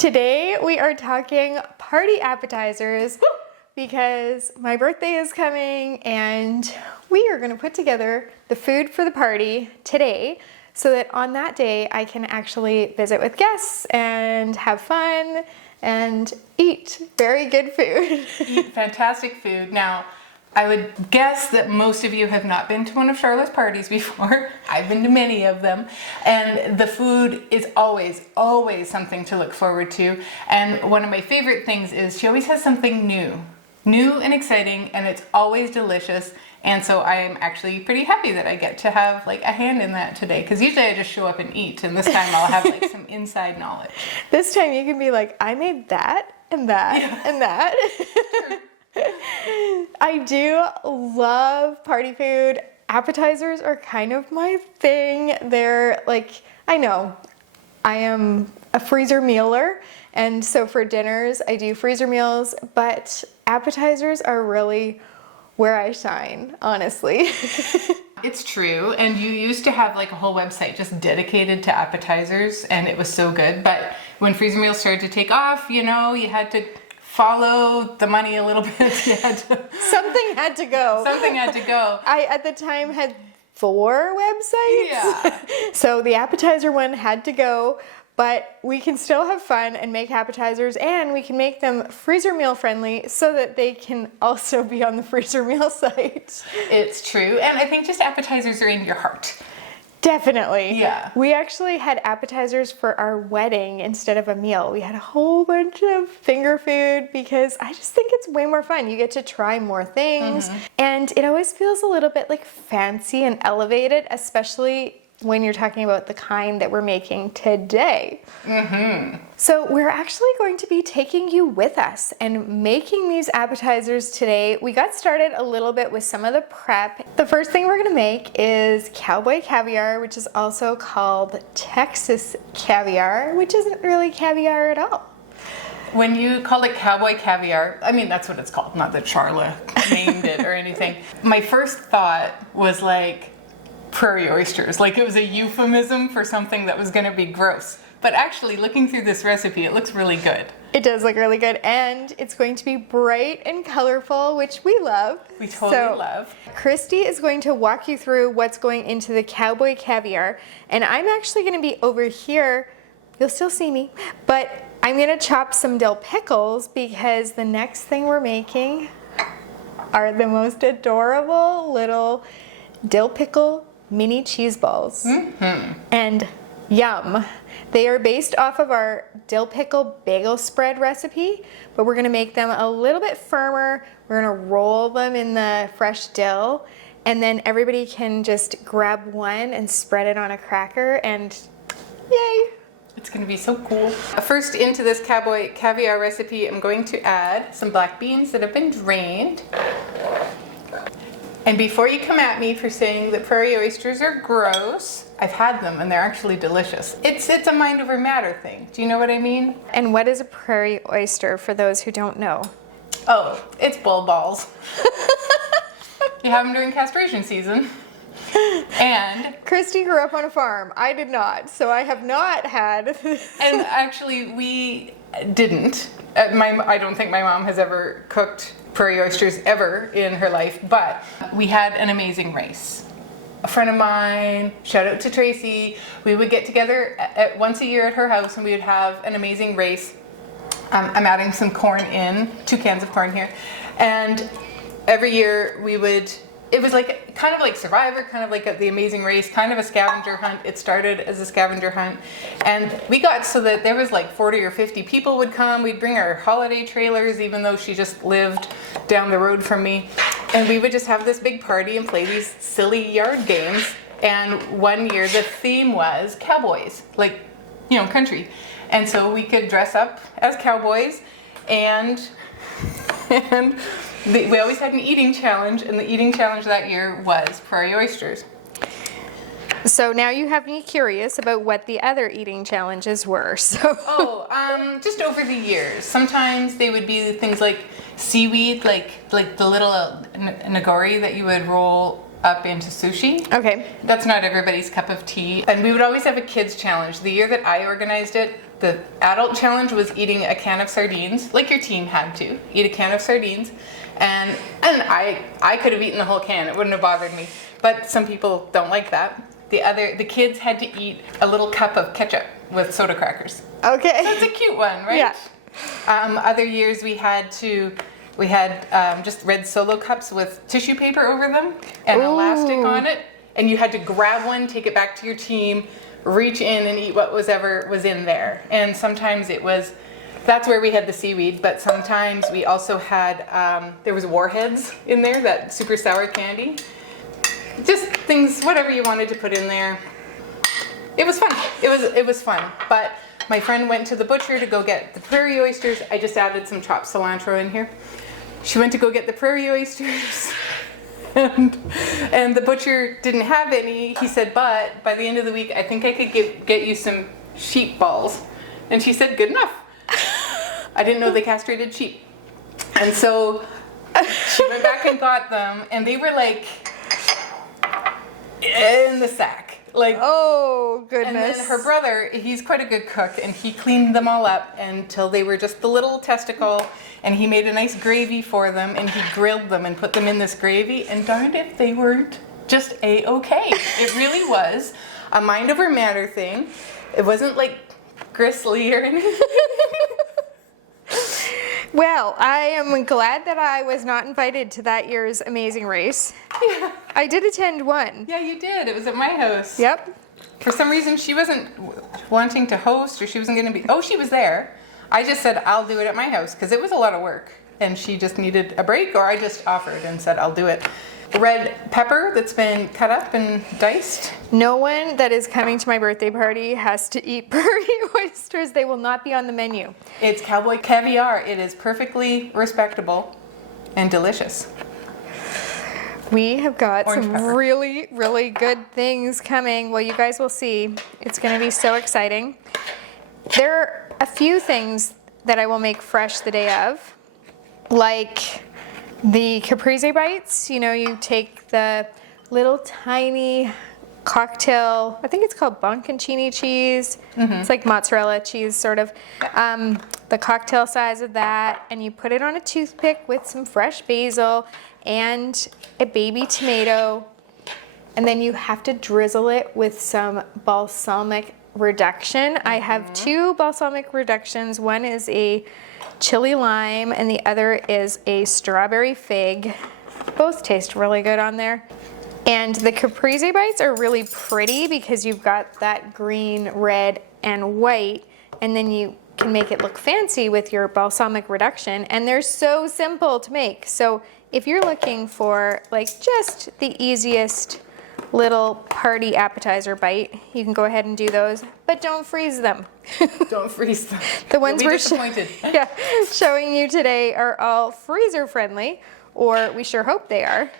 Today we are talking party appetizers because my birthday is coming and we are going to put together the food for the party today so that on that day I can actually visit with guests and have fun and eat very good food. Eat fantastic food. Now, I would guess that most of you have not been to one of Sharla's parties before. I've been to many of them. And the food is always something to look forward to. And one of my favorite things is she always has something new and exciting, and it's always delicious. And so I am actually pretty happy that I get to have like a hand in that today, because usually I just show up and eat, and this time I'll have like some inside knowledge. This time you can be like, I made that and that and that. I do love party food. Appetizers are kind of my thing. They're like, I know, I am a freezer mealer, and so for dinners I do freezer meals, but appetizers are really where I shine, honestly. It's true, and you used to have like a whole website just dedicated to appetizers, and it was so good. But when freezer meals started to take off, you know, you had to follow the money a little bit. Something had to go. Something had to go. I, at the time, had 4 websites. Yeah. So the appetizer one had to go, but we can still have fun and make appetizers, and we can make them freezer meal friendly so that they can also be on the freezer meal site. It's true, and I think just appetizers are in your heart. Definitely. Yeah. We actually had appetizers for our wedding instead of a meal. We had a whole bunch of finger food because I just think it's way more fun. You get to try more things, and it always feels a little bit like fancy and elevated, especially when you're talking about the kind that we're making today. So we're actually going to be taking you with us and making these appetizers today. We got started a little bit with some of the prep. The first thing we're gonna make is Cowboy Caviar, which is also called Texas Caviar, which isn't really caviar at all. When you called it Cowboy Caviar, I mean, that's what it's called, not that Sharla named it or anything. My first thought was like, prairie oysters, like it was a euphemism for something that was going to be gross. But actually, looking through this recipe, it looks really good. It does look really good, and it's going to be bright and colorful, which we love. We totally love. Christy is going to walk you through what's going into the Cowboy Caviar, and I'm actually going to be over here. You'll still see me, but I'm going to chop some dill pickles because the next thing we're making are the most adorable little dill pickle mini cheeseballs. And yum. They are based off of our dill pickle bagel spread recipe, but we're gonna make them a little bit firmer. We're gonna roll them in the fresh dill, and then everybody can just grab one and spread it on a cracker, and yay. It's gonna be so cool. First, into this Cowboy Caviar recipe, I'm going to add some black beans that have been drained. And before you come at me for saying that prairie oysters are gross, I've had them and they're actually delicious. It's a mind over matter thing. Do you know what I mean? And what is a prairie oyster for those who don't know? Oh, it's bull balls. You have them during castration season. And Christy grew up on a farm. I did not, so I have not had. And actually, we didn't. I don't think my mom has ever cooked prairie oysters ever in her life, but we had an amazing race. A friend of mine, shout out to Tracy, we would get together once a year at her house and we would have an amazing race. I'm adding some corn in, 2 cans of corn here, and every year we would, it was like kind of like Survivor, kind of like the Amazing Race, kind of a scavenger hunt. It started as a scavenger hunt, and we got so that there was like 40 or 50 people would come. We'd bring our holiday trailers, even though she just lived down the road from me, and we would just have this big party and play these silly yard games. And one year the theme was cowboys, like, you know, country, and so we could dress up as cowboys, and we always had an eating challenge, and the eating challenge that year was prairie oysters. So now you have me curious about what the other eating challenges were. So just over the years, sometimes they would be things like seaweed, like the little nigori that you would roll up into sushi. Okay. That's not everybody's cup of tea. And we would always have a kids challenge. The year that I organized it, The adult challenge was eating a can of sardines, like your team had to eat a can of sardines, and I could have eaten the whole can. It wouldn't have bothered me. But some people don't like that. The kids had to eat a little cup of ketchup with soda crackers. Okay. That's a cute one, right? Yeah. Other years we had just red Solo cups with tissue paper over them and elastic on it, and you had to grab one, take it back to your team, reach in and eat whatever was in there. And sometimes that's where we had the seaweed, but sometimes we also had, there was Warheads in there, that super sour candy. Just things, whatever you wanted to put in there. It was fun. It was fun. But my friend went to the butcher to go get the prairie oysters. I just added some chopped cilantro in here. She went to go get the prairie oysters. And the butcher didn't have any. He said, but by the end of the week, I think I could get you some sheep balls. And she said, good enough. I didn't know they castrated sheep. And so she went back and got them, and they were like in the sack. Like, oh, goodness. And then her brother, he's quite a good cook, and he cleaned them all up until they were just the little testicle, and he made a nice gravy for them, and he grilled them and put them in this gravy, and darned if they weren't just A-okay. It really was a mind over matter thing. It wasn't like gristly or anything. Well, I am glad that I was not invited to that year's amazing race. Yeah. I did attend one. Yeah, you did. It was at my house. Yep. For some reason, she wasn't wanting to host, or she wasn't going to be. Oh, she was there. I just said, I'll do it at my house, because it was a lot of work. And she just needed a break, or I just offered and said, I'll do it. Red pepper that's been cut up and diced. No one that is coming to my birthday party has to eat prairie oysters. They will not be on the menu. It's Cowboy Caviar. It is perfectly respectable and delicious. We have got Orange some pepper. really, really good things coming. Well, you guys will see. It's going to be so exciting. There are a few things that I will make fresh the day of, like the caprese bites. You know, you take the little tiny cocktail, I think it's called bonconcini cheese. It's like mozzarella cheese, sort of. The cocktail size of that, and you put it on a toothpick with some fresh basil and a baby tomato, and then you have to drizzle it with some balsamic reduction. I have two balsamic reductions. One is a chili lime and the other is a strawberry fig. Both taste really good on there. And the caprese bites are really pretty because you've got that green, red, and white, and then you can make it look fancy with your balsamic reduction, and they're so simple to make. So if you're looking for like just the easiest little party appetizer bite, you can go ahead and do those, but don't freeze them. Don't freeze them. The ones You'll be we're disappointed. showing you today are all freezer friendly, or we sure hope they are.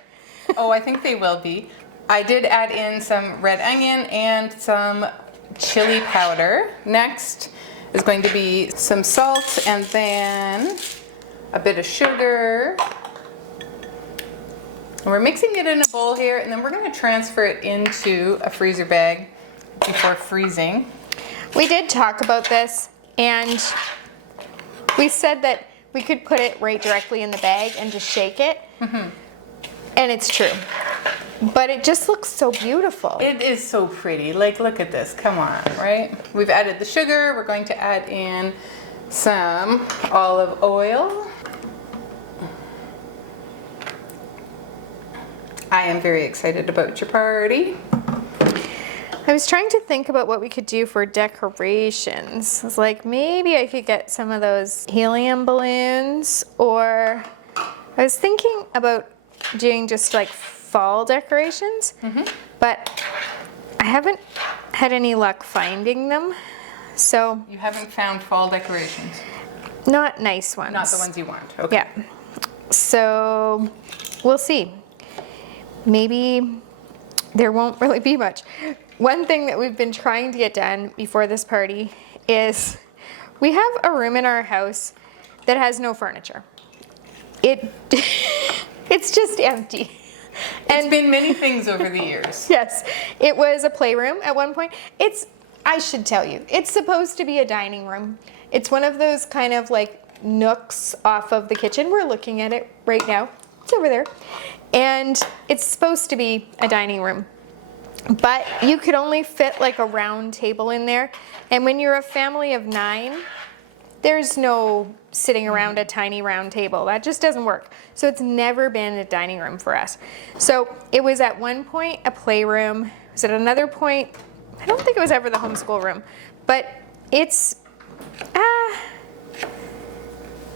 Oh, I think they will be. I did add in some red onion and some chili powder. Next is going to be some salt and then a bit of sugar. And we're mixing it in a bowl here, and then we're going to transfer it into a freezer bag before freezing. We did talk about this, and we said that we could put it right directly in the bag and just shake it. And it's true. But it just looks so beautiful. It is so pretty. Like, look at this. Come on, right? We've added the sugar. We're going to add in some olive oil. I am very excited about your party. I was trying to think about what we could do for decorations. I was like, maybe I could get some of those helium balloons, or I was thinking about doing just like fall decorations, but I haven't had any luck finding them. So You haven't found fall decorations? not nice ones. Not the ones you want. Okay. Yeah. So we'll see. Maybe there won't really be much. One thing that we've been trying to get done before this party is we have a room in our house that has no furniture. It's just empty. It's been many things over the years. Yes, it was a playroom at one point. I I should tell you, it's supposed to be a dining room. It's one of those kind of like nooks off of the kitchen. We're looking at it right now. It's over there. And it's supposed to be a dining room. But you could only fit like a round table in there. And when you're a family of 9, there's no sitting around a tiny round table. That just doesn't work. So it's never been a dining room for us. So it was at one point a playroom. It was at another point, I don't think it was ever the homeschool room, but it's,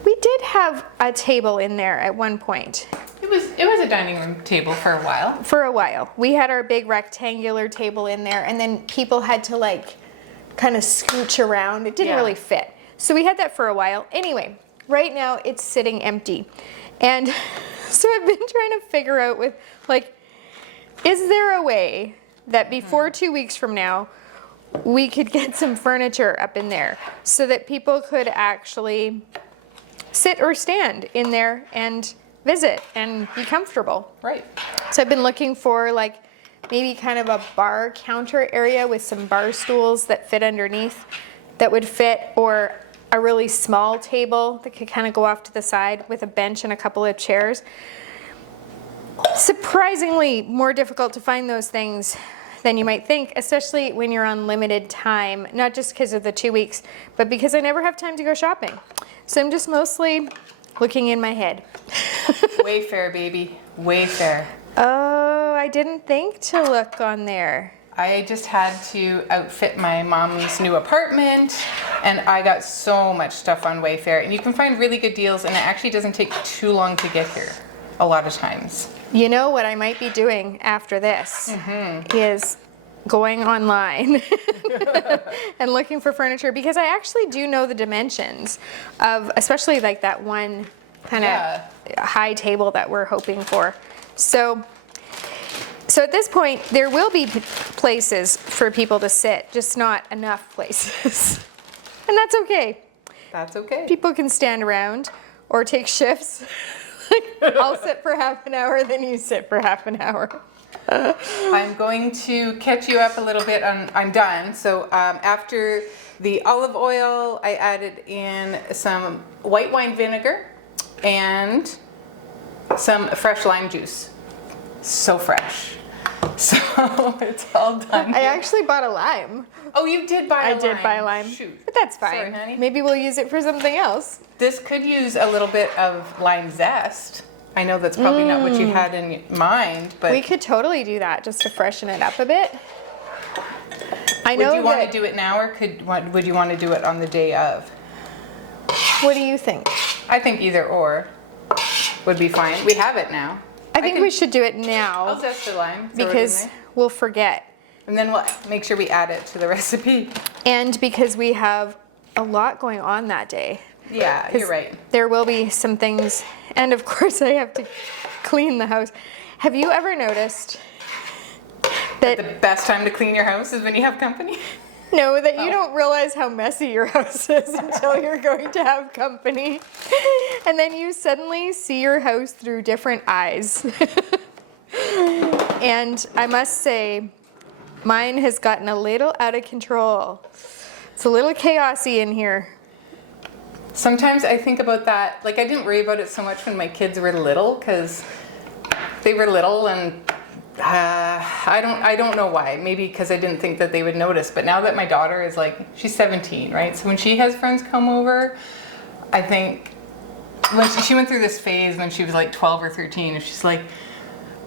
we did have a table in there at one point. It was a dining room table for a while. For a while. We had our big rectangular table in there, and then people had to like kind of scooch around. It didn't really fit. So we had that for a while. Anyway, right now it's sitting empty. And so I've been trying to figure out with like, is there a way that before 2 weeks from now, we could get some furniture up in there so that people could actually sit or stand in there and visit and be comfortable. Right. So I've been looking for like maybe kind of a bar counter area with some bar stools that fit underneath that would fit, or a really small table that could kind of go off to the side with a bench and a couple of chairs. Surprisingly more difficult to find those things than you might think, especially when you're on limited time, not just because of the 2 weeks, but because I never have time to go shopping. So I'm just mostly looking in my head. Wayfair, baby. Wayfair. Oh, I didn't think to look on there. I just had to outfit my mom's new apartment, and I got so much stuff on Wayfair. And you can find really good deals, and it actually doesn't take too long to get here a lot of times. You know what I might be doing after this is going online and looking for furniture, because I actually do know the dimensions of, especially like that one kind of high table that we're hoping for. So at this point, there will be places for people to sit, just not enough places. And that's okay. That's okay. People can stand around or take shifts. I'll sit for half an hour, then you sit for half an hour. I'm going to catch you up a little bit on, I'm done. So after the olive oil, I added in some white wine vinegar and some fresh lime juice. So fresh. So it's all done. I actually bought a lime. Oh, you did buy a lime. I did buy a lime. Shoot. But that's fine. Sorry, honey. Maybe we'll use it for something else. This could use a little bit of lime zest. I know that's probably not what you had in mind, but We could totally do that just to freshen it up a bit. I know would you want to do it now, or would you want to do it on the day of? What do you think? I think either or would be fine. We have it now. I think we should do it I'll now zest the lime. Throw it in because there. we'll forget. And then we'll make sure we add it to the recipe. And because we have a lot going on that day. Yeah, 'Cause you're right. There will be some things, and of course I have to clean the house. Have you ever noticed that The best time to clean your house is when you have company. No, that you don't realize how messy your house is until you're going to have company. And then you suddenly see your house through different eyes. And I must say, mine has gotten a little out of control. It's a little chaosy in here. Sometimes I think about that. Like, I didn't worry about it so much when my kids were little, because they were little, and I don't know why. Maybe because I didn't think that they would notice. But now that my daughter is like, she's 17, right? So when she has friends come over, I think when she went through this phase when she was like 12 or 13, and she's like,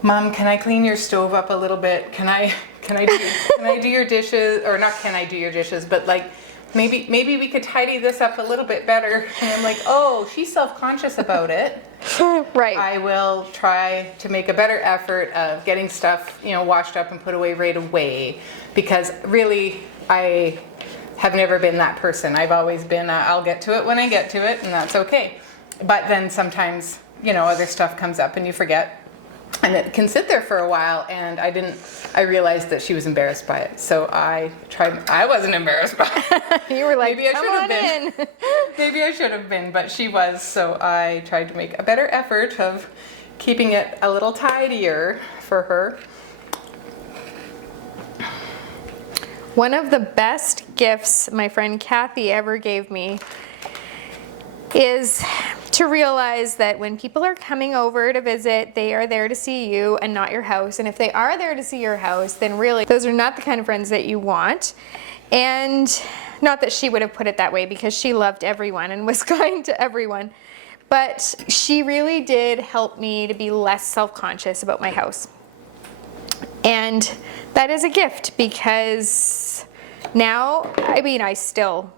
"Mom, can I clean your stove up a little bit? Can I do your dishes?" Or not, can I do your dishes? But like, maybe we could tidy this up a little bit better. And I'm like, oh, she's self-conscious about it. Right. I will try to make a better effort of getting stuff, washed up and put away right away, because really I have never been that person. I've always been I'll get to it when I get to it, and that's okay. But then sometimes, other stuff comes up and you forget, and it can sit there for a while, and I realized that she was embarrassed by it. So I wasn't embarrassed by it. You were like, Maybe I come should have on been. in. Maybe I should have been, but she was. So I tried to make a better effort of keeping it a little tidier for her. One of the best gifts my friend Kathy ever gave me is to realize that when people are coming over to visit, they are there to see you and not your house. And if they are there to see your house, then really those are not the kind of friends that you want. And not that she would have put it that way, because she loved everyone and was kind to everyone. But she really did help me to be less self-conscious about my house. And that is a gift, because now, I mean, I still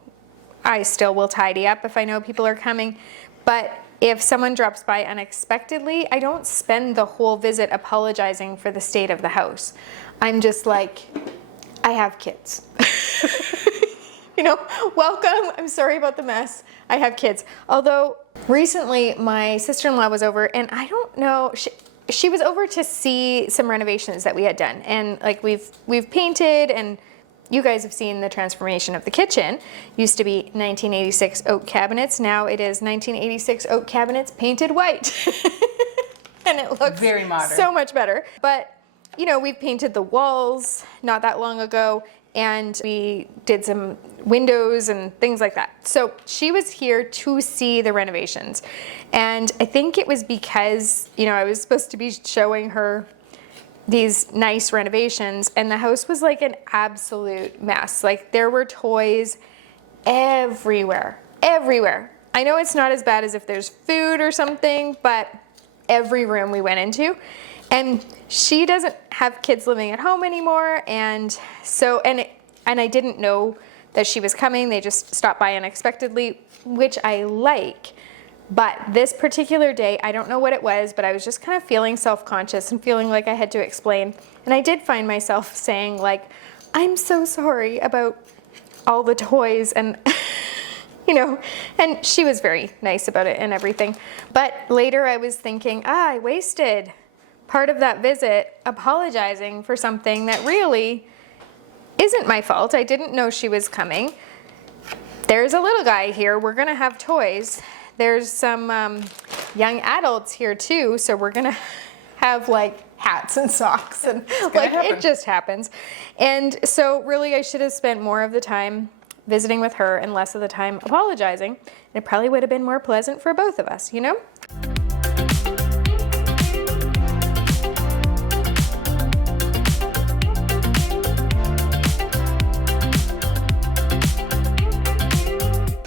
will tidy up if I know people are coming. But if someone drops by unexpectedly, I don't spend the whole visit apologizing for the state of the house. I'm just like, I have kids. You know, welcome. I'm sorry about the mess. I have kids. Although recently my sister-in-law was over, and I don't know, she was over to see some renovations that we had done. And like we've painted, and you guys have seen the transformation of the kitchen. Used to be 1986 oak cabinets. Now it is 1986 oak cabinets painted white. And it looks very modern. So much better. But, you know, we've painted the walls not that long ago, and we did some windows and things like that. So she was here to see the renovations. And I think it was because, you know, I was supposed to be showing her these nice renovations, and the house was like an absolute mess. Like there were toys everywhere. I know it's not as bad as if there's food or something, but every room we went into. And she doesn't have kids living at home anymore, and so and I didn't know that she was coming. They just stopped by unexpectedly, which I like. But this particular day, I don't know what it was, but I was just kind of feeling self-conscious and feeling like I had to explain. And I did find myself saying, like, I'm so sorry about all the toys, and you know, and she was very nice about it and everything. But later I was thinking, I wasted part of that visit apologizing for something that really isn't my fault. I didn't know she was coming. There's a little guy here. We're gonna have toys. There's some young adults here too, so we're gonna have like hats and socks, and like it just happens. And so really I should have spent more of the time visiting with her and less of the time apologizing. And it probably would have been more pleasant for both of us, you know?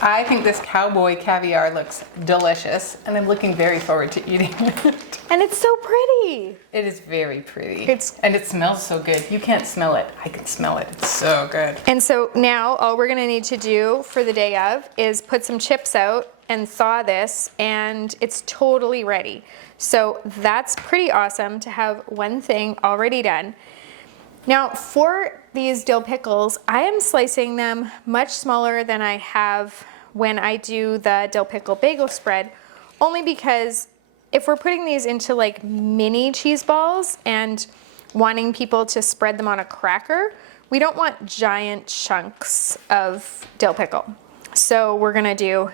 I think this Cowboy Caviar looks delicious, and I'm looking very forward to eating it. And it's so pretty. It is very pretty. And it smells so good. You can't smell it. I can smell it. It's so good. And so now all we're gonna need to do for the day of is put some chips out and thaw this, and it's totally ready. So that's pretty awesome to have one thing already done. Now for these dill pickles, I am slicing them much smaller than I have when I do the dill pickle bagel spread, only because if we're putting these into like mini cheese balls and wanting people to spread them on a cracker, we don't want giant chunks of dill pickle. So we're gonna do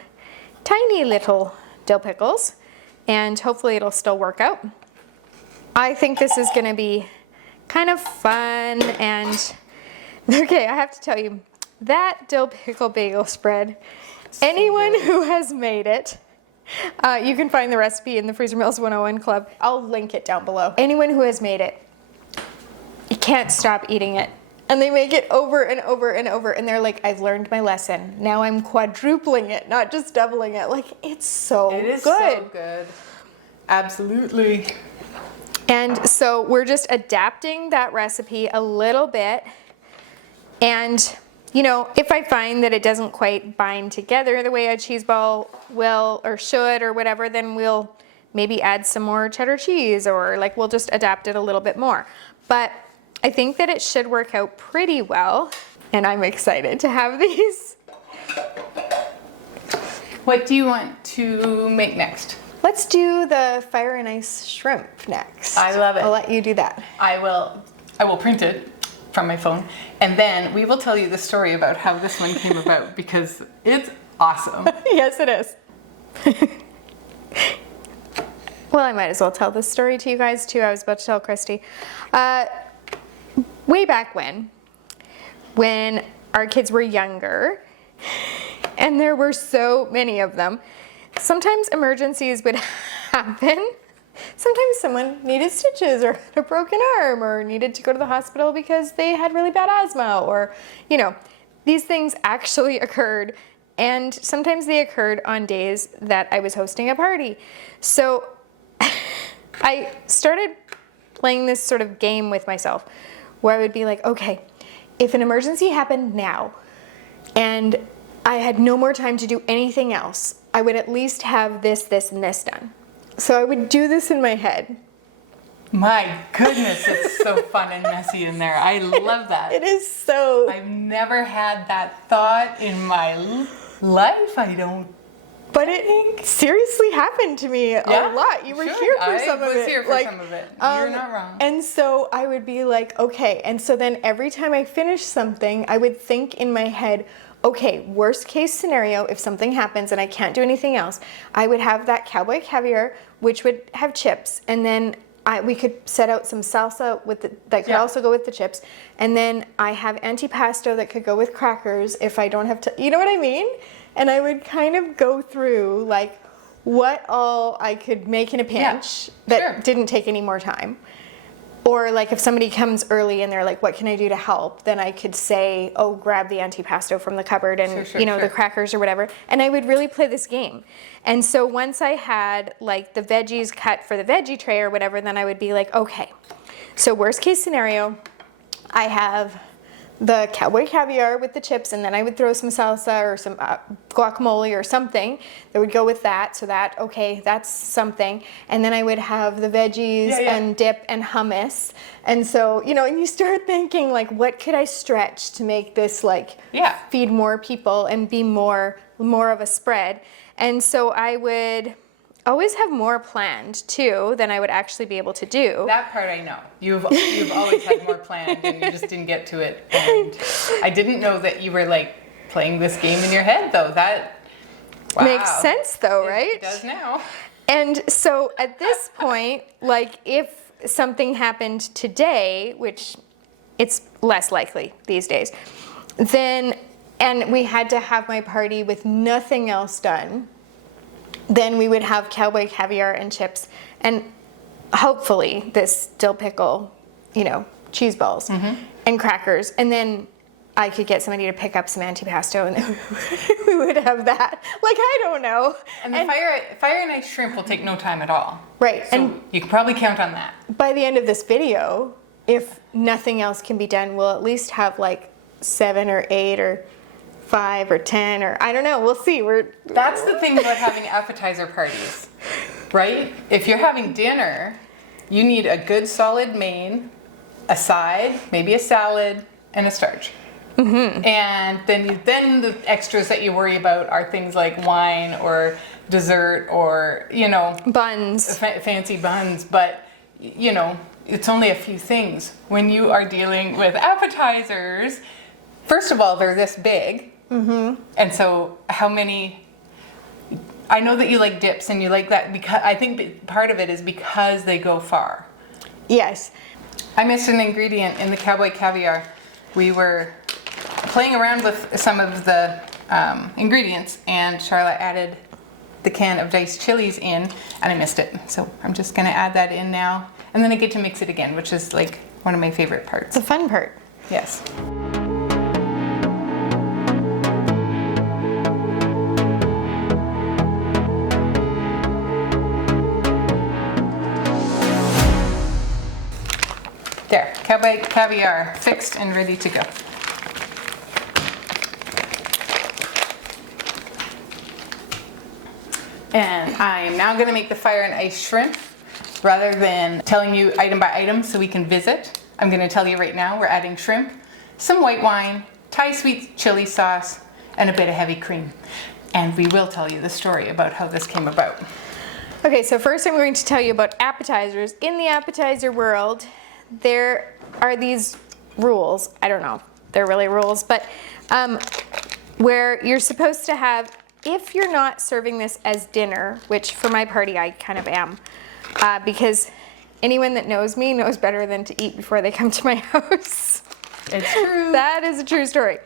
tiny little dill pickles, and hopefully it'll still work out. I think this is gonna be kind of fun. And okay, I have to tell you, that dill pickle bagel spread, anyone who has made it, you can find the recipe in the Freezer Meals 101 Club. I'll link it down below. Anyone who has made it, you can't stop eating it. And they make it over and over and over, and they're like, I've learned my lesson. Now I'm quadrupling it, not just doubling it. Like, it's so good. It is so good. Absolutely. And so we're just adapting that recipe a little bit. And, you know, if I find that it doesn't quite bind together the way a cheese ball will or should or whatever, then we'll maybe add some more cheddar cheese, or like we'll just adapt it a little bit more. But I think that it should work out pretty well, and I'm excited to have these. What do you want to make next? Let's do the fire and ice shrimp next. I love it. I'll let you do that. I will print it from my phone, and then we will tell you the story about how this one came about, because it's awesome. Yes, it is. Well, I might as well tell this story to you guys too. I was about to tell Christy. Way back when, when our kids were younger, and there were so many of them. Sometimes emergencies would happen. Sometimes someone needed stitches or had a broken arm or needed to go to the hospital because they had really bad asthma, or, these things actually occurred. And sometimes they occurred on days that I was hosting a party. So I started playing this sort of game with myself where I would be like, okay, if an emergency happened now and I had no more time to do anything else, I would at least have this, this, and this done. So I would do this in my head. My goodness, it's so fun and messy in there. I love that. It is so... I've never had that thought in my life, I don't. But it seriously happened to me a lot. You were here for some of it. I was here for some of it. You're not wrong. And so I would be like, okay. And so then every time I finished something, I would think in my head, okay, worst case scenario, if something happens and I can't do anything else, I would have that Cowboy Caviar, which would have chips, and then we could set out some salsa that could also go with the chips, and then I have antipasto that could go with crackers if I don't have to, you know what I mean? And I would kind of go through like what all I could make in a pinch that didn't take any more time. Or like if somebody comes early and they're like, what can I do to help? Then I could say, oh, grab the antipasto from the cupboard and, the crackers or whatever. And I would really play this game. And so once I had like the veggies cut for the veggie tray or whatever, then I would be like, okay, so worst case scenario, I have the Cowboy Caviar with the chips, and then I would throw some salsa or some guacamole or something that would go with that, so that, okay, that's something. And then I would have the veggies and dip and hummus. And so, and you start thinking, like, what could I stretch to make this, like, feed more people and be more of a spread? And so I would always have more planned too than I would actually be able to do. That part I know. You've always had more planned and you just didn't get to it. And I didn't know that you were like playing this game in your head though. That makes sense though, right? It does now. And so at this point, like if something happened today, which it's less likely these days, and we had to have my party with nothing else done, then we would have Cowboy Caviar and chips and hopefully this dill pickle, cheese balls and crackers. And then I could get somebody to pick up some antipasto and then we would have that. Like, I don't know. And the fire and ice shrimp will take no time at all. Right. So and you can probably count on that. By the end of this video, if nothing else can be done, we'll at least have like 7 or 8 or 5 or 10 or I don't know. We'll see. That's the thing about having appetizer parties, right? If you're having dinner, you need a good solid main, a side, maybe a salad, and a starch. Mm-hmm. And then the extras that you worry about are things like wine or dessert or buns, fancy buns. But it's only a few things. When you are dealing with appetizers, first of all, they're this big. Mm-hmm. And so how many, I know that you like dips and you like that because I think part of it is because they go far. Yes. I missed an ingredient in the Cowboy Caviar. We were playing around with some of the ingredients and Sharla added the can of diced chilies in and I missed it. So I'm just going to add that in now. And then I get to mix it again, which is like one of my favorite parts. The fun part. Yes. There, Cowboy Caviar fixed and ready to go. And I am now going to make the fire and ice shrimp. Rather than telling you item by item so we can visit, I'm going to tell you right now we're adding shrimp, some white wine, Thai sweet chili sauce, and a bit of heavy cream. And we will tell you the story about how this came about. Okay, so first I'm going to tell you about appetizers. In the appetizer world, there are these rules. I don't know if they're really rules, but where you're supposed to have, if you're not serving this as dinner, which for my party I kind of am, because anyone that knows me knows better than to eat before they come to my house. It's true. That is a true story.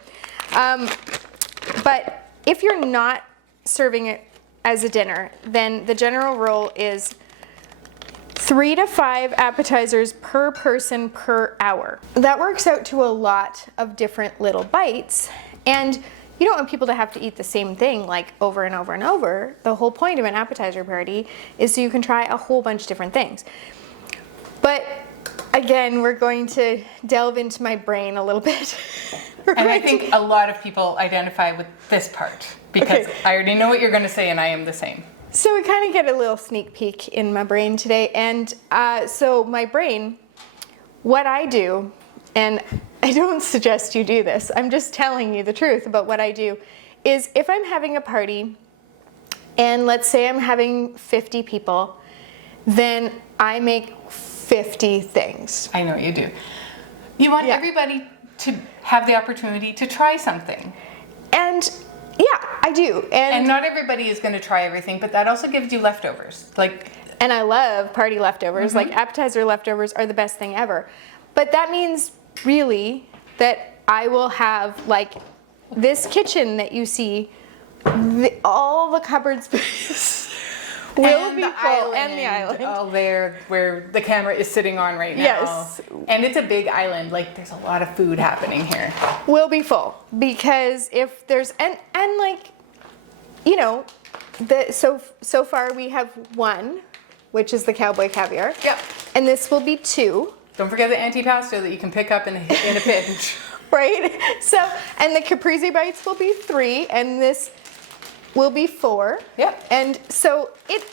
But if you're not serving it as a dinner, then the general rule is 3 to 5 appetizers per person per hour. That works out to a lot of different little bites, and you don't want people to have to eat the same thing like over and over and over. The whole point of an appetizer party is so you can try a whole bunch of different things. But again, we're going to delve into my brain a little bit. And I think a lot of people identify with this part because I already know what you're going to say and I am the same. So we kind of get a little sneak peek in my brain today. And so my brain, what I do, and I don't suggest you do this, I'm just telling you the truth about what I do, is if I'm having a party and let's say I'm having 50 people, then I make 50 things. I know you do. You want everybody to have the opportunity to try something. And yeah, I do. And not everybody is going to try everything, but that also gives you leftovers. And I love party leftovers. Like appetizer leftovers are the best thing ever. But that means really that I will have like this kitchen that you see, all the cupboard space will be full, and the island. Oh, there where the camera is sitting on right now. Yes. And it's a big island. Like there's a lot of food happening here. Will be full because if there's and like, you know, so far we have 1, which is the Cowboy Caviar. Yep. And this will be 2. Don't forget the antipasto that you can pick up in a pinch. Right? So, and the caprese bites will be 3, and this will be 4. Yep. And so it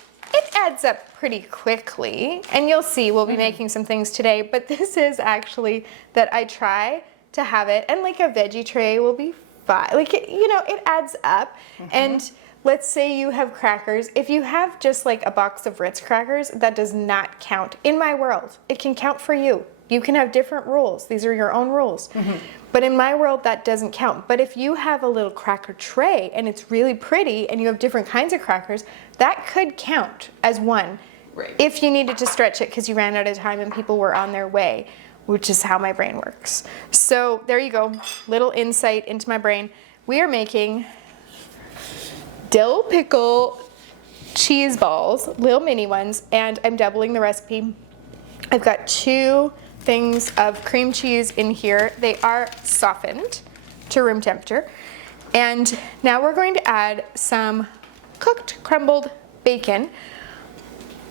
adds up pretty quickly, and you'll see we'll be making some things today, but this is actually that I try to have it, and like a veggie tray will be 5. Like, it adds up. And let's say you have crackers. If you have just like a box of Ritz crackers, that does not count. In my world, it can count for you. You can have different rules. These are your own rules. But in my world, that doesn't count. But if you have a little cracker tray and it's really pretty and you have different kinds of crackers, that could count as 1. Right. If you needed to stretch it because you ran out of time and people were on their way, which is how my brain works. So there you go, little insight into my brain. We are making Dill Pickle Cheeseballs, little mini ones, and I'm doubling the recipe. I've got 2 things of cream cheese in here. They are softened to room temperature. And now we're going to add some cooked crumbled bacon.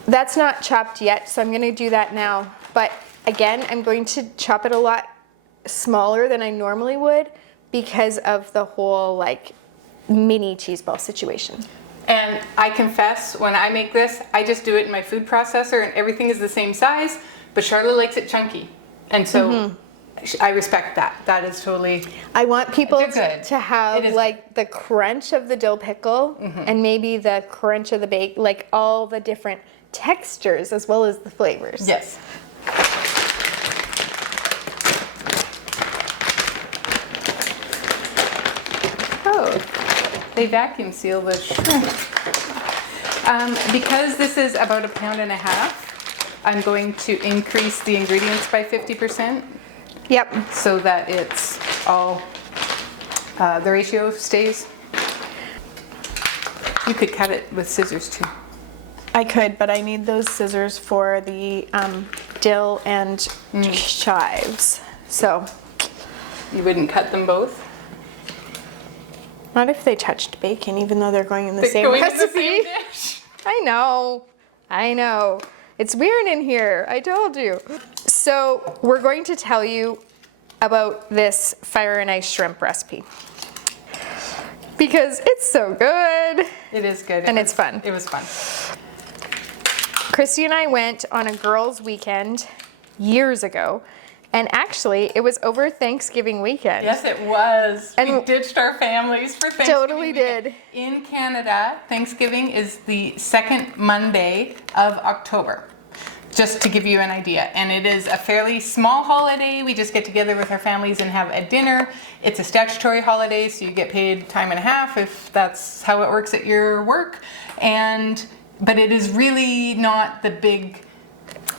That's not chopped yet, so I'm going to do that now. But again, I'm going to chop it a lot smaller than I normally would because of the whole like mini cheese ball situation. And I confess, when I make this, I just do it in my food processor and everything is the same size, but Sharla likes it chunky. And so I respect that. That is totally... I want people good. to have like the crunch of the dill pickle and maybe the crunch of the bacon, like all the different textures as well as the flavors. Yes. Oh, they vacuum seal the shrimp. Because this is about 1.5 pounds, I'm going to increase the ingredients by 50%. Yep. So that it's all, the ratio stays. You could cut it with scissors too. I could, but I need those scissors for the dill and chives. So. You wouldn't cut them both? Not if they touched bacon, even though they're going in the same going recipe. in the same dish. I know. It's weird in here, I told you. So we're going to tell you about this fire and ice shrimp recipe because it's so good. It is good. And it's fun. It was fun. Christy and I went on a girls' weekend years ago, and actually it was over Thanksgiving weekend. Yes, it was. And we ditched our families for Thanksgiving. Totally did. In Canada, Thanksgiving is the second Monday of October. Just to give you an idea. And it is a fairly small holiday. We just get together with our families and have a dinner. It's a statutory holiday, so you get paid time and a half if that's how it works at your work. But it is really not the big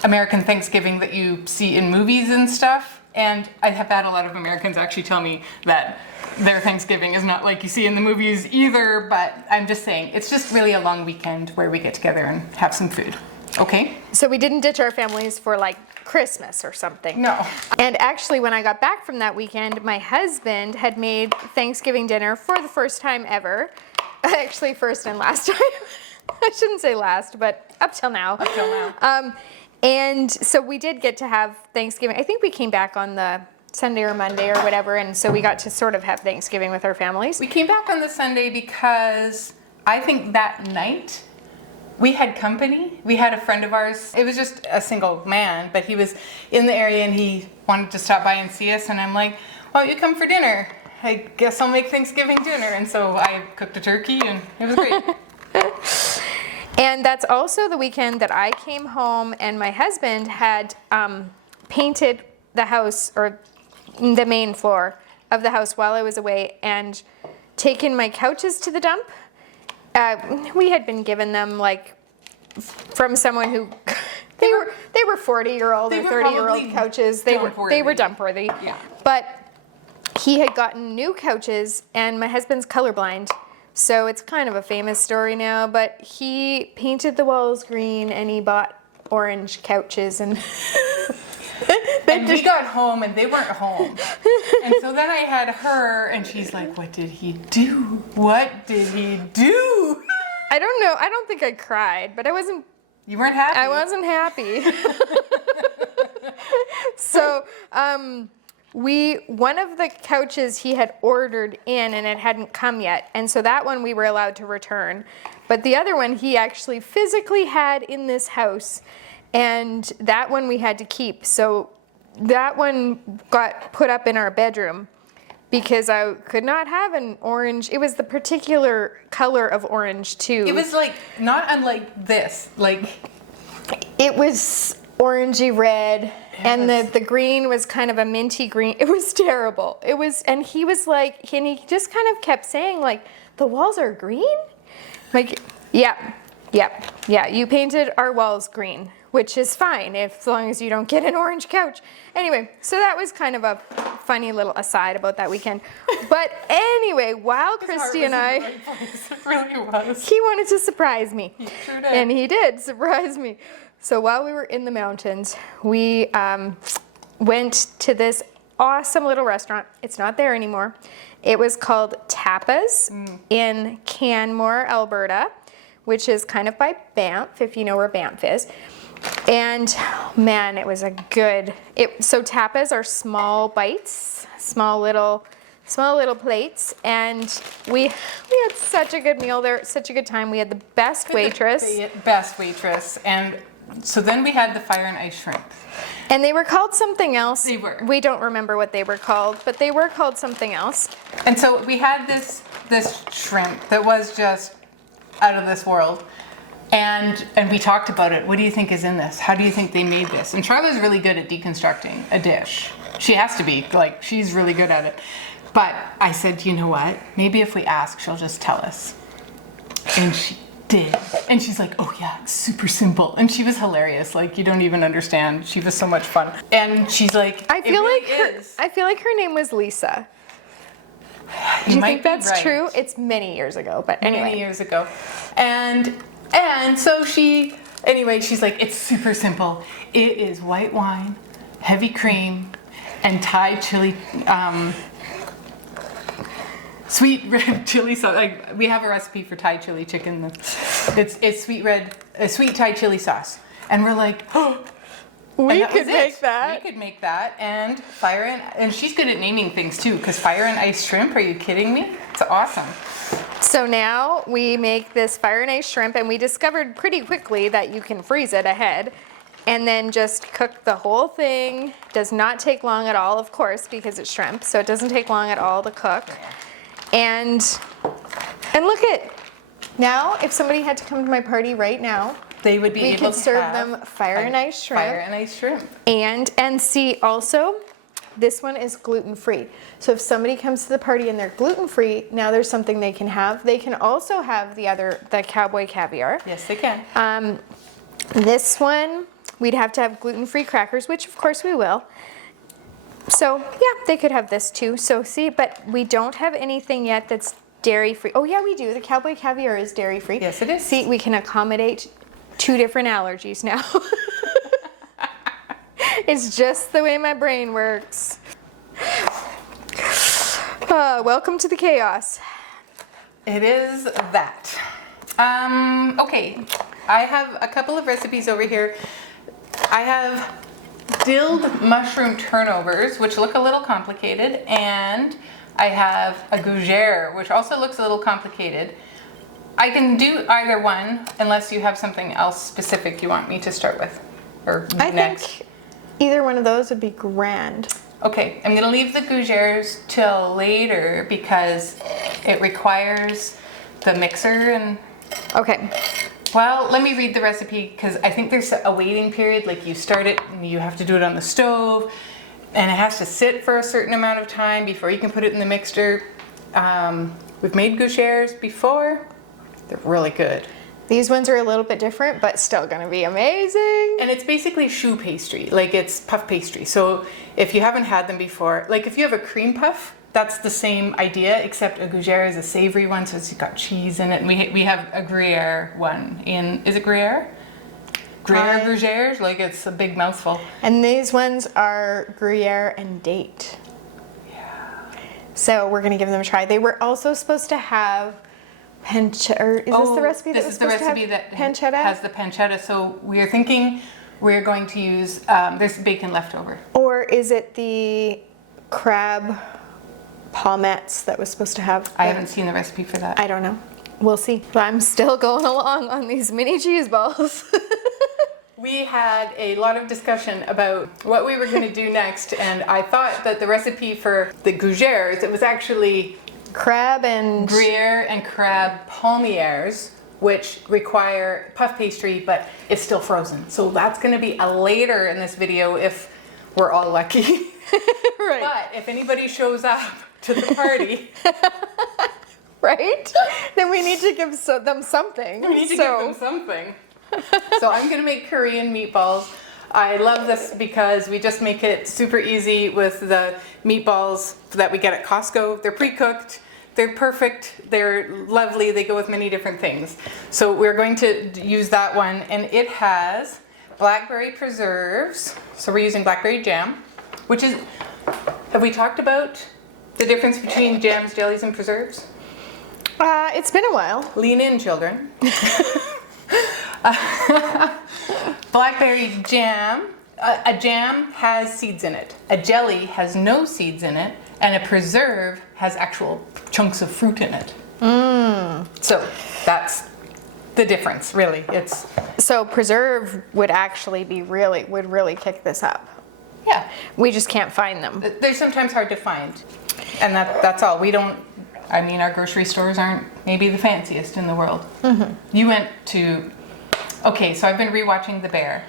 American Thanksgiving that you see in movies and stuff. And I have had a lot of Americans actually tell me that their Thanksgiving is not like you see in the movies either, but I'm just saying, it's just really a long weekend where we get together and have some food. Okay? So we didn't ditch our families for like Christmas or something. No. And actually, when I got back from that weekend, my husband had made Thanksgiving dinner for the first time ever. Actually, first and last time. I shouldn't say last, but up till now. Up till now. And so we did get to have Thanksgiving. I think we came back on the Sunday or Monday or whatever, and so we got to sort of have Thanksgiving with our families. We came back on the Sunday because I think that night we had company. We had a friend of ours. It was just a single man, but he was in the area and he wanted to stop by and see us. And I'm like, why don't you come for dinner? I guess I'll make Thanksgiving dinner. And so I cooked a turkey and it was great. And that's also the weekend that I came home and my husband had painted the house, or the main floor of the house, while I was away, and taken my couches to the dump. We had been given them like from someone who they were 40-year-old or 30-year-old couches. They were dump worthy. Yeah. But he had gotten new couches, and my husband's colorblind. So it's kind of a famous story now, but he painted the walls green and he bought orange couches, and and we got home and they weren't home. And so then I had her and she's like, what did he do? What did he do? I don't know. I don't think I cried, but I wasn't. You weren't happy? I wasn't happy. So, one of the couches he had ordered in and it hadn't come yet. And so that one we were allowed to return. But the other one he actually physically had in this house. And that one we had to keep. So that one got put up in our bedroom because I could not have an orange. It was the particular color of orange too. It was like, not unlike this. Like, it was orangey red. And the green was kind of a minty green. It was terrible. It was, and he was like, and he just kind of kept saying like, the walls are green? Like, yeah, you painted our walls green, which is fine as long as you don't get an orange couch. Anyway, so that was kind of a funny little aside about that weekend. But anyway, while Christy and I, it really was. he wanted to surprise me. He sure did. And he did surprise me. So while we were in the mountains, we went to this awesome little restaurant. It's not there anymore. It was called Tapas in Canmore, Alberta, which is kind of by Banff, if you know where Banff is. And man, it was a good. So tapas are small bites, small little plates, and we had such a good meal there, such a good time. We had the best waitress. And so then we had the fire and ice shrimp. And they were called something else. They were. We don't remember what they were called, but they were called something else. And so we had this shrimp that was just out of this world. And we talked about it. What do you think is in this? How do you think they made this? And Sharla's really good at deconstructing a dish. She has to be. Like, she's really good at it. But I said, you know what? Maybe if we ask, she'll just tell us. And she did. And she's like, oh yeah, it's super simple. And she was hilarious. Like, you don't even understand. She was so much fun. And she's like, I feel like her name was Lisa. Do you think that's right. true? It's many years ago, but anyway. Many years ago. And so she's like, it's super simple. It is white wine, heavy cream, and Thai chili, sweet red chili sauce. Like, we have a recipe for Thai chili chicken. It's sweet Thai chili sauce. And we're like, oh, we could make that. We could make that. And and she's good at naming things too, because fire and ice shrimp, are you kidding me? It's awesome. So now we make this fire and ice shrimp, and we discovered pretty quickly that you can freeze it ahead and then just cook the whole thing. Does not take long at all, of course, because it's shrimp, so it doesn't take long at all to cook. And look at, now if somebody had to come to my party right now, they would be able to we could serve them fire and ice shrimp. Fire and ice shrimp. And see also, this one is gluten-free. So if somebody comes to the party and they're gluten-free, now there's something they can have. They can also have the Cowboy Caviar. Yes, they can. This one, we'd have to have gluten-free crackers, which of course we will. So yeah, they could have this too. So see, but we don't have anything yet that's dairy free. Oh yeah, we do. The Cowboy Caviar is dairy free. Yes, it is. See, we can accommodate 2 different allergies now. It's just the way my brain works. Welcome to the chaos. It is that. Okay, I have a couple of recipes over here. I have dilled mushroom turnovers, which look a little complicated, and I have a Gruyere, which also looks a little complicated. I can do either one, unless you have something else specific you want me to start with, or I next. think either one of those would be grand. Okay, I'm gonna leave the Gruyères till later because it requires the mixer and... Okay. Well, let me read the recipe because I think there's a waiting period. Like you start it and you have to do it on the stove and it has to sit for a certain amount of time before you can put it in the mixer. We've made Gruyères before. They're really good. These ones are a little bit different, but still gonna be amazing. And it's basically choux pastry, like it's puff pastry. So if you haven't had them before, like if you have a cream puff, that's the same idea, except a Gruyere is a savory one, so it's got cheese in it. And we have a Gruyere one in, is it Gruyere? Gruyere Gruyères, like it's a big mouthful. And these ones are Gruyere and date. Yeah. So we're gonna give them a try. They were also supposed to have pancetta, or is this the recipe that was supposed to have pancetta? Has the pancetta. So we are thinking we're going to use, there's bacon left over. Or is it the crab palmettes that was supposed to have? I haven't seen the recipe for that. I don't know. We'll see. But I'm still going along on these mini cheese balls. We had a lot of discussion about what we were going to do next, and I thought that the recipe for the Gruyères, it was actually crab and Gruyere and crab Palmiers, which require puff pastry, but it's still frozen. So that's going to be a later in this video if we're all lucky. Right. But if anybody shows up to the party, right? Then we need to give them something. we need to give them something. So I'm going to make Korean meatballs. I love this because we just make it super easy with the meatballs that we get at Costco. They're pre-cooked, they're perfect, they're lovely, they go with many different things. So we're going to use that one, and it has blackberry preserves. So we're using blackberry jam, which is, have we talked about the difference between jams, jellies, and preserves? It's been a while. Lean in, children. Blackberry jam. A jam has seeds in it. A jelly has no seeds in it, and a preserve has actual chunks of fruit in it. So that's the difference, really. It's so preserve would actually be would really kick this up. Yeah. We just can't find them. They're sometimes hard to find, and that's all. We don't. I mean, our grocery stores aren't maybe the fanciest in the world. Mm-hmm. You went to. Okay, so I've been rewatching The Bear,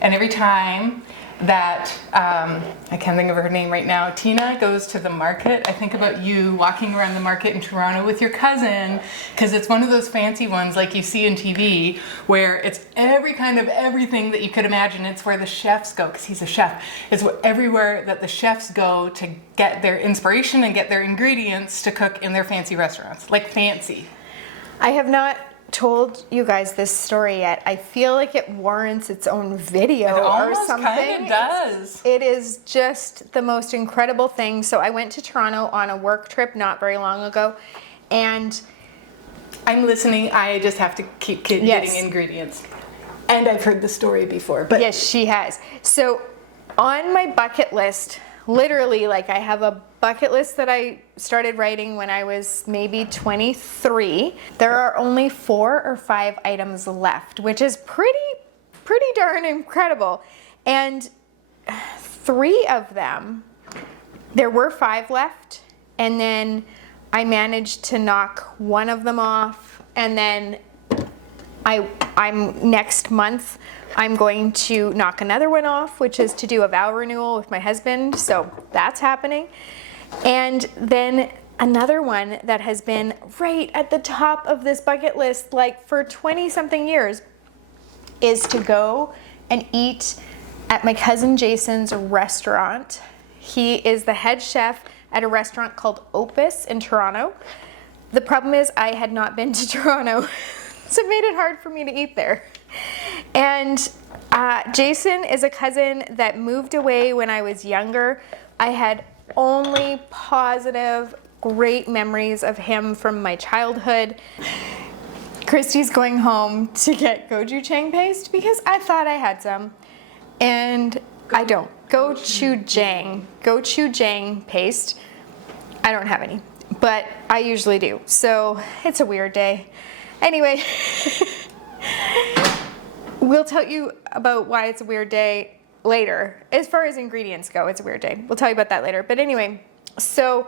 and every time that I can't think of her name right now, Tina goes to the market, I think about you walking around the market in Toronto with your cousin, because it's one of those fancy ones like you see in TV where it's every kind of everything that you could imagine. It's where the chefs go, because he's a chef. It's everywhere that the chefs go to get their inspiration and get their ingredients to cook in their fancy restaurants, like fancy. I have not told you guys this story yet. I feel like it warrants its own video or something. Kind of does. It is just the most incredible thing. So I went to Toronto on a work trip not very long ago, and I'm listening. I just have to keep getting ingredients. And I've heard the story before. But yes, she has. So on my bucket list, literally, like I have a bucket list that I started writing when I was maybe 23. There are only 4 or 5 items left, which is pretty darn incredible. And 3 of them, there were 5 left, and then I managed to knock one of them off, and then I'm next month I'm going to knock another one off, which is to do a vow renewal with my husband. So that's happening. And then another one that has been right at the top of this bucket list, like for 20 something years, is to go and eat at my cousin Jason's restaurant. He is the head chef at a restaurant called Opus in Toronto. The problem is I had not been to Toronto, so it made it hard for me to eat there. And Jason is a cousin that moved away when I was younger. I had only positive, great memories of him from my childhood. Christy's going home to get gochujang paste because I thought I had some, and I don't. Gochujang paste. I don't have any, but I usually do. So it's a weird day. Anyway, we'll tell you about why it's a weird day later. As far as ingredients go, it's a weird day. We'll tell you about that later. But anyway, so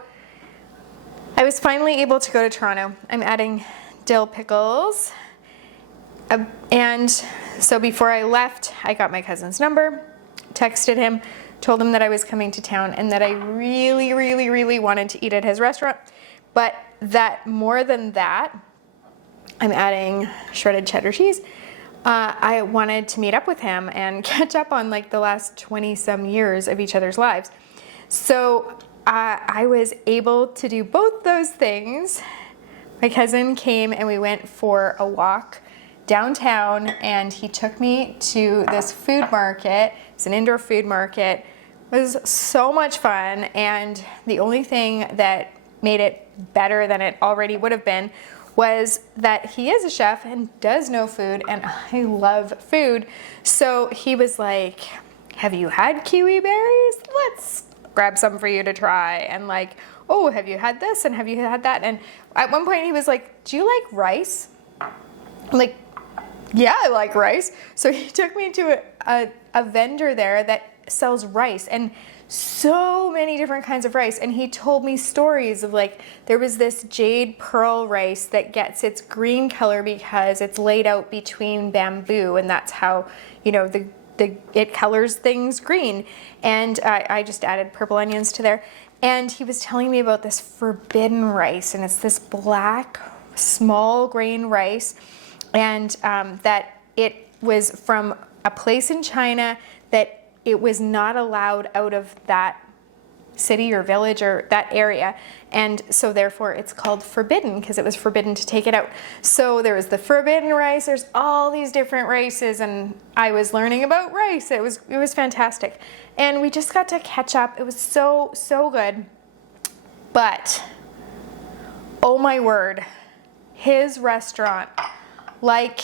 I was finally able to go to Toronto. I'm adding dill pickles. And so before I left, I got my cousin's number, texted him, told him that I was coming to town and that I really, really, really wanted to eat at his restaurant. But that more than that, I'm adding shredded cheddar cheese. I wanted to meet up with him and catch up on like the last 20 some years of each other's lives. So I was able to do both those things. My cousin came and we went for a walk downtown, and he took me to this food market. It's an indoor food market. It was so much fun, and the only thing that made it better than it already would have been was that he is a chef and does know food, and I love food. So he was like, have you had kiwi berries? Let's grab some for you to try. And like, oh, have you had this and have you had that? And at one point he was like, do you like rice? I'm like, yeah, I like rice. So he took me to a vendor there that sells rice, and so many different kinds of rice. And he told me stories of like, there was this jade pearl rice that gets its green color because it's laid out between bamboo, and that's how, you know, it colors things green. And I just added purple onions to there. And he was telling me about this forbidden rice, and it's this black small grain rice, and that it was from a place in China that it was not allowed out of that city or village or that area, and so therefore it's called forbidden because it was forbidden to take it out. So there was the forbidden rice, there's all these different rices, and I was learning about rice. It was fantastic, and we just got to catch up. It was so good. But oh my word, his restaurant, like,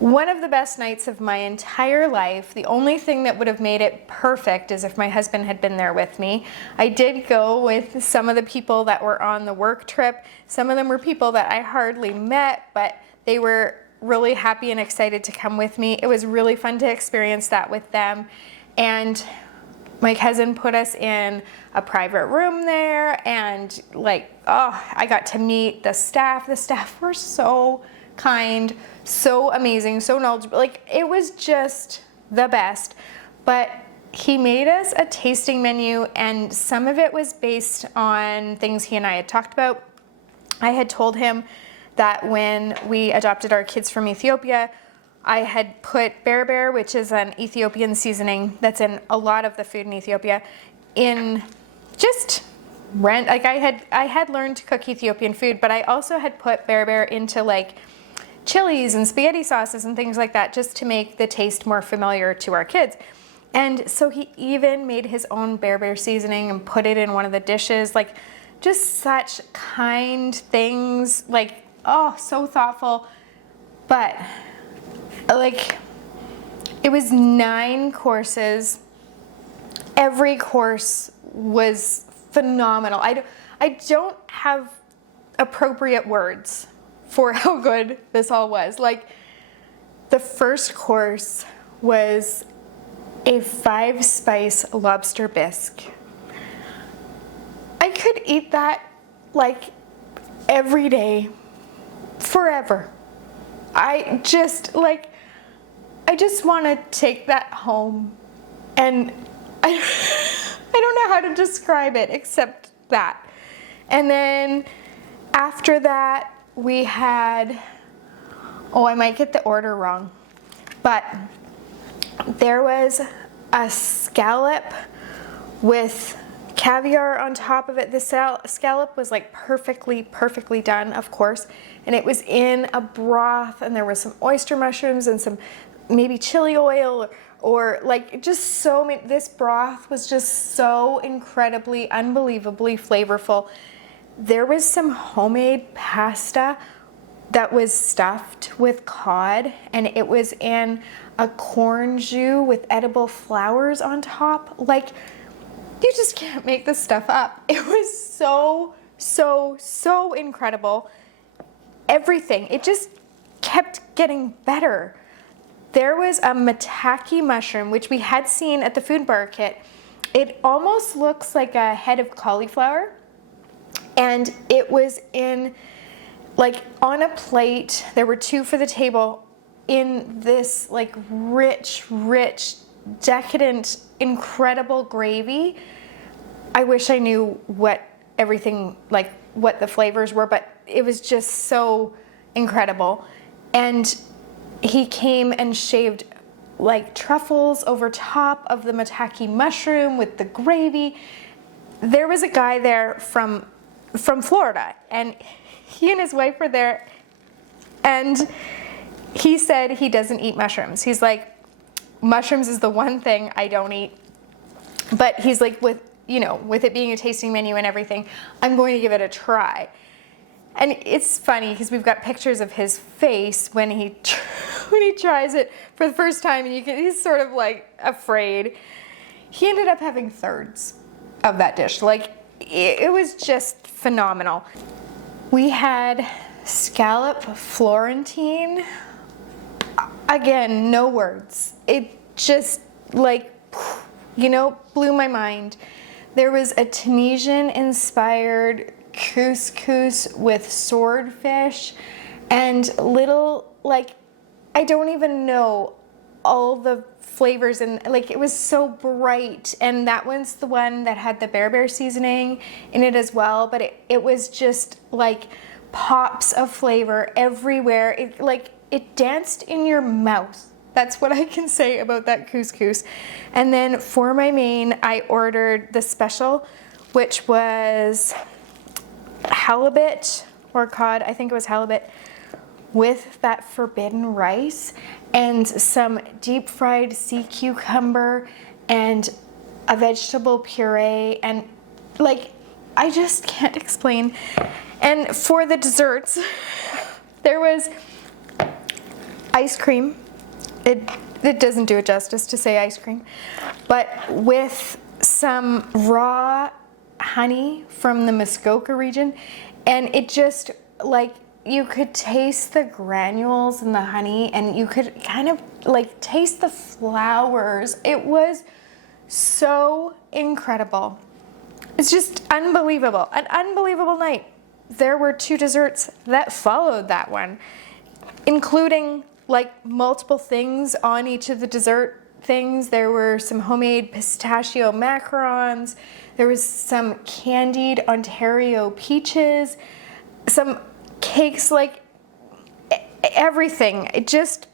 one of the best nights of my entire life. The only thing that would have made it perfect is if my husband had been there with me. I did go with some of the people that were on the work trip. Some of them were people that I hardly met, but they were really happy and excited to come with me. It was really fun to experience that with them. And my cousin put us in a private room there, and like, oh, I got to meet the staff. The staff were so kind, so amazing, so knowledgeable. Like, it was just the best. But he made us a tasting menu, and some of it was based on things he and I had talked about. I had told him that when we adopted our kids from Ethiopia, I had put berbere, which is an Ethiopian seasoning that's in a lot of the food in Ethiopia, in just like I had learned to cook Ethiopian food, but I also had put berbere into like chilies and spaghetti sauces and things like that, just to make the taste more familiar to our kids. And so he even made his own berbere seasoning and put it in one of the dishes. Like, just such kind things. Like, oh, so thoughtful. But like, it was 9 courses. Every course was phenomenal. I don't have appropriate words for how good this all was. Like, the first course was a 5-spice lobster bisque. I could eat that like every day forever. I just want to take that home, and I don't know how to describe it except that. And then after that, we had, I might get the order wrong, but there was a scallop with caviar on top of it. The scallop was like perfectly done, of course, and it was in a broth, and there was some oyster mushrooms and some maybe chili oil or like just so many. This broth was just so incredibly, unbelievably flavorful. There was some homemade pasta that was stuffed with cod, and it was in a corn jus with edible flowers on top. Like, you just can't make this stuff up. It was so incredible. Everything, it just kept getting better. There was a maitake mushroom, which we had seen at the food market. It almost looks like a head of cauliflower, and it was in, like, on a plate. There were two for the table in this like rich, decadent, incredible gravy. I wish I knew what everything, like what the flavors were, but it was just so incredible. And he came and shaved like truffles over top of the maitake mushroom with the gravy. There was a guy there from Florida, and he and his wife were there, and he said he doesn't eat mushrooms. He's like, mushrooms is the one thing I don't eat. But he's like, with it being a tasting menu and everything, I'm going to give it a try. And it's funny because we've got pictures of his face when he tries it for the first time, and he's sort of like afraid. He ended up having thirds of that dish. Like, it was just phenomenal. We had scallop Florentine. Again, no words. It just like, blew my mind. There was a Tunisian-inspired couscous with swordfish and little, like, I don't even know all the flavors, and like it was so bright. And that one's the one that had the bear seasoning in it as well, but it was just like pops of flavor everywhere. It danced in your mouth. That's what I can say about that couscous. And then for my main, I ordered the special, which was halibut or cod. I think it was halibut with that forbidden rice and some deep fried sea cucumber and a vegetable puree. And like, I just can't explain. And for the desserts, there was ice cream. It doesn't do it justice to say ice cream, but with some raw honey from the Muskoka region, and it just, like, you could taste the granules in the honey, and you could kind of like taste the flowers. It was so incredible. It's just unbelievable. An unbelievable night. There were 2 desserts that followed that one, including like multiple things on each of the dessert things. There were some homemade pistachio macarons. There was some candied Ontario peaches, some cakes, like everything. It just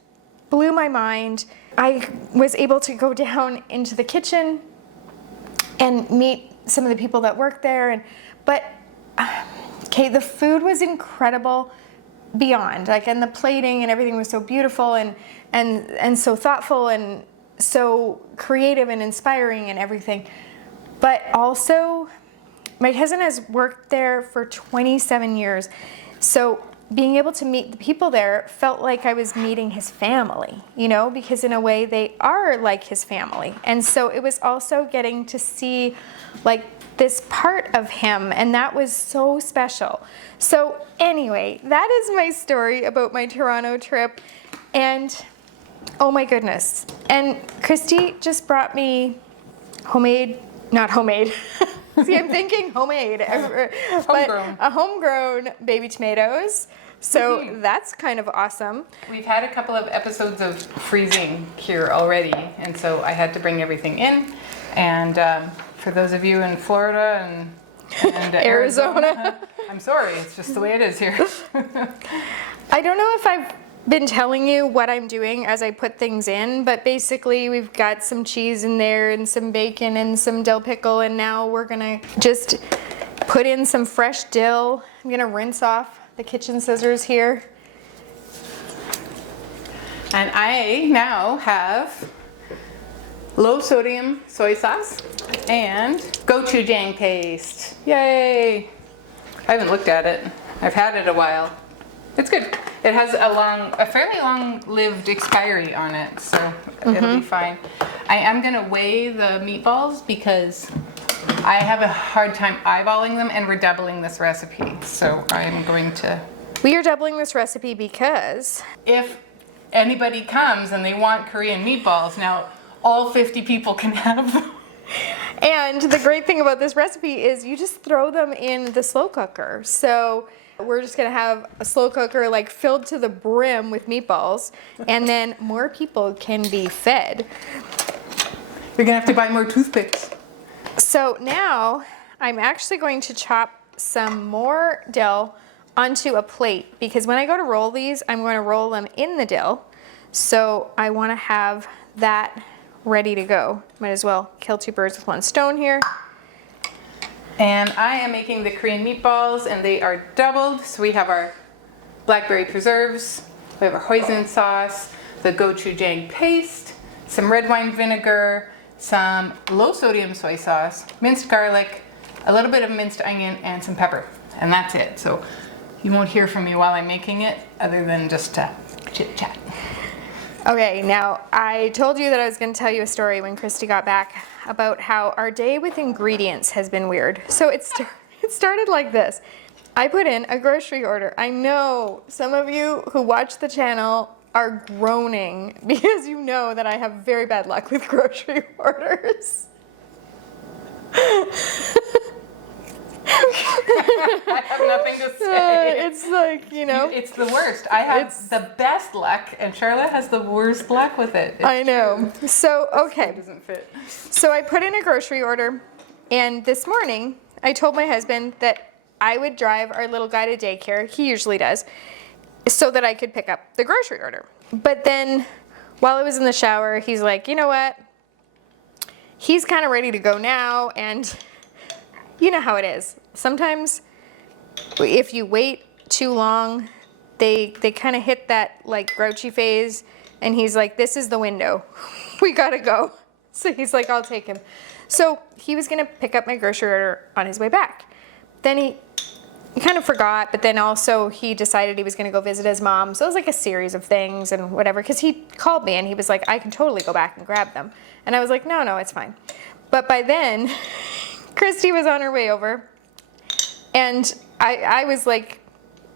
blew my mind. I was able to go down into the kitchen and meet some of the people that work there, but the food was incredible beyond, like, and the plating and everything was so beautiful and so thoughtful and so creative and inspiring and everything. But also, my cousin has worked there for 27 years, so being able to meet the people there felt like I was meeting his family, because in a way they are like his family. And so it was also getting to see like this part of him, and that was so special. So anyway, that is my story about my Toronto trip, and oh my goodness. And Christy just brought me not homemade. See, I'm thinking homemade. Homegrown. A homegrown baby tomatoes. So that's kind of awesome. We've had a couple of episodes of freezing here already, and so I had to bring everything in. And for those of you in Florida and Arizona, I'm sorry, it's just the way it is here. I don't know if I've been telling you what I'm doing as I put things in, but basically we've got some cheese in there and some bacon and some dill pickle, and now we're gonna just put in some fresh dill. I'm gonna rinse off the kitchen scissors here. And I now have low sodium soy sauce and gochujang paste. Yay! I haven't looked at it. I've had it a while. It's good. It has a fairly long-lived expiry on it, so it'll be fine. I am gonna weigh the meatballs because I have a hard time eyeballing them, and we're doubling this recipe. So I am going to. We are doubling this recipe because If anybody comes and they want Korean meatballs, now all 50 people can have them. and the great thing about this recipe is you just throw them in the slow cooker. So we're just gonna have a slow cooker like filled to the brim with meatballs, and then more people can be fed. You're gonna have to buy more toothpicks. So now I'm actually going to chop some more dill onto a plate, because when I go to roll these, I'm going to roll them in the dill. So I want to have that ready to go. Might as well kill two birds with one stone here. And I am making the Korean meatballs, and they are doubled. So we have our blackberry preserves, we have our hoisin sauce, the gochujang paste, some red wine vinegar, some low sodium soy sauce, minced garlic, a little bit of minced onion, and some pepper. And that's it. So you won't hear from me while I'm making it, other than just to chit chat. Okay, now I told you that I was going to tell you a story when Christy got back about how our day with ingredients has been weird. So it started like this. I put in a grocery order. I know some of you who watch the channel are groaning because you know that I have very bad luck with grocery orders. I have nothing to say. It's like, you know. It's the worst. I have the best luck, and Sharla has the worst luck with it. I know. So, okay. It doesn't fit. So I put in a grocery order, and this morning I told my husband that I would drive our little guy to daycare, he usually does, so that I could pick up the grocery order. But then while I was in the shower, he's like, you know what? He's kind of ready to go now, and you know how it is. Sometimes if you wait too long, they kind of hit that like grouchy phase, and he's like, this is the window. We gotta go. So he's like, I'll take him. So he was gonna pick up my grocery order on his way back. Then he kind of forgot, but then also he decided he was gonna go visit his mom. So it was like a series of things and whatever, because he called me and he was like, I can totally go back and grab them. And I was like, no, it's fine. But by then, Christy was on her way over, and I was like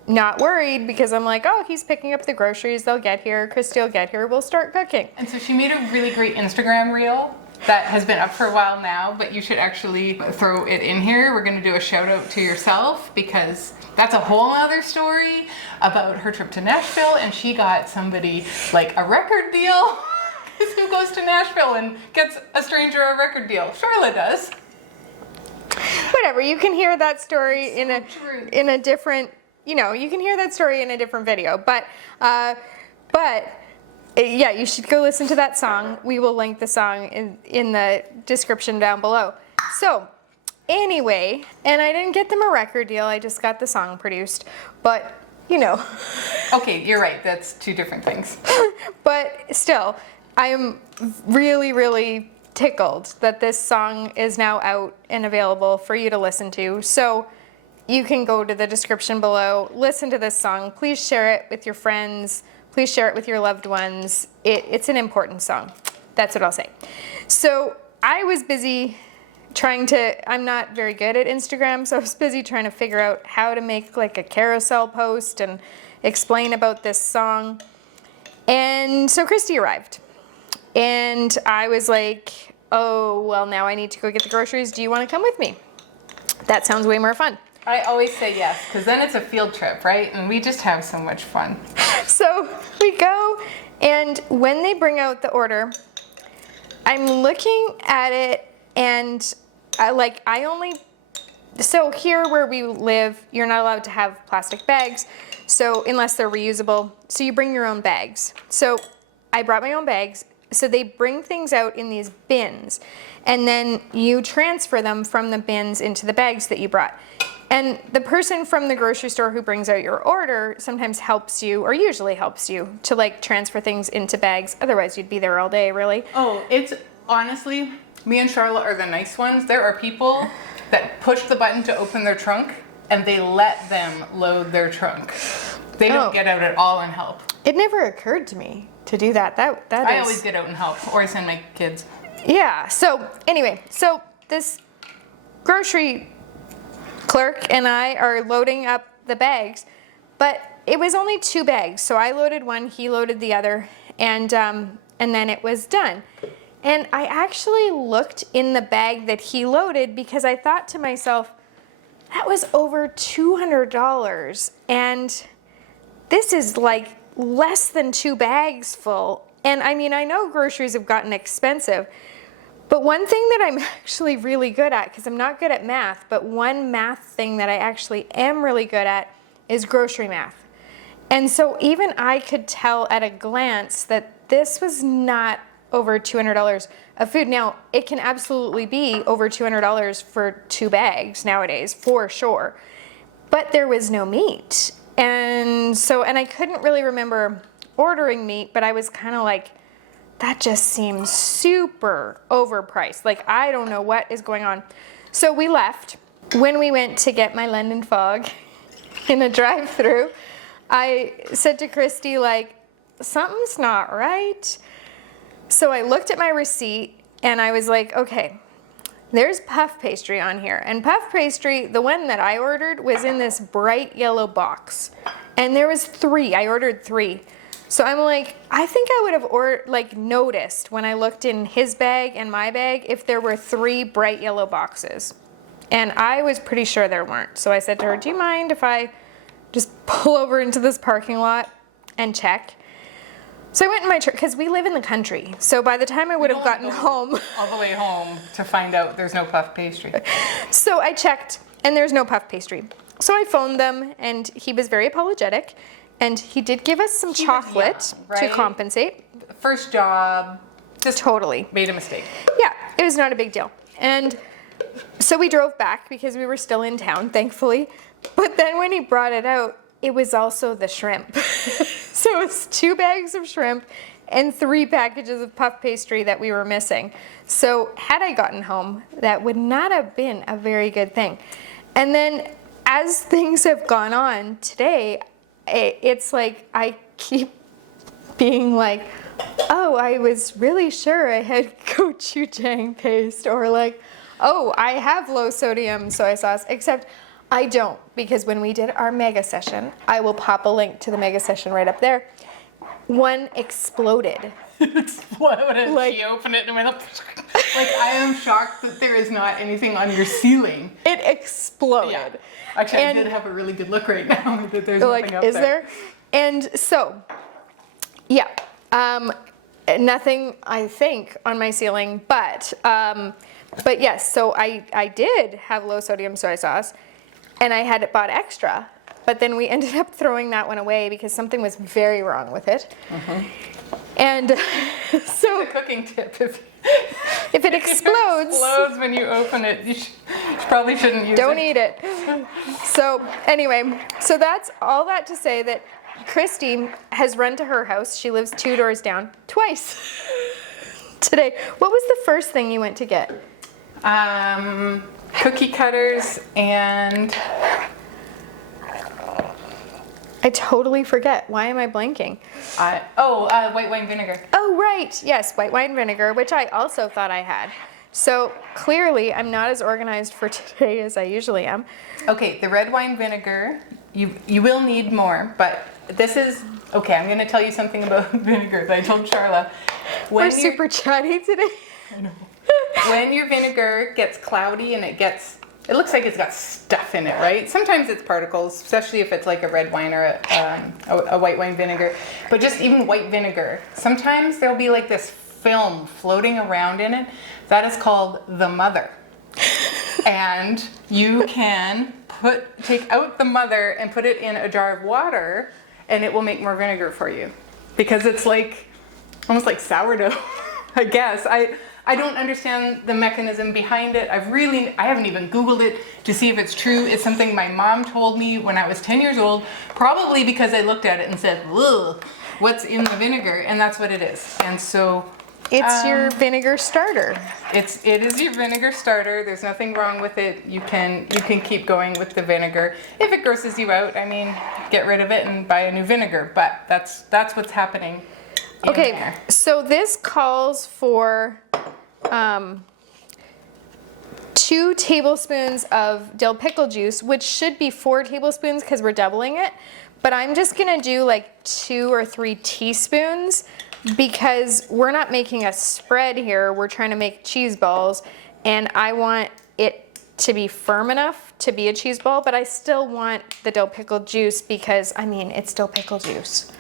not worried, because I'm like, oh, he's picking up the groceries, they'll get here, Christy will get here, we'll start cooking. And so she made a really great Instagram reel that has been up for a while now, but you should actually throw it in here. We're gonna do a shout out to yourself, because that's a whole other story about her trip to Nashville, and she got somebody like a record deal. Who goes to Nashville and gets a stranger a record deal? Sharla does. Whatever, you can hear that story in a different, you know, you can hear that story in a different video. But yeah, you should go listen to that song. We will link the song in the description down below. So anyway, and I didn't get them a record deal, I just got the song produced, but you know. Okay, you're right, that's two different things. But still, I am really, really tickled that this song is now out and available for you to listen to. So you can go to the description below, listen to this song. Please share it with your friends. Please share it with your loved ones. It's an important song. That's what I'll say. So I was busy I'm not very good at Instagram, so I was busy trying to figure out how to make like a carousel post and explain about this song. And so Christy arrived. And I was like, oh, well, now I need to go get the groceries. Do you want to come with me? That sounds way more fun. I always say yes, because then it's a field trip, right? And we just have so much fun. So we go, and when they bring out the order, I'm looking at it, and so here where we live, you're not allowed to have plastic bags. So unless they're reusable, so you bring your own bags. So I brought my own bags. So they bring things out in these bins, and then you transfer them from the bins into the bags that you brought. And the person from the grocery store who brings out your order sometimes helps you, or usually helps you, to like transfer things into bags. Otherwise you'd be there all day, really. Oh, it's honestly, me and Sharla are the nice ones. There are people that push the button to open their trunk and they let them load their trunk. They don't get out at all and help. It never occurred to me to do that. I always get out and help, or I send my kids. Yeah, so anyway, so this grocery clerk and I are loading up the bags, but it was only 2 bags. So I loaded one, he loaded the other, and then it was done. And I actually looked in the bag that he loaded because I thought to myself, that was over $200, and this is like less than 2 bags full. And I mean, I know groceries have gotten expensive, but one thing that I'm actually really good at, because I'm not good at math, but one math thing that I actually am really good at is grocery math. And so even I could tell at a glance that this was not over $200 of food. Now, it can absolutely be over $200 for 2 bags nowadays, for sure. But there was no meat. And I couldn't really remember ordering meat, but I was kind of like, that just seems super overpriced. Like, I don't know what is going on. So we left. When we went to get my London Fog in the drive-thru, I said to Christy, like, something's not right. So I looked at my receipt and I was like, okay, there's puff pastry on here. And puff pastry, the one that I ordered, was in this bright yellow box. And there was 3. I ordered 3. So I'm like, I think I would have noticed when I looked in his bag and my bag if there were 3 bright yellow boxes. And I was pretty sure there weren't. So I said to her, do you mind if I just pull over into this parking lot and check? So I went in my truck, because we live in the country. So by the time I would have gotten home, all the way home to find out there's no puff pastry. So I checked and there's no puff pastry. So I phoned them and he was very apologetic, and he did give us some chocolate to compensate. First job, just totally made a mistake. Yeah, it was not a big deal. And so we drove back because we were still in town, thankfully. But then when he brought it out, it was also the shrimp. So it was 2 bags of shrimp and 3 packages of puff pastry that we were missing. So had I gotten home, that would not have been a very good thing. And then as things have gone on today, it's like I keep being like, oh, I was really sure I had gochujang paste, or like, oh, I have low sodium soy sauce, except I don't, because when we did our mega session, I will pop a link to the mega session right up there. One exploded. Exploded. Like, she opened it and went up. Like, I am shocked that there is not anything on your ceiling. It exploded. Yeah. Actually, I did have a really good look right now that there's nothing up there. Is there? And so, yeah, nothing, I think, on my ceiling, but yes, so I did have low sodium soy sauce. And I had it bought extra, but then we ended up throwing that one away because something was very wrong with it. Mm-hmm. And so, a cooking tip: if it explodes when you open it, you probably shouldn't use it. Don't eat it. So anyway, so that's all that to say that Christy has run to her house. She lives 2 doors down twice today. What was the first thing you went to get? Cookie cutters and... I totally forget. Why am I blanking? White wine vinegar. Oh, right. Yes, white wine vinegar, which I also thought I had. So clearly, I'm not as organized for today as I usually am. Okay, the red wine vinegar, you will need more, but this is... Okay, I'm going to tell you something about vinegar that I told Sharla. We're super chatty today. I know. When your vinegar gets cloudy and it looks like it's got stuff in it, right? Sometimes it's particles, especially if it's like a red wine or a white wine vinegar. But just even white vinegar, sometimes there'll be like this film floating around in it. That is called the mother. And you can take out the mother and put it in a jar of water, and it will make more vinegar for you, because it's like almost like sourdough. I guess I don't understand the mechanism behind it. I haven't even Googled it to see if it's true. It's something my mom told me when I was 10 years old, probably because I looked at it and said, ugh, what's in the vinegar? And that's what it is. And so It's your vinegar starter. it is your vinegar starter. There's nothing wrong with it. You can keep going with the vinegar. If it grosses you out, I mean, get rid of it and buy a new vinegar. But that's what's happening. Okay, there. so this calls for 2 tablespoons of dill pickle juice, which should be 4 tablespoons because we're doubling it. But I'm just gonna do like 2 or 3 teaspoons because we're not making a spread here. We're trying to make cheese balls, and I want it to be firm enough to be a cheese ball, but I still want the dill pickle juice because, I mean, it's dill pickle juice.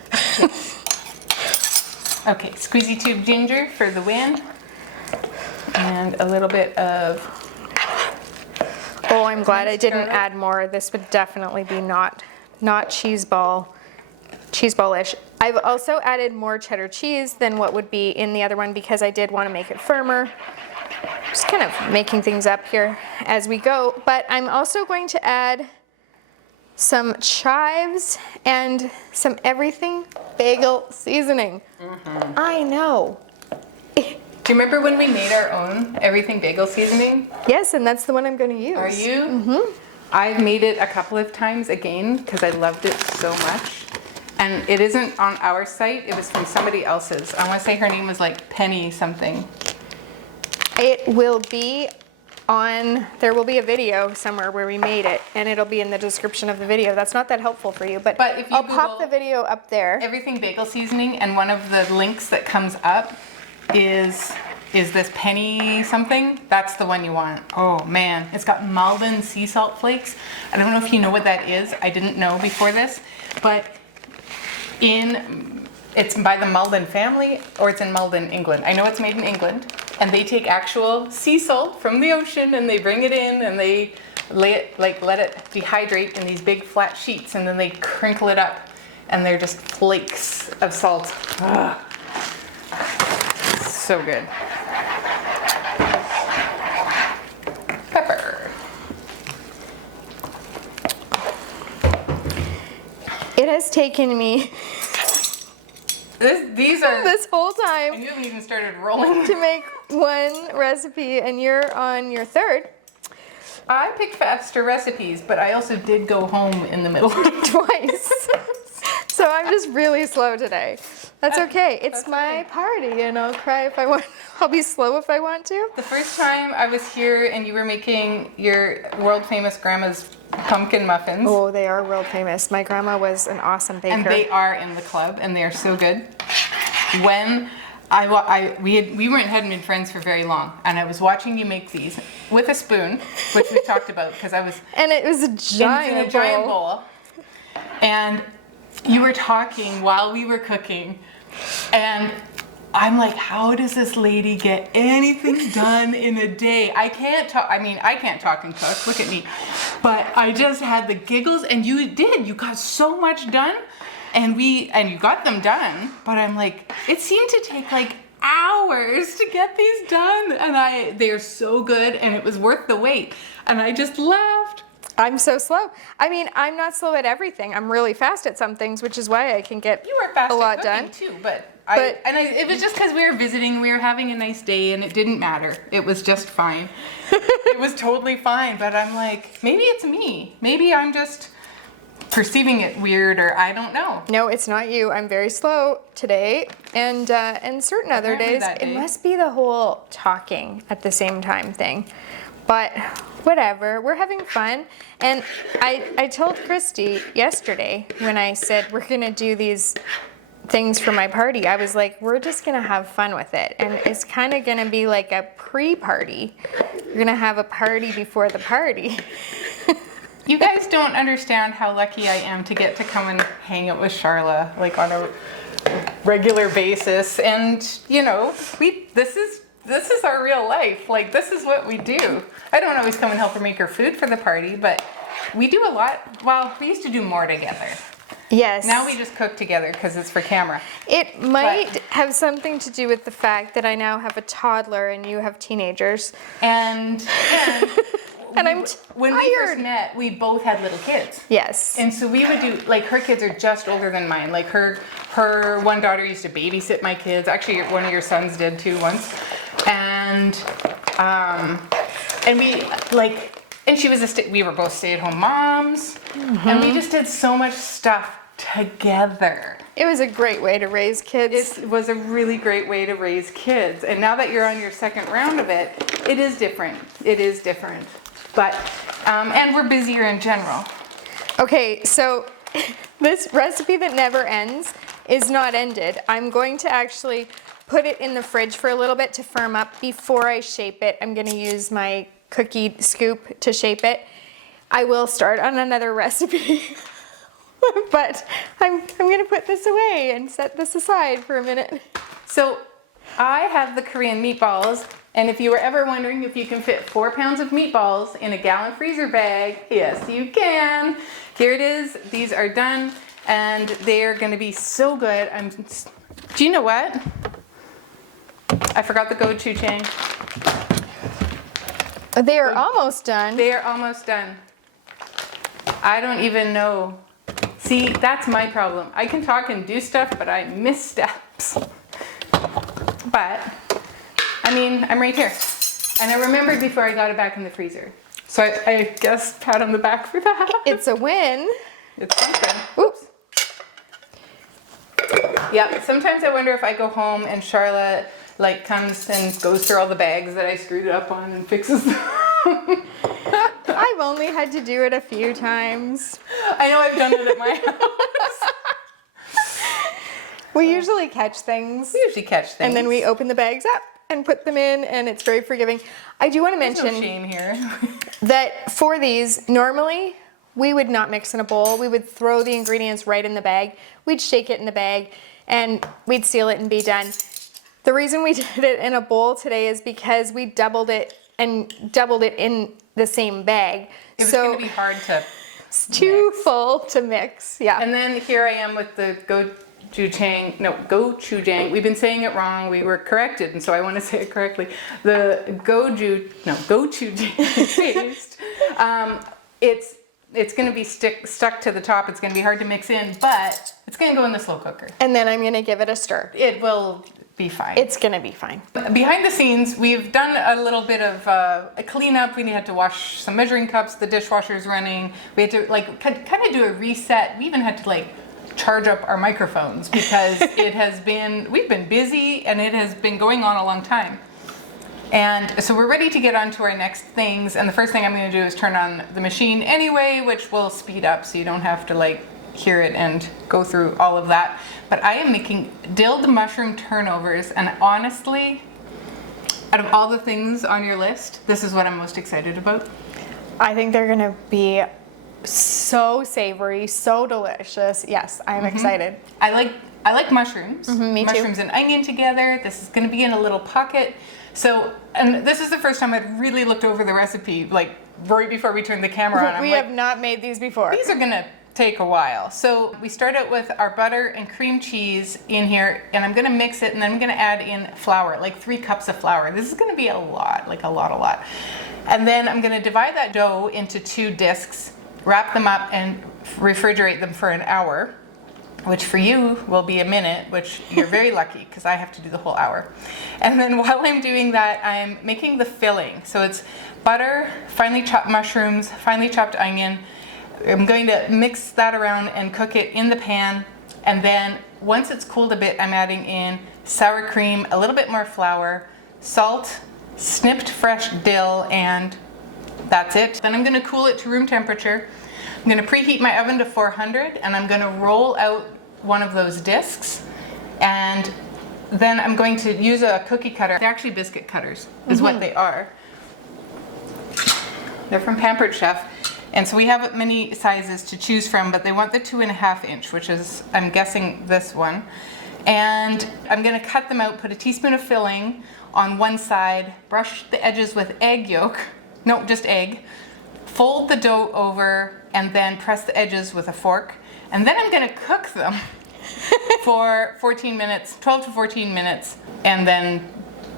Okay, squeezy tube ginger for the win. And a little bit of... Oh, I'm glad I didn't add more. This would definitely be not cheese ball-ish. I've also added more cheddar cheese than what would be in the other one because I did want to make it firmer. Just kind of making things up here as we go. But I'm also going to add some chives and some everything bagel seasoning. Mm-hmm. I know. Do you remember when we made our own everything bagel seasoning? Yes, and that's the one I'm going to use. Are you? Mm-hmm. I've made it a couple of times again because I loved it so much. And it isn't on our site, it was from somebody else's. I want to say her name was like Penny something. It will be there will be a video somewhere where we made it, and it'll be in the description of the video. That's not that helpful for you, but if you I'll pop the video up there. Everything bagel seasoning, and one of the links that comes up is this Penny something. That's the one you want. Oh man, it's got Malden sea salt flakes. I don't know if you know what that is. I didn't know before this, but it's by the Malden family, or it's in Malden, England. I know it's made in England, and they take actual sea salt from the ocean and they bring it in and they let it dehydrate in these big flat sheets, and then they crinkle it up, and they're just flakes of salt. Ugh. So good. Pepper. It has taken me this whole time, and you haven't even started rolling, to make one recipe, and you're on your third. I picked faster recipes, but I also did go home in the middle. Twice. So I'm just really slow today. That's okay. It's my party, and I'll cry if I want. I'll be slow if I want to. The first time I was here and you were making your world famous grandma's pumpkin muffins. Oh, they are world famous. My grandma was an awesome baker. And they are in the club, and they are so good. When we hadn't been friends for very long, and I was watching you make these with a spoon, which we talked about because I was. And it was a giant bowl. And you were talking while we were cooking, and I'm like, how does this lady get anything done in a day? I can't talk. I mean, I can't talk and cook. Look at me. But I just had the giggles, and you did. You got so much done, and you got them done. But I'm like, it seemed to take like hours to get these done, and they're so good, and it was worth the wait. And I just laughed. I'm so slow. I mean, I'm not slow at everything. I'm really fast at some things, which is why I can get a lot done. Too, it was just because we were visiting, we were having a nice day, and it didn't matter. It was just fine. It was totally fine, but I'm like, maybe it's me. Maybe I'm just perceiving it weird, or I don't know. No, it's not you. I'm very slow today, and certain other days. It must be the whole talking at the same time thing. But whatever, we're having fun. And I told Christy yesterday when I said we're gonna do these things for my party, I was like, we're just gonna have fun with it. And it's kind of gonna be like a pre-party. We're gonna have a party before the party. You guys don't understand how lucky I am to get to come and hang out with Sharla, like on a regular basis. And you know, this is our real life. Like, this is what we do. I don't always come and help her make her food for the party, but we do a lot. Well, we used to do more together. Yes. Now we just cook together because it's for camera. It might have something to do with the fact that I now have a toddler and you have teenagers. And And I'm when we first met, we both had little kids. Yes. And so we would do, like, her kids are just older than mine. Like, her one daughter used to babysit my kids. Actually, one of your sons did too once. And we, like, and she was we were both stay-at-home moms. Mm-hmm. And we just did so much stuff together. It was a great way to raise kids. It was a really great way to raise kids. And now that you're on your second round of it, it is different. It is different. But, and we're busier in general. Okay, so this recipe that never ends is not ended. I'm going to actually put it in the fridge for a little bit to firm up before I shape it. I'm gonna use my cookie scoop to shape it. I will start on another recipe, but I'm gonna put this away and set this aside for a minute. So I have the Korean meatballs, and if you were ever wondering if you can fit 4 pounds of meatballs in a gallon freezer bag, yes you can. Here it is. These are done, and they are gonna be so good. Do you know what? I forgot the gochujang. They are almost done. They are almost done. I don't even know. See, that's my problem. I can talk and do stuff, but I miss steps. But, I mean, I'm right here. And I remembered before I got it back in the freezer. So I guess pat on the back for that. It's a win. It's something. Oops. Yeah, sometimes I wonder if I go home and Sharla like comes and goes through all the bags that I screwed it up on and fixes them. I've only had to do it a few times. I know I've done it at my house. We usually catch things. We usually catch things. And then we open the bags up and put them in, and it's very forgiving. I do want to There's mention no shame here. that for these, normally we would not mix in a bowl. We would throw the ingredients right in the bag. We'd shake it in the bag and we'd seal it and be done. The reason we did it in a bowl today is because we doubled it in the same bag. It was going to be hard to It's too full to mix. Yeah. And then here I am with the gochujang. We've been saying it wrong. We were corrected, and so I want to say it correctly. The gochujang paste. It's going to be stuck to the top. It's going to be hard to mix in, but it's going to go in the slow cooker. And then I'm going to give it a stir. It will be fine. It's going to be fine. Behind the scenes, we've done a little bit of a cleanup. We had to wash some measuring cups. The dishwasher's running. We had to kind of do a reset. We even had to charge up our microphones because we've been busy and it has been going on a long time. And so we're ready to get on to our next things. And the first thing I'm going to do is turn on the machine anyway, which will speed up so you don't have to hear it and go through all of that. But I am making dilled mushroom turnovers, and honestly, out of all the things on your list, this is what I'm most excited about. I think they're gonna be so savory, so delicious. Yes, I'm excited. I like mushrooms. Me too. Mushrooms and onion together. This is gonna be in a little pocket. So, and this is the first time I've really looked over the recipe, right before we turned the camera on. We have not made these before. These are gonna take a while. So we start out with our butter and cream cheese in here, and I'm gonna mix it, and then I'm gonna add in flour, 3 cups of flour. This is gonna be a lot. And then I'm gonna divide that dough into 2 discs, wrap them up, and refrigerate them for an hour, which for you will be a minute, which you're very lucky because I have to do the whole hour. And then while I'm doing that, I'm making the filling. So it's butter, finely chopped mushrooms, finely chopped onion. I'm going to mix that around and cook it in the pan. And then once it's cooled a bit, I'm adding in sour cream, a little bit more flour, salt, snipped fresh dill, and that's it. Then I'm going to cool it to room temperature. I'm going to preheat my oven to 400, and I'm going to roll out one of those discs. And then I'm going to use a cookie cutter. They're actually biscuit cutters, is what they are. They're from Pampered Chef. And so we have many sizes to choose from, but they want the 2.5 inch, which is, I'm guessing, this one. And I'm going to cut them out, put a teaspoon of filling on one side, brush the edges with egg yolk, no, just egg, fold the dough over and then press the edges with a fork. And then I'm gonna cook them for 14 minutes, 12 to 14 minutes. And then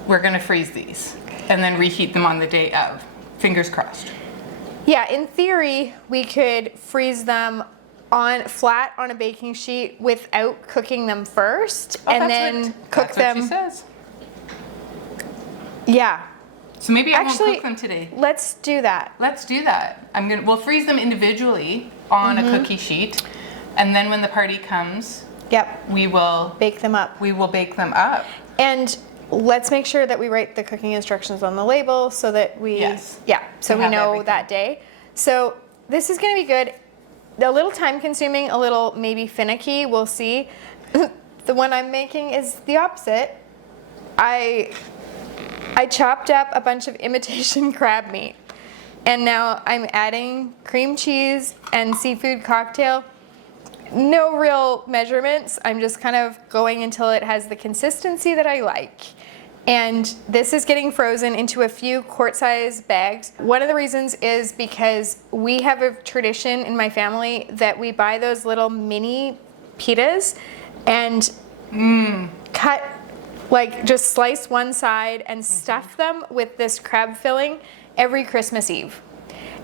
we're gonna freeze these and then reheat them on the day of. Fingers crossed. Yeah, in theory, we could freeze them on flat on a baking sheet without cooking them first, and then cook them. That's what she says. Yeah. So maybe I won't Actually, cook them today. let's do that. Let's do that. We'll freeze them individually on a cookie sheet, and then when the party comes, Yep. we will Bake them up. bake them up. And let's make sure that we write the cooking instructions on the label so that we, Yes. so We we have know everything. that day. So this is going to be good. A little time consuming, a little maybe finicky. We'll see. The one I'm making is the opposite. I chopped up a bunch of imitation crab meat, and now I'm adding cream cheese and seafood cocktail. No real measurements. I'm just kind of going until it has the consistency that I like. And this is getting frozen into a few quart-size bags. One of the reasons is because we have a tradition in my family that we buy those little mini pitas and cut, like just slice one side and stuff them with this crab filling every Christmas Eve.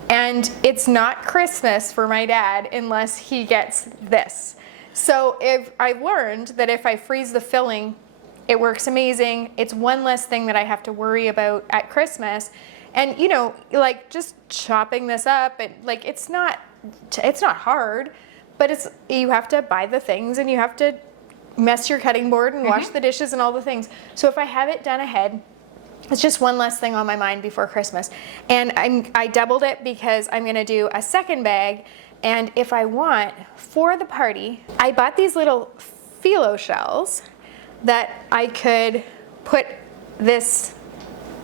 And it's not Christmas for my dad unless he gets this. So I've learned that if I freeze the filling, it works amazing. It's one less thing that I have to worry about at Christmas. And you know, like just chopping this up, and like it's not hard, but you have to buy the things and you have to mess your cutting board and wash the dishes and all the things. So if I have it done ahead, it's just one less thing on my mind before Christmas. And I doubled it because I'm gonna do a second bag. And if I want, for the party, I bought these little phyllo shells that I could put this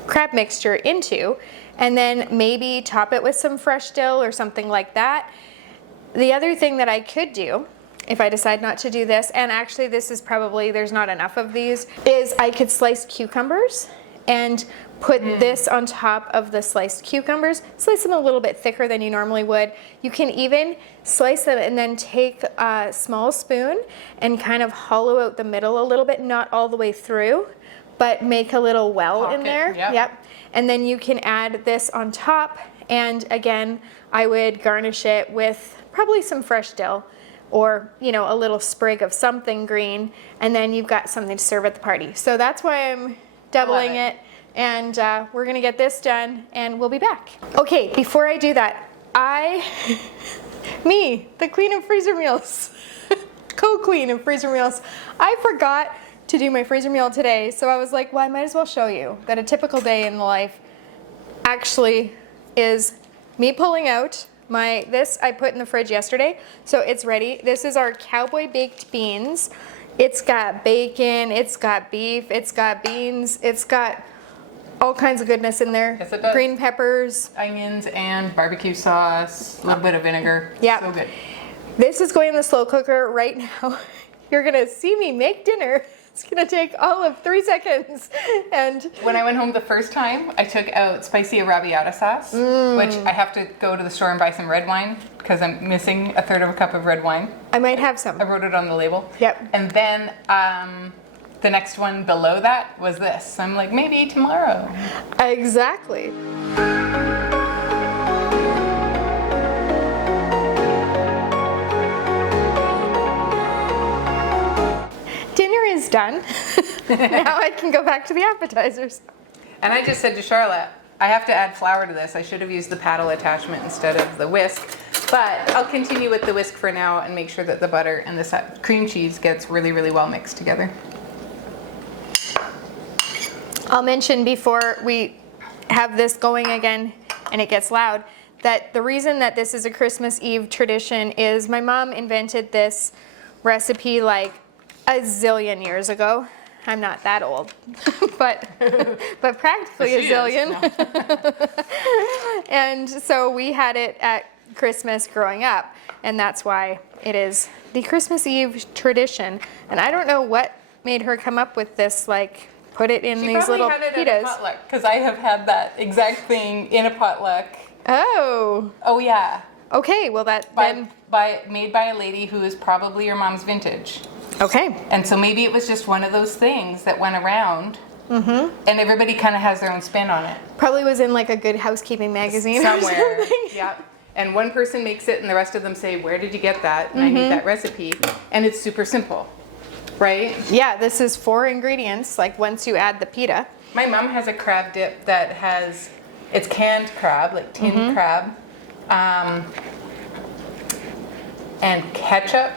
crab mixture into, and then maybe top it with some fresh dill or something like that. The other thing that I could do, if I decide not to do this, and actually this is probably, there's not enough of these, is I could slice cucumbers and put this on top of the sliced cucumbers. Slice them a little bit thicker than you normally would. You can even slice them and then take a small spoon and kind of hollow out the middle a little bit, not all the way through, but make a little well in there. Yep. And then you can add this on top. And again, I would garnish it with probably some fresh dill or, you know, a little sprig of something green. And then you've got something to serve at the party. So that's why I'm doubling it. And we're gonna get this done and we'll be back. Okay, before I do that, me, the queen of freezer meals, co-queen of freezer meals, I forgot to do my freezer meal today. So I was like, well, I might as well show you that a typical day in the life actually is me pulling out this I put in the fridge yesterday. So it's ready. This is our Cowboy baked beans. It's got bacon, it's got beef, it's got beans, it's got all kinds of goodness in there. Yes, it does. Green peppers. Onions and barbecue sauce, a little bit of vinegar. Yeah. So good. This is going in the slow cooker right now. You're gonna see me make dinner. It's gonna take all of 3 seconds. And when I went home the first time, I took out spicy arrabbiata sauce, which I have to go to the store and buy some red wine because I'm missing a third of a cup of red wine. I might have some. I wrote it on the label. Yep. And then the next one below that was this. So I'm like, maybe tomorrow. Exactly. Dinner is done. Now I can go back to the appetizers. And I just said to Sharla, I have to add flour to this. I should have used the paddle attachment instead of the whisk. But I'll continue with the whisk for now and make sure that the butter and the cream cheese gets really, really well mixed together. I'll mention before we have this going again and it gets loud, that the reason that this is a Christmas Eve tradition is my mom invented this recipe like a zillion years ago. I'm not that old, but practically a zillion. And so we had it at Christmas growing up, and that's why it is the Christmas Eve tradition. And I don't know what made her come up with this, like put it in these little pitas. Because I have had that exact thing in a potluck Oh. Oh yeah. Okay, well then. Made by a lady who is probably your mom's vintage. Okay. And so maybe it was just one of those things that went around. Mm-hmm. And everybody kind of has their own spin on it. Probably was in like a Good Housekeeping magazine Somewhere. or something. Yeah. And one person makes it and the rest of them say, where did you get that? And I need that recipe. And it's super simple, right? Yeah, this is 4 ingredients, like once you add the pita. My mom has a crab dip that has, it's canned crab, like tinned crab, and ketchup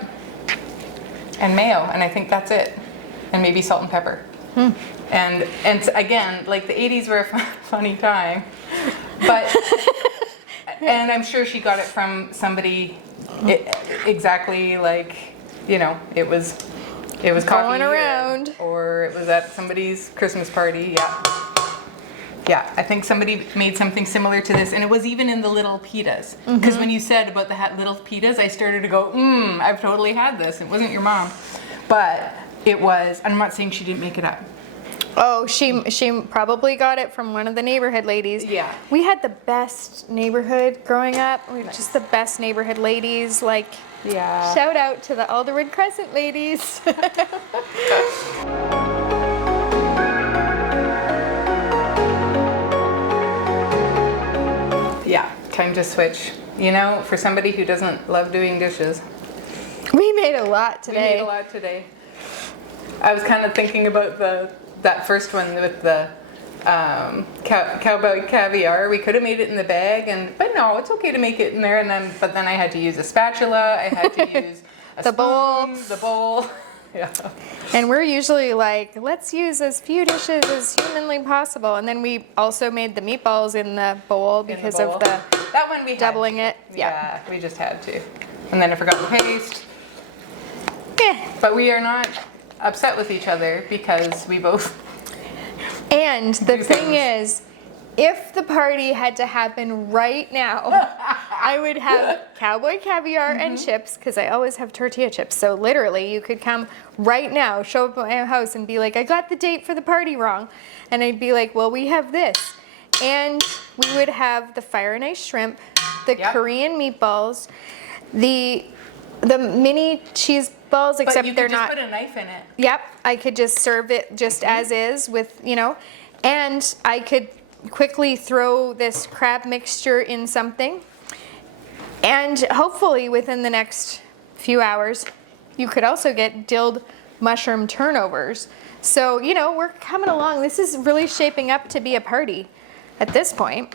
and mayo, and I think that's it. And maybe salt and pepper. And again, like the 80s were a funny time, but, and I'm sure she got it from somebody exactly like, you know, it was Going coffee around. or it was at somebody's Christmas party. Yeah, I think somebody made something similar to this, and it was even in the little pitas. Because when you said about the little pitas, I started to go, I've totally had this. It wasn't your mom, but it was. I'm not saying she didn't make it up. Oh, she probably got it from one of the neighborhood ladies. Yeah. We had the best neighborhood growing up. We were just the best neighborhood ladies. Like, Yeah. shout out to the Alderwood Crescent ladies. Yeah, time to switch. You know, for somebody who doesn't love doing dishes. We made a lot We today. made a lot today. I was kind of thinking about that first one with the Cowboy Caviar. We could have made it in the bag, but no, it's okay to make it in there. But then I had to use a spatula. I had to use a The bowl. spoon, the bowl. Yeah. And we're usually like, let's use as few dishes as humanly possible. And then we also made the meatballs in the bowl because bowl. of the That one we had doubling to. it. Yeah, we just had to. And then I forgot the paste. Yeah. But we are not upset with each other because we both. And the Do thing things. is, if the party had to happen right now, I would have Cowboy Caviar and chips, because I always have tortilla chips. So literally, you could come right now, show up at my house and be like, I got the date for the party wrong. And I'd be like, well, we have this. And we would have the fire and ice shrimp, the Yep. Korean meatballs, the mini cheese balls, except But you they're could just not. put a knife in it. Yep, I could just serve it just as is with, and I could quickly throw this crab mixture in something. And hopefully within the next few hours, you could also get dilled mushroom turnovers. So, we're coming along. This is really shaping up to be a party at this point.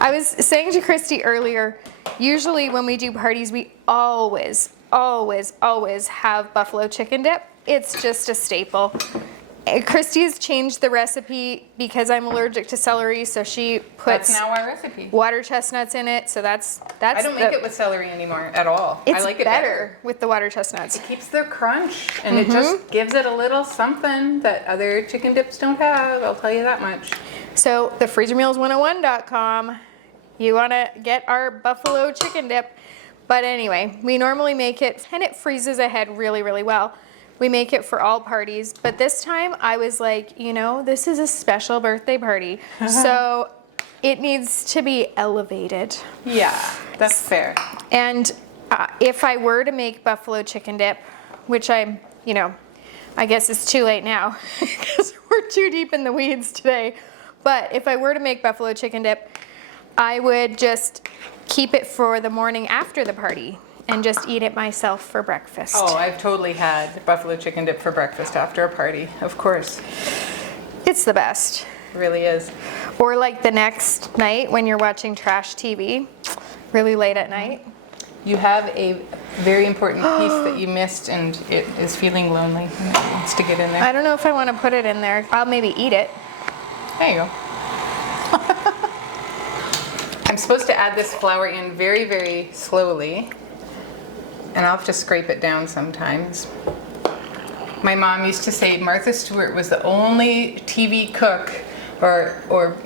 I was saying to Christy earlier, usually when we do parties, we always have buffalo chicken dip. It's just a staple. Christy's changed the recipe because I'm allergic to celery, so she puts That's now our recipe. water chestnuts in it. So that's I don't make it with celery anymore at all. It's I like it better with the water chestnuts. It keeps the crunch and it just gives it a little something that other chicken dips don't have. I'll tell you that much. So the freezermeals101.com, you want to get our buffalo chicken dip. But anyway, we normally make it, and it freezes ahead really, really well. We make it for all parties, but this time I was like, this is a special birthday party, so it needs to be elevated. Yeah, that's fair. And if I were to make buffalo chicken dip, which I guess it's too late now because we're too deep in the weeds today, but if I were to make buffalo chicken dip, I would just keep it for the morning after the party and just eat it myself for breakfast. Oh, I've totally had buffalo chicken dip for breakfast after a party, of course. It's the best. It really is. Or like the next night when you're watching trash TV, really late at night. You have a very important piece that you missed and it is feeling lonely and it needs to get in there. I don't know if I want to put it in there. I'll maybe eat it. There you go. I'm supposed to add this flour in very, very slowly, and I'll have to scrape it down sometimes. My mom used to say Martha Stewart was the only TV cook or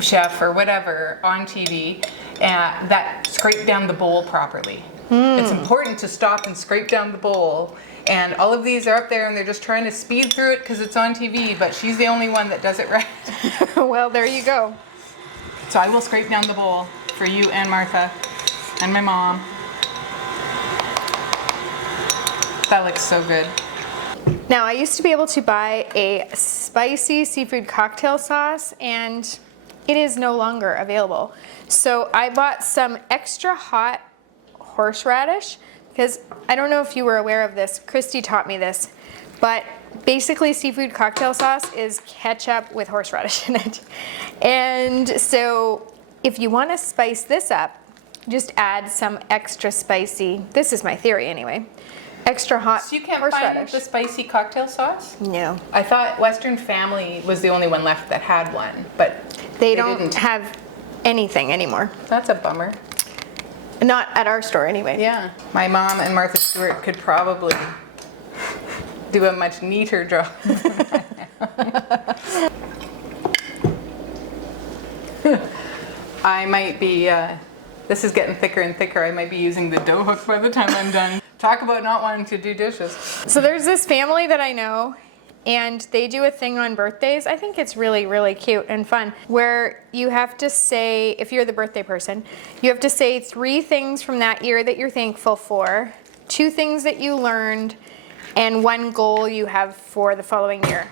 chef or whatever on TV that scrape down the bowl properly. It's important to stop and scrape down the bowl. And all of these are up there and they're just trying to speed through it because it's on TV, but she's the only one that does it right. Well, there you go. So I will scrape down the bowl for you and Martha and my mom. That looks so good. Now, I used to be able to buy a spicy seafood cocktail sauce, and it is no longer available. So I bought some extra hot horseradish, because I don't know if you were aware of this. Christy taught me this, but basically seafood cocktail sauce is ketchup with horseradish in it. And so if you want to spice this up, just add some extra spicy, this is my theory anyway, extra hot So you can't horseradish. find the spicy cocktail sauce? No. I thought Western Family was the only one left that had one, but They don't didn't. have anything anymore. That's a bummer. Not at our store anyway. Yeah. My mom and Martha Stewart could probably do a much neater job. I might be, this is getting thicker and thicker. I might be using the dough hook by the time I'm done. Talk about not wanting to do dishes. So there's this family that I know, and they do a thing on birthdays. I think it's really, really cute and fun, where you have to say, if you're the birthday person, you have to say 3 things from that year that you're thankful for, 2 things that you learned, and 1 goal you have for the following year.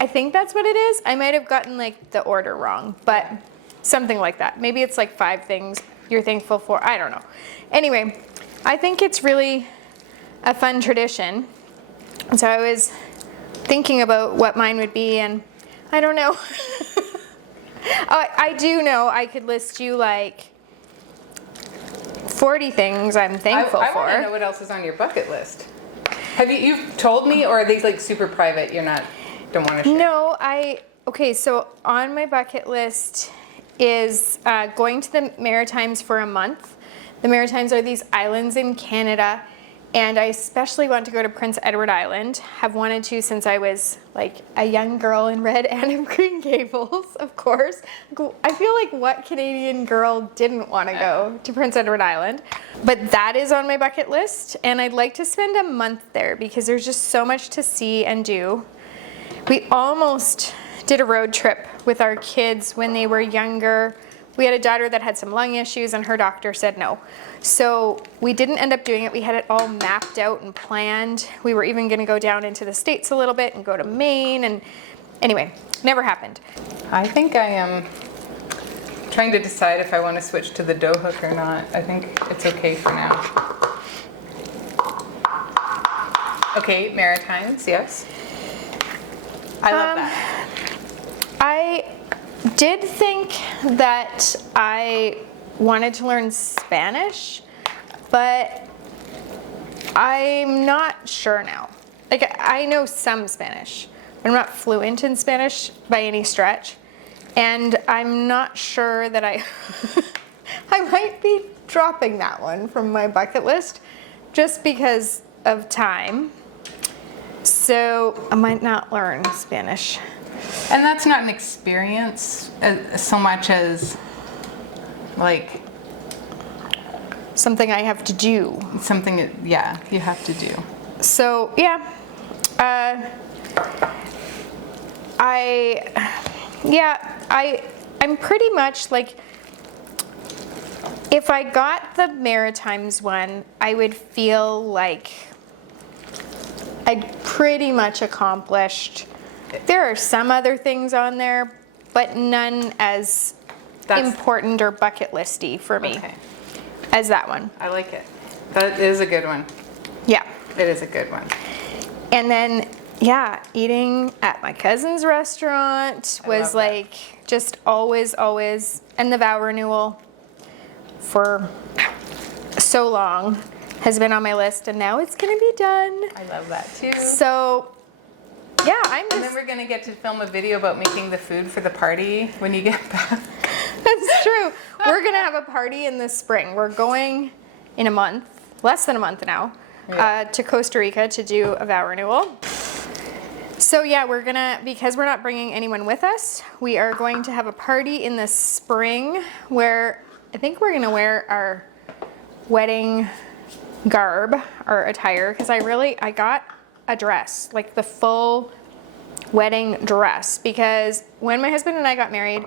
I think that's what it is. I might have gotten like the order wrong, but something like that. Maybe it's like 5 things you're thankful for. I don't know. Anyway, I think it's really a fun tradition. And so I was thinking about what mine would be, and I don't know. I do know I could list you like 40 things I'm thankful I for. want to know what else is on your bucket list. Have you've told me, or are these like super private? Don't want to share? No, okay, so on my bucket list is going to the Maritimes for a month. The Maritimes are these islands in Canada, and I especially want to go to Prince Edward Island. Have wanted to since I was like a young girl in red and of Green Gables, of course. I feel like what Canadian girl didn't want to go to Prince Edward Island? But that is on my bucket list, and I'd like to spend a month there because there's just so much to see and do. We almost did a road trip with our kids when they were younger. We had a daughter that had some lung issues, and her doctor said no. So we didn't end up doing it. We had it all mapped out and planned. We were even going to go down into the States a little bit and go to Maine. And anyway, never happened. I think I am trying to decide if I want to switch to the dough hook or not. I think it's okay for now. Okay, Maritimes, yes. I love that. I did think that I wanted to learn Spanish, but I'm not sure now. Like, I know some Spanish, but I'm not fluent in Spanish by any stretch. And I'm not sure that I might be dropping that one from my bucket list just because of time. So I might not learn Spanish. And that's not an experience so much as like Something I have to do. something that, yeah, you have to do. So yeah, I'm pretty much like, if I got the Maritimes one, I would feel like I'd pretty much accomplished. There are some other things on there, but none as important or bucket listy for me as that one. I like it. That is a good one. Yeah. It is a good one. And then, yeah, eating at my cousin's restaurant was like just always, and the vow renewal for so long has been on my list, and now it's gonna be done. I love that too. So, yeah, And then we're gonna get to film a video about making the food for the party when you get back. That's true. We're gonna have a party in the spring. We're going in a month, less than a month now, to Costa Rica to do a vow renewal. So yeah, because we're not bringing anyone with us, we are going to have a party in the spring where I think we're gonna wear our wedding garb or attire because I got a dress, like the full wedding dress, because when my husband and I got married,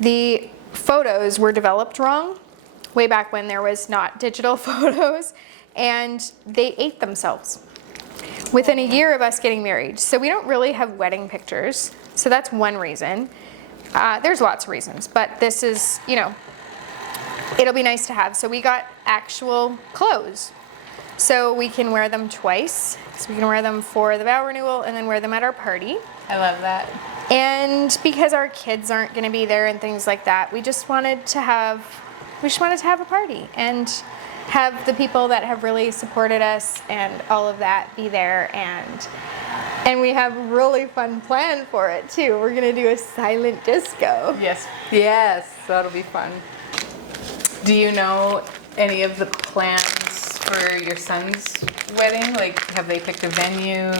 the photos were developed wrong way back when there was not digital photos, and they ate themselves within a year of us getting married. So we don't really have wedding pictures. So that's one reason. There's lots of reasons, but this is, you know, it'll be nice to have. So we got actual clothes. So we can wear them twice. So we can wear them for the vow renewal and then wear them at our party. I love that. And because our kids aren't going to be there and things like that, we just wanted to have a party and have the people that have really supported us and all of that be there, and we have a really fun plan for it too. We're going to do a silent disco. Yes, that'll be fun. Do you know any of the plans for your son's wedding? Like, have they picked a venue?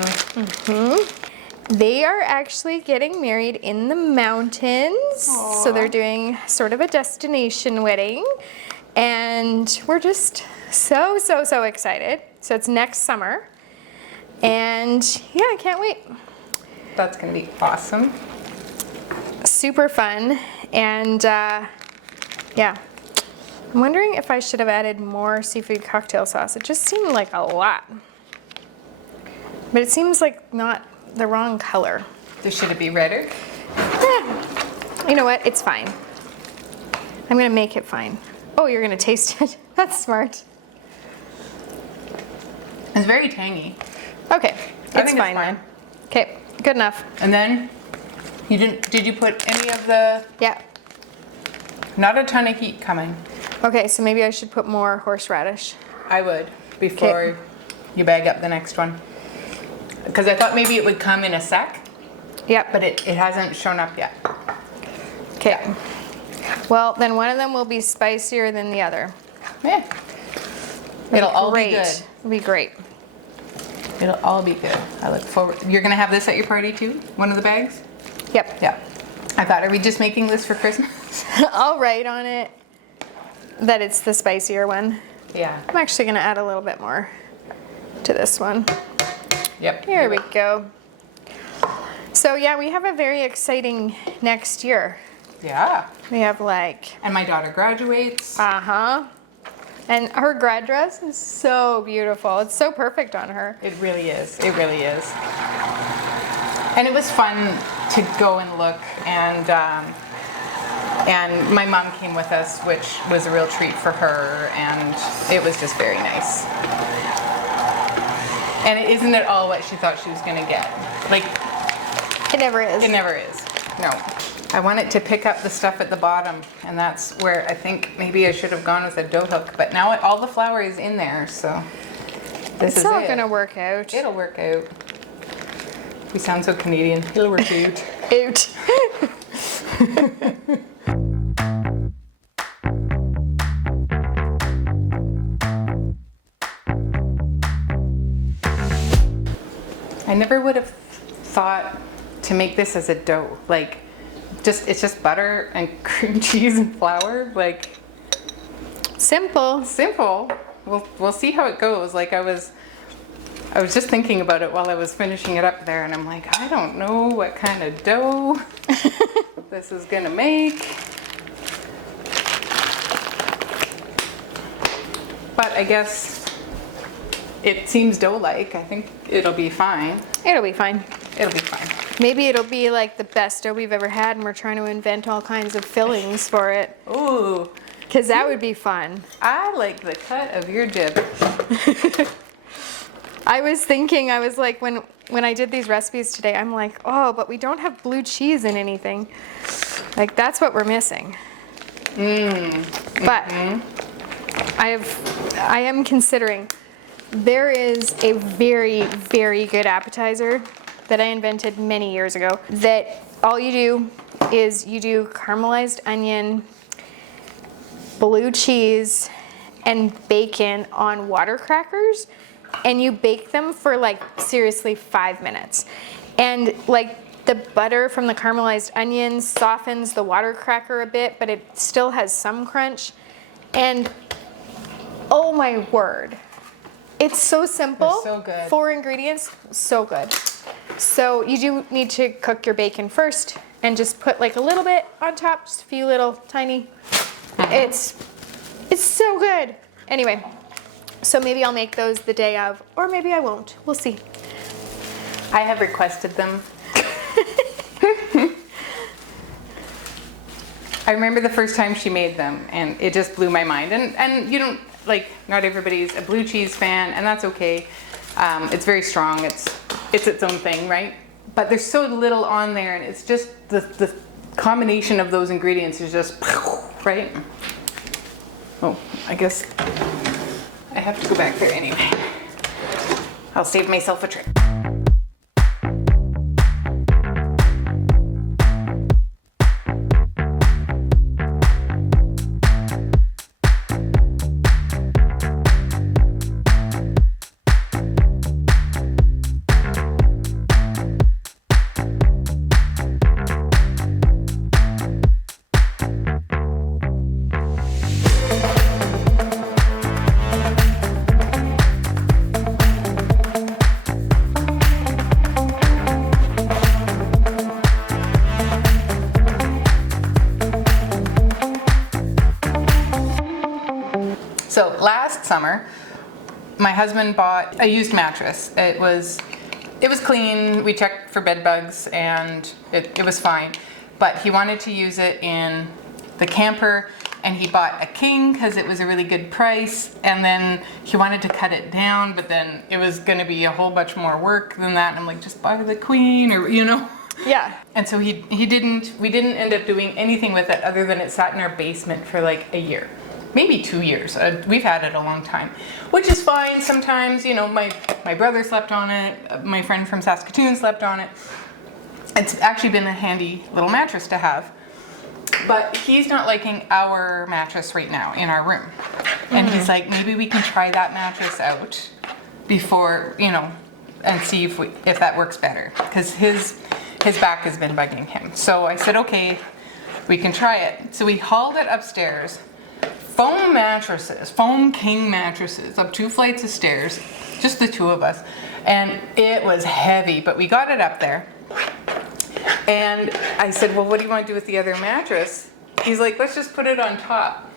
They are actually getting married in the mountains. Aww. So they're doing sort of a destination wedding. And we're just so excited. So it's next summer. And yeah, I can't wait. That's going to be awesome. Super fun. And yeah. I'm wondering if I should have added more seafood cocktail sauce. It just seemed like a lot. But it seems like not the wrong color. Should it be redder? You know what? It's fine. I'm going to make it fine. Oh, you're going to taste it. That's smart. It's very tangy. Okay, I it's think fine then. Okay, good enough. And then, did you put any of the, Yeah. not a ton of heat coming. Okay, so maybe I should put more horseradish. I would, before you bag up the next one. Because I thought maybe it would come in a sec, Yep. but it hasn't shown up yet. Okay. Well, then one of them will be spicier than the other. Yeah. It'll all be good. It'll be great. It'll all be good. I look forward. You're going to have this at your party too? One of the bags? Yep. Yeah. I thought, are we just making this for Christmas? I'll write on it that it's the spicier one. Yeah. I'm actually going to add a little bit more to this one. Yep. Here we go. So yeah, we have a very exciting next year. Yeah. We have like, And my daughter graduates. and her grad dress is so beautiful. It's so perfect on her. It really is. It really is. And it was fun to go and look, and my mom came with us, which was a real treat for her, and it was just very nice. And isn't it all what she thought she was going to get? Like, It never is. it never is. No. I wanted to pick up the stuff at the bottom, and that's where I think maybe I should have gone with a dough hook, but now all the flour is in there, so this is It's all it. gonna work out. It'll work out. We sound so Canadian. It'll work out. Out. I never would have thought to make this as a dough. Like, it's just butter and cream cheese and flour. Like, Simple. simple. We'll see how it goes. Like, I was just thinking about it while I was finishing it up there, and I'm like, I don't know what kind of dough this is gonna make. But I guess it seems dough-like. I think it'll be fine. It'll be fine. It'll be fine. Maybe it'll be like the best dough we've ever had, and we're trying to invent all kinds of fillings for it. Ooh, Because that would be fun. I like the cut of your dip. I was thinking, I was like, when I did these recipes today, I'm like, oh, but we don't have blue cheese in anything. Like, that's what we're missing. But I am considering, there is a very, very good appetizer that I invented many years ago, that all you do is you do caramelized onion, blue cheese, and bacon on water crackers, and you bake them for like seriously 5 minutes. And like the butter from the caramelized onions softens the water cracker a bit, but it still has some crunch. And Oh my word. It's so simple. They're so good. 4 ingredients, so good. So you do need to cook your bacon first and just put like a little bit on top, just a few little tiny. It's so good. Anyway, so maybe I'll make those the day of, or maybe I won't. We'll see. I have requested them. I remember the first time she made them, and it just blew my mind. And you don't, like, not everybody's a blue cheese fan, and that's okay. It's very strong. It's its own thing, right? But there's so little on there, and it's just the combination of those ingredients is just, right? Oh, I guess I have to go back there anyway. I'll save myself a trip. So last summer, my husband bought a used mattress. It was clean. We checked for bed bugs, and it was fine. But he wanted to use it in the camper, and he bought a king because it was a really good price. And then he wanted to cut it down, but then it was going to be a whole bunch more work than that. And I'm like, just buy the queen, or Yeah. And so we didn't end up doing anything with it other than it sat in our basement for like a year. Maybe 2 years. We've had it a long time, which is fine. Sometimes, my brother slept on it. My friend from Saskatoon slept on it. It's actually been a handy little mattress to have. But he's not liking our mattress right now in our room. And he's like, maybe we can try that mattress out before, and see if that works better. Because his back has been bugging him. So I said, okay, we can try it. So we hauled it upstairs. Foam king mattresses, up 2 flights of stairs, just the 2 of us. And it was heavy, but we got it up there. And I said, well, what do you want to do with the other mattress? He's like, let's just put it on top.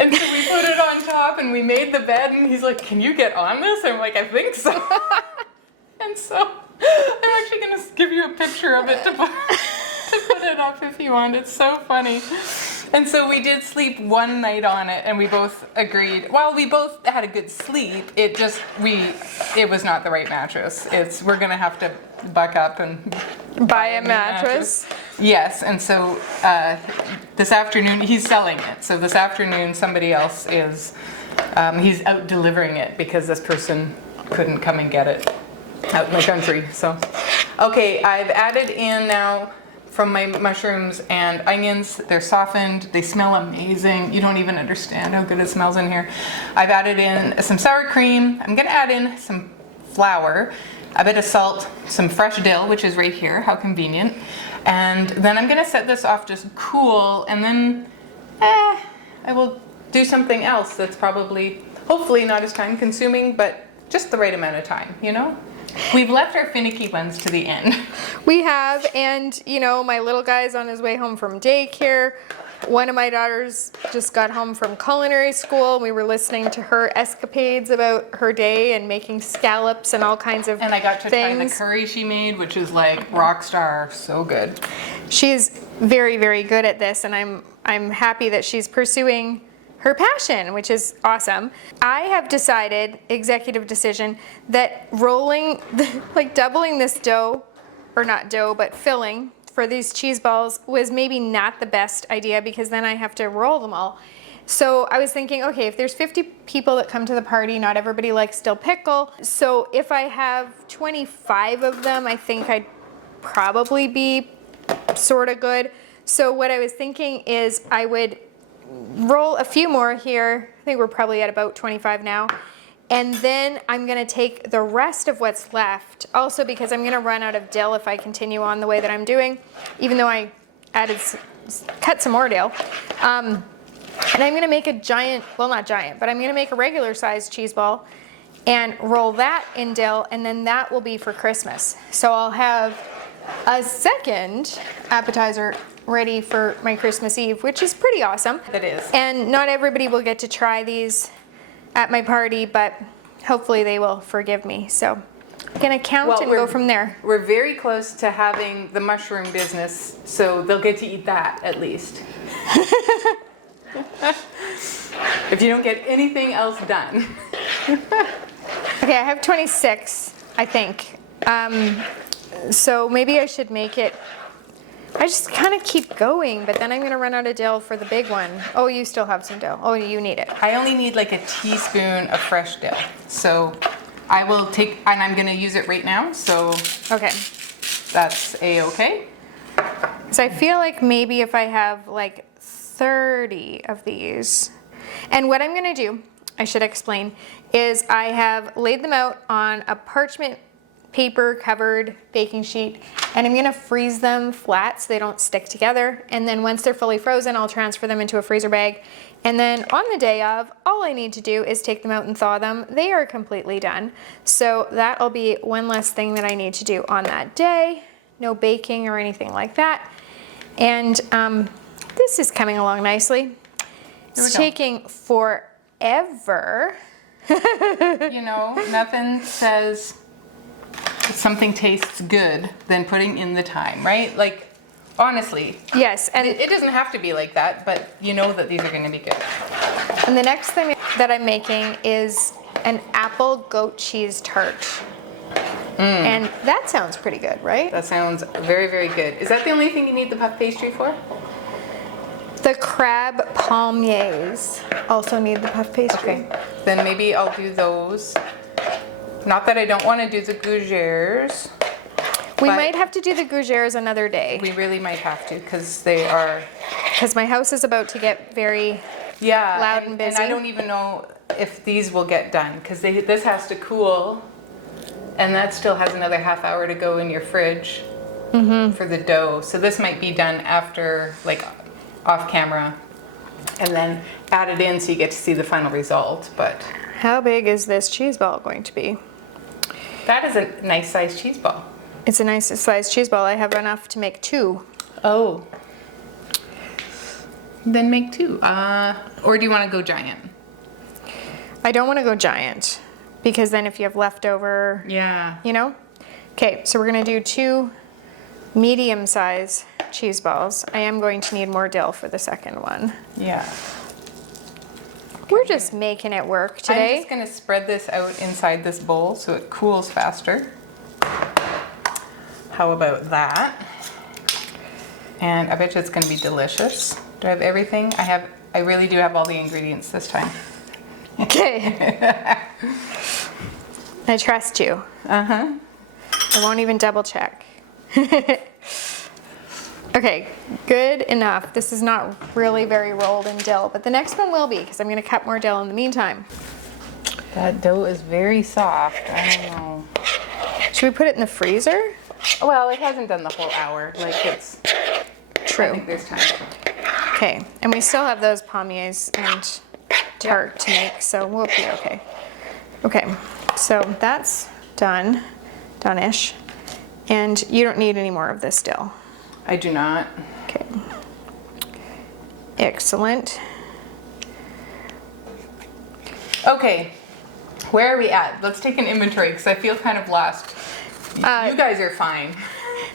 And so we put it on top and we made the bed, and he's like, can you get on this? I'm like, I think so. And so I'm actually going to give you a picture of it to put it up if you want. It's so funny. And so we did sleep one night on it, and we both agreed. While we both had a good sleep, it was not the right mattress. We're gonna have to buck up and Buy a mattress. Yes, and so this afternoon he's selling it. So this afternoon somebody else he's out delivering it because this person couldn't come and get it out in the country. So, okay, I've added in now from my mushrooms and onions. They're softened. They smell amazing. You don't even understand how good it smells in here. I've added in some sour cream. I'm gonna add in some flour, a bit of salt, some fresh dill, which is right here. How convenient. And then I'm gonna set this off just cool, and then I will do something else that's probably, hopefully not as time consuming, but just the right amount of time, We've left our finicky ones to the end. We have, and my little guy's on his way home from daycare. One of my daughters just got home from culinary school, and we were listening to her escapades about her day and making scallops and all kinds of things. And I got to try the curry she made, which is like rock star, so good. She's very, very good at this, and I'm happy that she's pursuing her passion, which is awesome. I have decided, executive decision, that doubling this dough, or not dough, but filling for these cheese balls was maybe not the best idea, because then I have to roll them all. So I was thinking, okay, if there's 50 people that come to the party, not everybody likes dill pickle. So if I have 25 of them, I think I'd probably be sort of good. So what I was thinking is I would roll a few more here. I think we're probably at about 25 now. And then I'm gonna take the rest of what's left, also because I'm gonna run out of dill if I continue on the way that I'm doing, even though I cut some more dill. And And I'm gonna make a giant, well not giant, but I'm gonna make a regular sized cheese ball and roll that in dill, and then that will be for Christmas. So I'll have a second appetizer ready for my Christmas Eve, which is pretty awesome. That is. And not everybody will get to try these at my party, but hopefully they will forgive me. So I'm gonna count and go from there. We're very close to having the mushroom business, so they'll get to eat that at least. If you don't get anything else done. Okay, I have 26, I think. So maybe I should make it, I just kind of keep going, but then I'm gonna run out of dill for the big one. Oh, you still have some dill. Oh, you need it. I only need like a teaspoon of fresh dill. So I will take, and I'm gonna use it right now, so Okay. that's A-okay. So I feel like maybe if I have like 30 of these, and what I'm gonna do, I should explain, is I have laid them out on a parchment paper covered baking sheet, and I'm gonna freeze them flat so they don't stick together. And then once they're fully frozen, I'll transfer them into a freezer bag. And then on the day of, all I need to do is take them out and thaw them. They are completely done. So that'll be one less thing that I need to do on that day. No baking or anything like that. And this is coming along nicely. It's taking forever. You know, nothing says something tastes good than putting in the time, right? Like, honestly. Yes, and it doesn't have to be like that, but you know that these are gonna be good. And the next thing that I'm making is an apple goat cheese tart. And that sounds pretty good, right? That sounds very, very good. Is that the only thing you need the puff pastry for? The crab palmiers also need the puff pastry. Okay, then maybe I'll do those. Not that I don't want to do the Gruyères. We might have to do the Gruyères another day. We really might have to, because they are... Because my house is about to get very loud and busy. And I don't even know if these will get done, because this has to cool, and that still has another half hour to go in your fridge for the dough. So this might be done after, like, off camera, and then add it in so you get to see the final result. But how big is this cheese ball going to be? that is a nice sized cheese ball. It's a nice sized cheese ball. I have enough to make 2. Oh. Then make 2. Or do you want to go giant? I don't want to go giant, because then if you have leftover, Yeah. you know? Okay, so we're gonna do 2 medium size cheese balls. I am going to need more dill for the second one. Yeah. We're just making it work I'm today. just gonna spread this out inside this bowl so it cools faster. How about that? And I bet you it's gonna be delicious. Do I have everything? I really do have all the ingredients this time. Okay. I trust you. Uh-huh. I won't even double check. Okay, good enough. This is not really very rolled in dill, but the next one will be, because I'm gonna cut more dill in the meantime. That dough is very soft. I don't know. Should we put it in the freezer? Well, it hasn't done the whole hour. Like it's... True. I think there's time. Okay, and we still have those palmiers and tart to make, so we'll be okay. Okay, so that's done, done-ish. And you don't need any more of this dill. I do not. Okay. Excellent. Okay, where are we at? Let's take an inventory because I feel kind of lost. You guys are fine.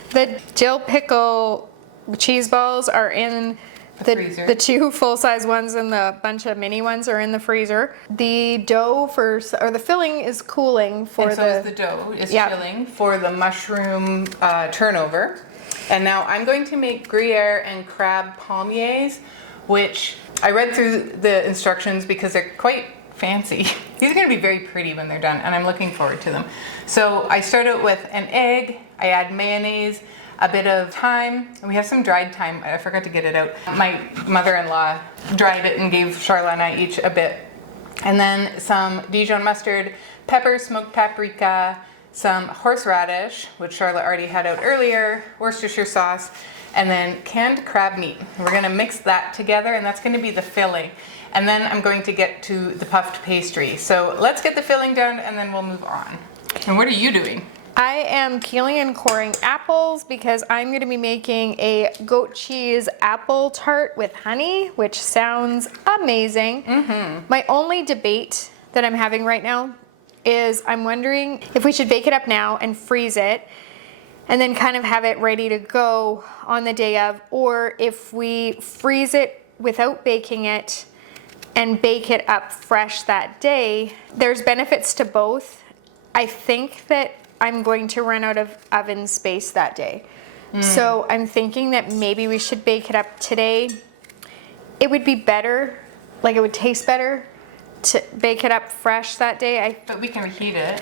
The dill pickle cheese balls are in The freezer. the 2 full-size ones and the bunch of mini ones are in the freezer. The dough or the filling is cooling for and so is the dough is chilling for the mushroom turnover. And now I'm going to make Gruyere and crab palmiers, which I read through the instructions because they're quite fancy. These are going to be very pretty when they're done, and I'm looking forward to them. So I start out with an egg, I add mayonnaise, a bit of thyme, and we have some dried thyme. I forgot to get it out. My mother-in-law dried it and gave Sharla and I each a bit. And then some Dijon mustard, pepper, smoked paprika, some horseradish, which Sharla already had out earlier, Worcestershire sauce, and then canned crab meat. We're gonna mix that together, and that's gonna be the filling. And then I'm going to get to the puffed pastry. So let's get the filling done, and then we'll move on. And what are you doing? I am peeling and coring apples because I'm going to be making a goat cheese apple tart with honey, which sounds amazing. My only debate that I'm having right now is I'm wondering if we should bake it up now and freeze it and then kind of have it ready to go on the day of, or if we freeze it without baking it and bake it up fresh that day. There's benefits to both. I think that I'm going to run out of oven space that day. So I'm thinking that maybe we should bake it up today. It would be better, like it would taste better to bake it up fresh that day. But we can reheat it.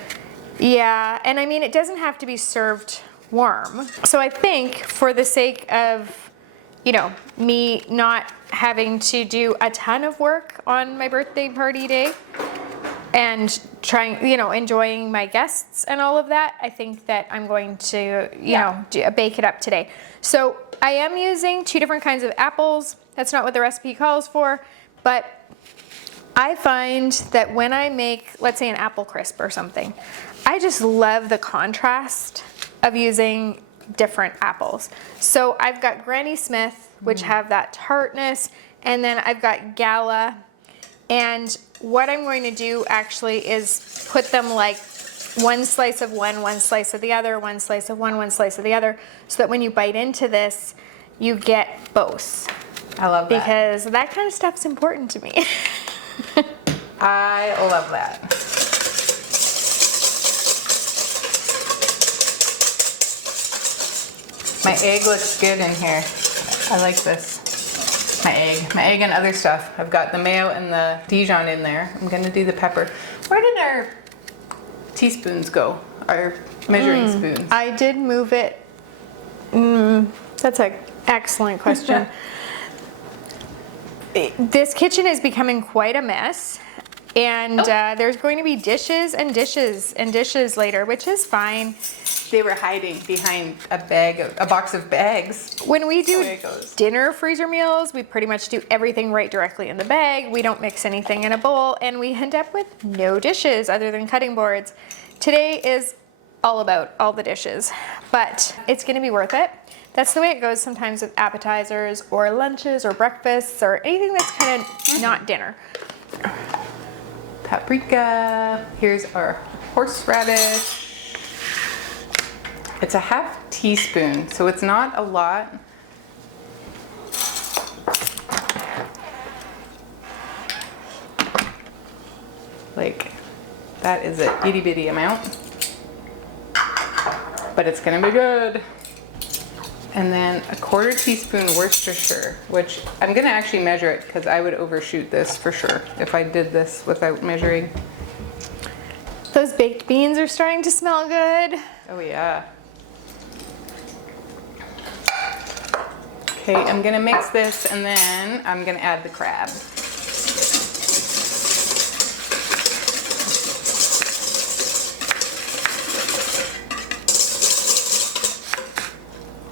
Yeah, and I mean, it doesn't have to be served warm. So I think for the sake of, you know, me not having to do a ton of work on my birthday party day, and trying, you know, enjoying my guests and all of that, I think that I'm going to, you know, bake it up today. So I am using 2 different kinds of apples. That's not what the recipe calls for, but I find that when I make, let's say, an apple crisp or something, I just love the contrast of using different apples. So I've got Granny Smith, which have that tartness, and then I've got Gala. And what I'm going to do actually is put them like one slice of one slice of the other, one slice of one slice of the other, so that when you bite into this, you get both. I love that. Because that kind of stuff's important to me. I love that. My egg looks good in here. I like this. My egg and other stuff. I've got the mayo and the Dijon in there. I'm gonna do the pepper. Where did our teaspoons go? Our measuring spoons? I did move it. That's an excellent question. This kitchen is becoming quite a mess. And there's going to be dishes and dishes and dishes later, which is fine. They were hiding behind a box of bags. When we do dinner freezer meals, we pretty much do everything right directly in the bag. We don't mix anything in a bowl, and we end up with no dishes other than cutting boards. Today is all about all the dishes, but it's gonna be worth it. That's the way it goes sometimes with appetizers or lunches or breakfasts or anything that's kind of not dinner. Paprika. Here's our horseradish. It's a half teaspoon, so it's not a lot. Like, that is an itty bitty amount. But it's gonna be good. And then a 1/4 teaspoon Worcestershire, which I'm gonna actually measure it because I would overshoot this for sure if I did this without measuring. Those baked beans are starting to smell good. Oh yeah. Okay, I'm gonna mix this and then I'm gonna add the crab.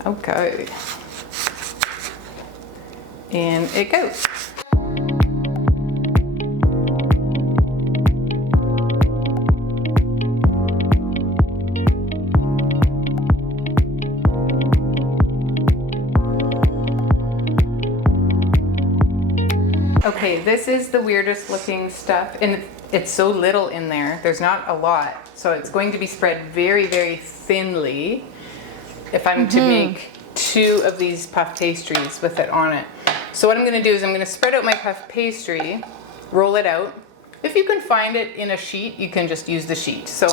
Okay. In it goes. Okay, this is the weirdest looking stuff, and it's so little in there. There's not a lot, so it's going to be spread very, very thinly if I'm to make 2 of these puff pastries with it on it. So what I'm gonna do is I'm gonna spread out my puff pastry, roll it out. If you can find it in a sheet, you can just use the sheet. So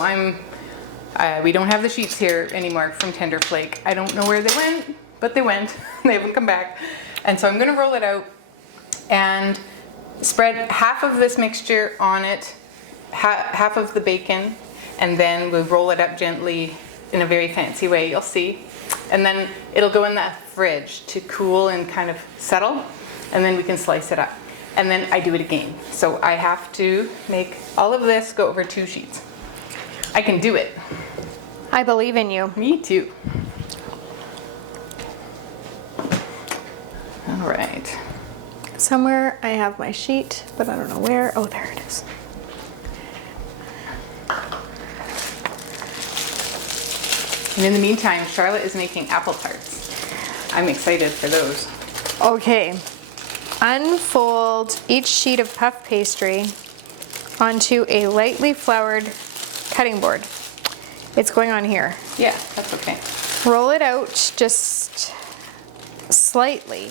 we don't have the sheets here anymore from Tender Flake. I don't know where they went, but they went. They haven't come back. And so I'm gonna roll it out and spread half of this mixture on it, half of the bacon, and then we'll roll it up gently in a very fancy way, you'll see. And then it'll go in the fridge to cool and kind of settle, and then we can slice it up. And then I do it again. So I have to make all of this go over 2 sheets. I can do it. I believe in you. Me too. All right. Somewhere I have my sheet, but I don't know where. Oh, there it is. And in the meantime, Sharla is making apple tarts. I'm excited for those. Okay. Unfold each sheet of puff pastry onto a lightly floured cutting board. It's going on here. Yeah, that's okay. Roll it out just slightly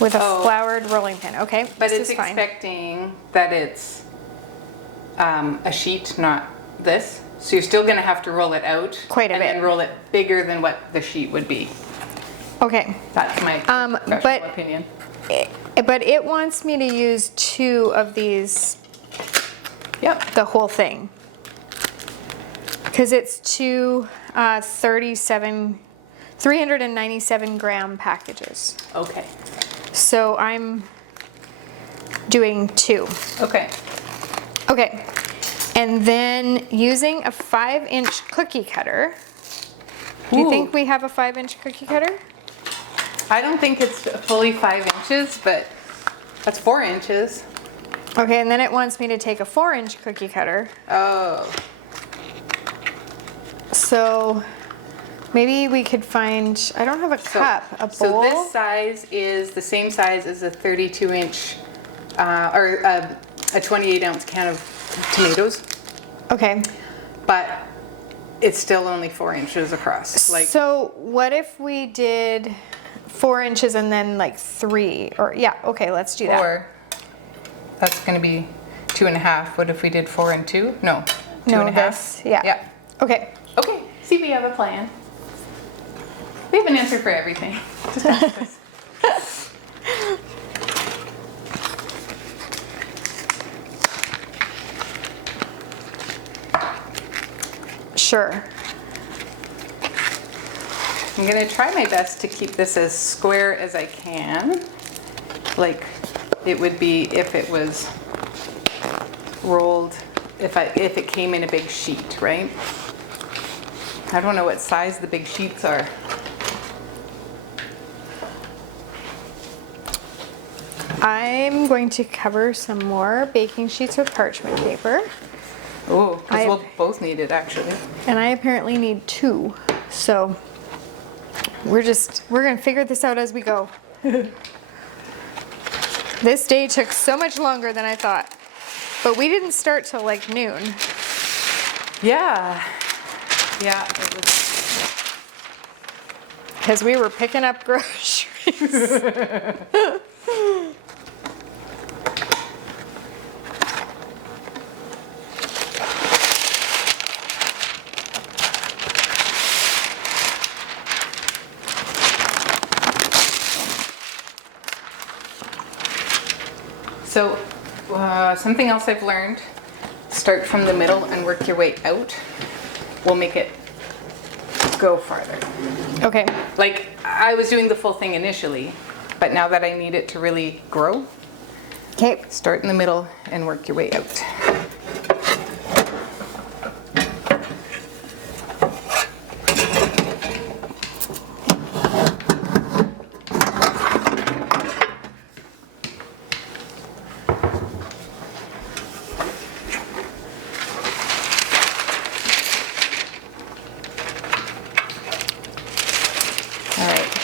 with a floured rolling pin. Okay, But this it's is fine. expecting that it's a sheet, not this. So you're still going to have to roll it out Quite a and bit. then roll it bigger than what the sheet would be. Okay, That's my professional opinion. but it wants me to use 2 of these, Yep. the whole thing, because it's 2 397 gram packages. Okay. So I'm doing 2. Okay. Okay, and then using a 5-inch cookie cutter. Do you Ooh. think we have a 5-inch cookie cutter? I don't think it's fully 5 inches, but that's 4 inches. Okay, and then it wants me to take a 4-inch cookie cutter. Oh. So maybe we could find, I don't have a cup, a bowl. So this size is the same size as a 32-inch or a 28-ounce can of tomatoes, Okay. but it's still only 4 inches across. Like, So what if we did 4 inches and then like 3? Or yeah, okay, let's do that. or that's going to be 2.5. What if we did 4 and 2? No, 2.5. this, yeah. Yeah. Okay. Okay. See, we have a plan. We have an answer for everything. Just ask us. Sure. I'm gonna try my best to keep this as square as I can, like it would be if it was rolled, if it came in a big sheet, right? I don't know what size the big sheets are. I'm going to cover some more baking sheets with parchment paper. Oh, because I- we'll both need it actually. And I apparently need 2. So we're gonna figure this out as we go. This day took so much longer than I thought. But we didn't start till like noon. Yeah. Yeah, it was. Because we were picking up groceries. So, something else I've learned, start from the middle and work your way out will make it go farther. Okay. Like, I was doing the full thing initially, but now that I need it to really grow, Okay. start in the middle and work your way out.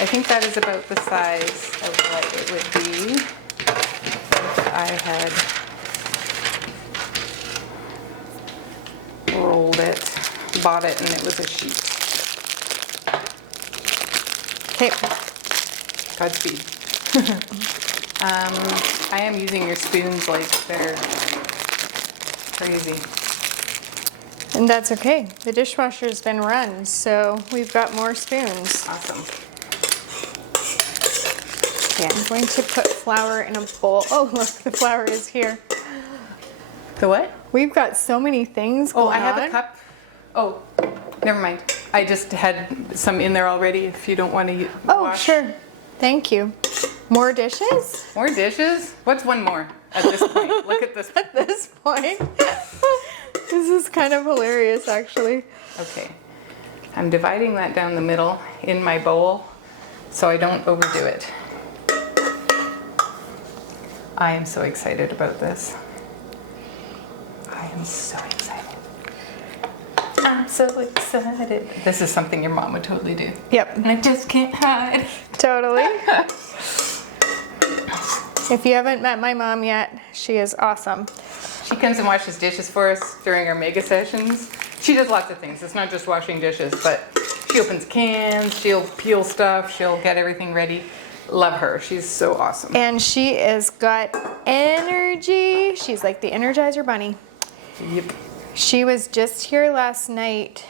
I think that is about the size of what it would be if I had rolled it, bought it, and it was a sheet. Okay. Godspeed. I am using your spoons like they're crazy. And that's okay. The dishwasher's been run, so we've got more spoons. Awesome. Okay, I'm going to put flour in a bowl. Oh, look, the flour is here. The what? We've got so many things going Oh, I have on. a cup. Oh, never mind. I just had some in there already if you don't want to Oh, wash. sure. Thank you. More dishes? More dishes? What's one more at this point? Look at this. At this point. This is kind of hilarious, actually. Okay. I'm dividing that down the middle in my bowl so I don't overdo it. I am so excited about this. I am so excited. I'm so excited. This is something your mom would totally do. Yep. And I just can't hide. Totally. If you haven't met my mom yet, she is awesome. She comes and washes dishes for us during our mega sessions. She does lots of things. It's not just washing dishes, but she opens cans, she'll peel stuff, she'll get everything ready. Love her. She's so awesome. And she has got energy. She's like the Energizer Bunny. Yep. She was just here last night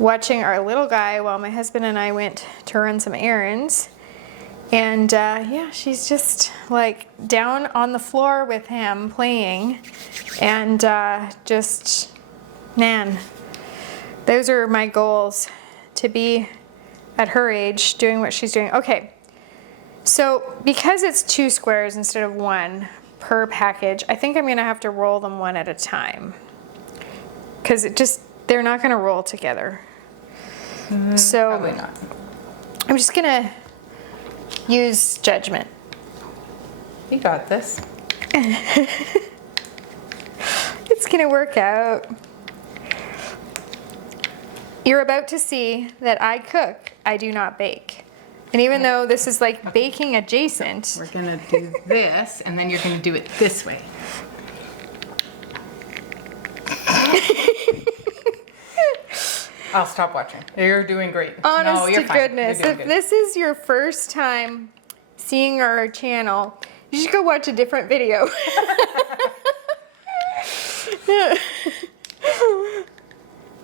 watching our little guy while my husband and I went to run some errands. And yeah, she's just like down on the floor with him playing. And just, man, those are my goals, to be at her age doing what she's doing. Okay, so because it's 2 squares instead of 1 per package, I think I'm gonna have to roll them one at a time. Because they're not gonna roll together. So Probably not. I'm just gonna use judgment. You got this. It's gonna work out. You're about to see that I cook, I do not bake. And even though this is like baking adjacent, We're gonna do this, and then you're gonna do it this way. I'll stop watching. You're doing great. honest No, you're to fine. goodness, You're doing if good. this is your first time seeing our channel, you should go watch a different video.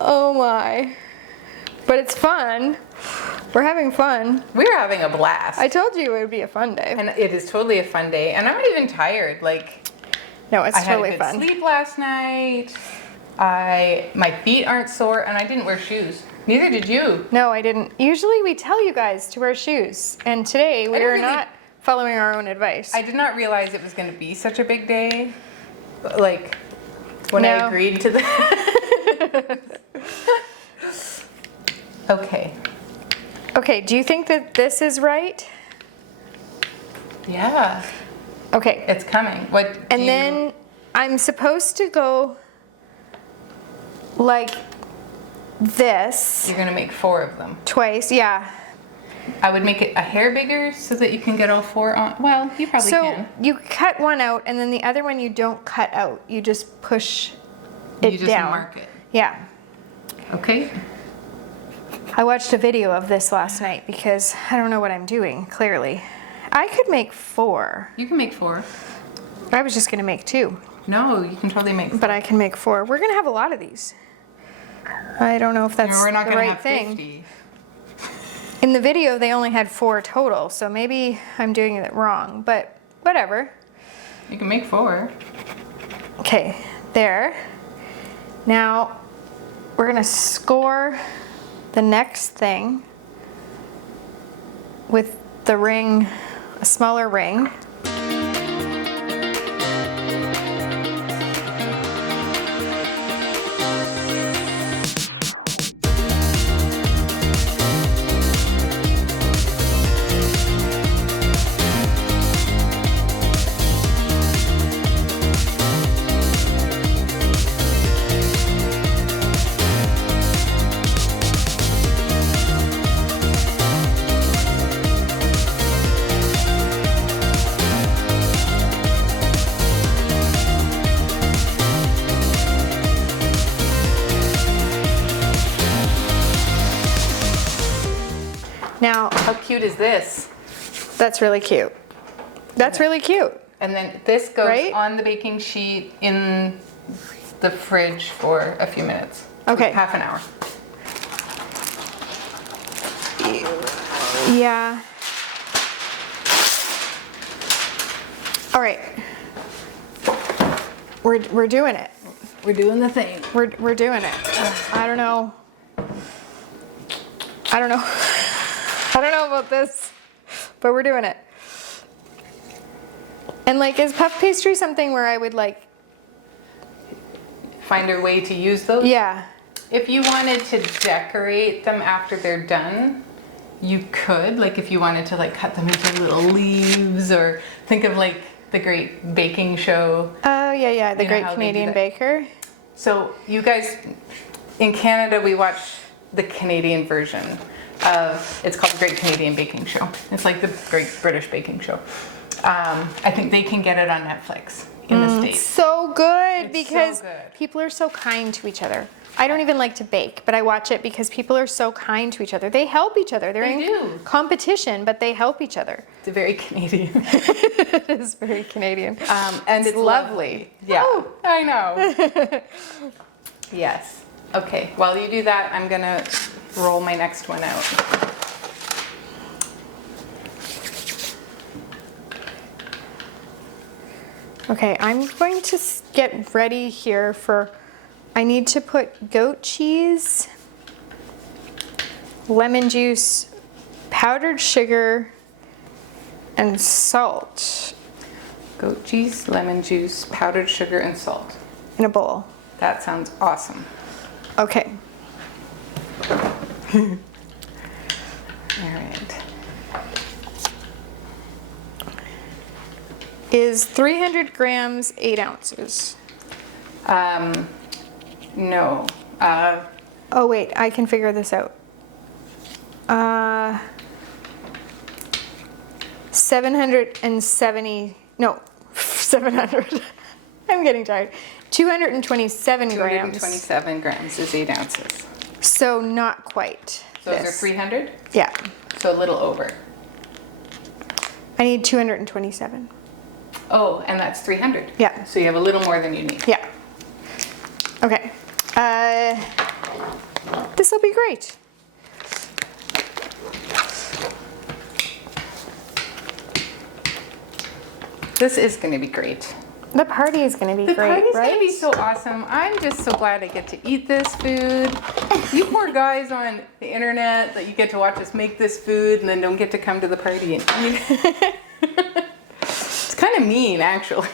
Oh my. But it's fun. We're having fun. We're having a blast. I told you it would be a fun day. And it is totally a fun day. And I'm not even tired. Like, No, it's I had totally a good fun. sleep last night. My feet aren't sore, and I didn't wear shoes. Neither did you. No, I didn't. Usually we tell you guys to wear shoes, and today we don't are really- not following our own advice. I did not realize it was going to be such a big day. Like, when I No. agreed to the. Okay. Okay, do you think that this is right? Yeah, Okay. it's coming. What? do And you- then I'm supposed to go like this you're gonna make 4 of them. twice. Yeah. I would make it a hair bigger so that you can get all 4 on. Well, you probably So can. you cut one out, and then the other one you don't cut out. You just push it You just down. mark it. Yeah. Okay. I watched a video of this last night because I don't know what I'm doing, clearly. I could make 4. You can make 4. I was just gonna make 2, No, you can totally make. but I can make 4. We're gonna have a lot of these. I don't know if that's We're not the gonna right have thing. 50. In the video, they only had 4 total, so maybe I'm doing it wrong, but whatever. You can make 4. Okay, there. Now, we're gonna score the next thing with the ring, a smaller ring. Now, How cute is this? that's really cute. That's really cute. And then this goes Right? on the baking sheet in the fridge for a few minutes. Okay. Half an hour. Yeah. All right. We're doing it. We're doing the thing. We're doing it. I don't know. I don't know. I don't know about this, but we're doing it. And like, is puff pastry something where I would like find a way to use those. Yeah. If you wanted to decorate them after they're done, you could. Like if you wanted to like cut them into little leaves, or think of like the Great Baking Show. Oh, yeah. The You know Great how they do Canadian that? Baker. So you guys, in Canada, we watch the Canadian version of, it's called the Great Canadian Baking Show. It's like the Great British Baking Show. I think they can get it on Netflix in the States. So good It's because so good. people are so kind to each other. I don't even like to bake, but I watch it because people are so kind to each other. They help each other. They're They in do. competition, but they help each other. It's very Canadian. It is very Canadian. And it's lovely. Yeah, Oh. I know. Yes. Okay, while you do that, I'm gonna roll my next one out. Okay, I'm going to get ready here for, I need to put goat cheese, lemon juice, powdered sugar, and salt Goat cheese, lemon juice, powdered sugar, and salt. in a bowl. That sounds awesome. Okay. All right. Is 300 grams 8 ounces? No. Oh wait, I can figure this out. 770, no, 700. I'm getting tired. 227 grams. 227 grams is 8 ounces. So not quite. So those are this. 300? Yeah. So a little over. I need 227. Oh, and that's 300. Yeah. So you have a little more than you need. Yeah. Okay. This will be great. This is going to be great. The party is going to be The great, party's right? going to be so awesome. I'm just so glad I get to eat this food. You poor guys on the internet that you get to watch us make this food and then don't get to come to the party and eat. It's kind of mean, actually.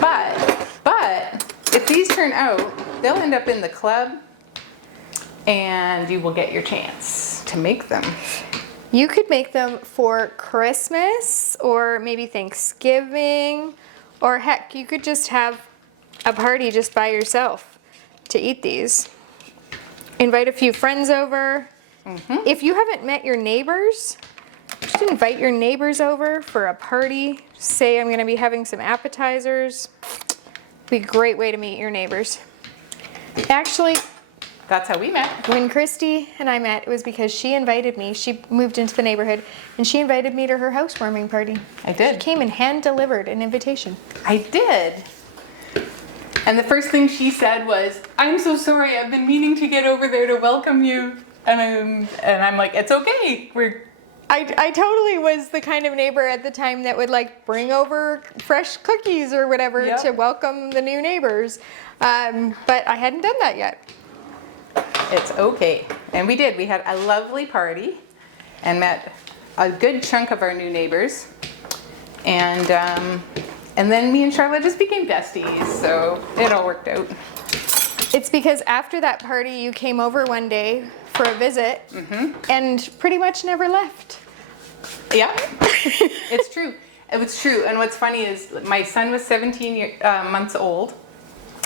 But if these turn out, they'll end up in the club and you will get your chance to make them. You could make them for Christmas or maybe Thanksgiving, or heck, you could just have a party just by yourself to eat these. Invite a few friends over. If you haven't met your neighbors, just invite your neighbors over for a party. Say I'm going to be having some appetizers. Be a great way to meet your neighbors. Actually, That's how we met. when Christy and I met, it was because she invited me. She moved into the neighborhood and she invited me to her housewarming party. I did. She came and hand delivered an invitation. I did. And the first thing she said was, "I'm so sorry. I've been meaning to get over there to welcome you." And I'm like, "It's okay. I totally was the kind of neighbor at the time that would like bring over fresh cookies or whatever Yep. to welcome the new neighbors. But I hadn't done that yet. It's okay." And we did. We had a lovely party and met a good chunk of our new neighbors. And then me and Sharla just became besties. So it all worked out. It's because after that party, you came over one day for a visit and pretty much never left. Yeah, it's true. It was true. And what's funny is my son was 17 months old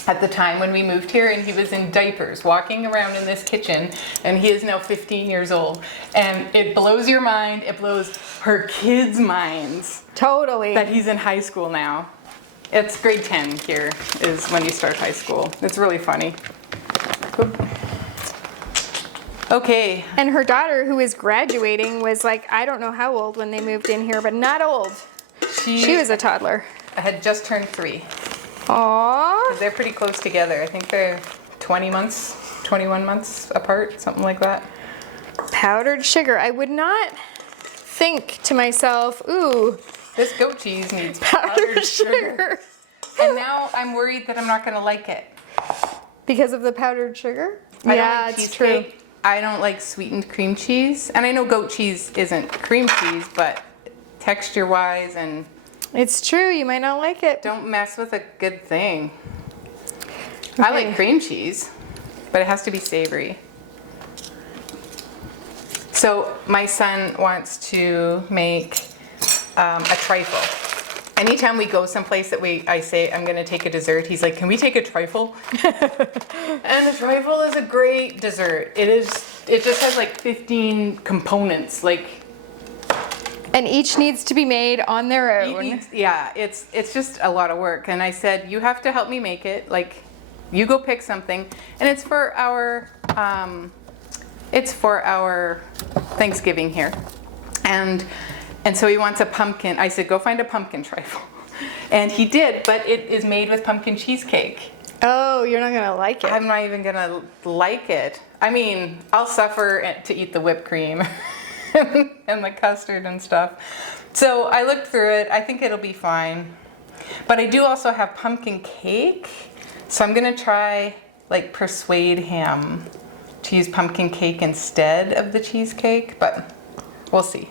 at the time when we moved here, and he was in diapers walking around in this kitchen, and he is now 15 years old. And it blows your mind. It blows her kids' minds Totally. that he's in high school now. It's grade 10 here is when you start high school. It's really funny. Okay. And her daughter, who is graduating, was like, I don't know how old when they moved in here, but not old. She was a toddler. had just turned 3. Aww. They're pretty close together. I think they're 20 months, 21 months apart, something like that. Powdered sugar. I would not think to myself, ooh, This goat cheese needs powdered sugar. And now I'm worried that I'm not going to like it. Because of the powdered sugar? I don't Yeah, like it's true. cheesecake. I don't like sweetened cream cheese. And I know goat cheese isn't cream cheese, but texture-wise and It's true, you might not like it. don't mess with a good thing. I like cream cheese, but it has to be savory. So my son wants to make a trifle. Anytime we go someplace that I say I'm gonna take a dessert, he's like, "Can we take a trifle?" And a trifle is a great dessert. It is. It just has like 15 components, like. And each needs to be made on their own. Yeah, it's just a lot of work. And I said, you have to help me make it. Like, you go pick something, and it's for our Thanksgiving here, and so he wants a pumpkin. I said, go find a pumpkin trifle, and he did. But it is made with pumpkin cheesecake. Oh, you're not gonna like it. I'm not even gonna like it. I mean, I'll suffer to eat the whipped cream. And the custard and stuff. So I looked through it. I think it'll be fine. But I do also have pumpkin cake. So I'm gonna try like persuade him to use pumpkin cake instead of the cheesecake, but we'll see.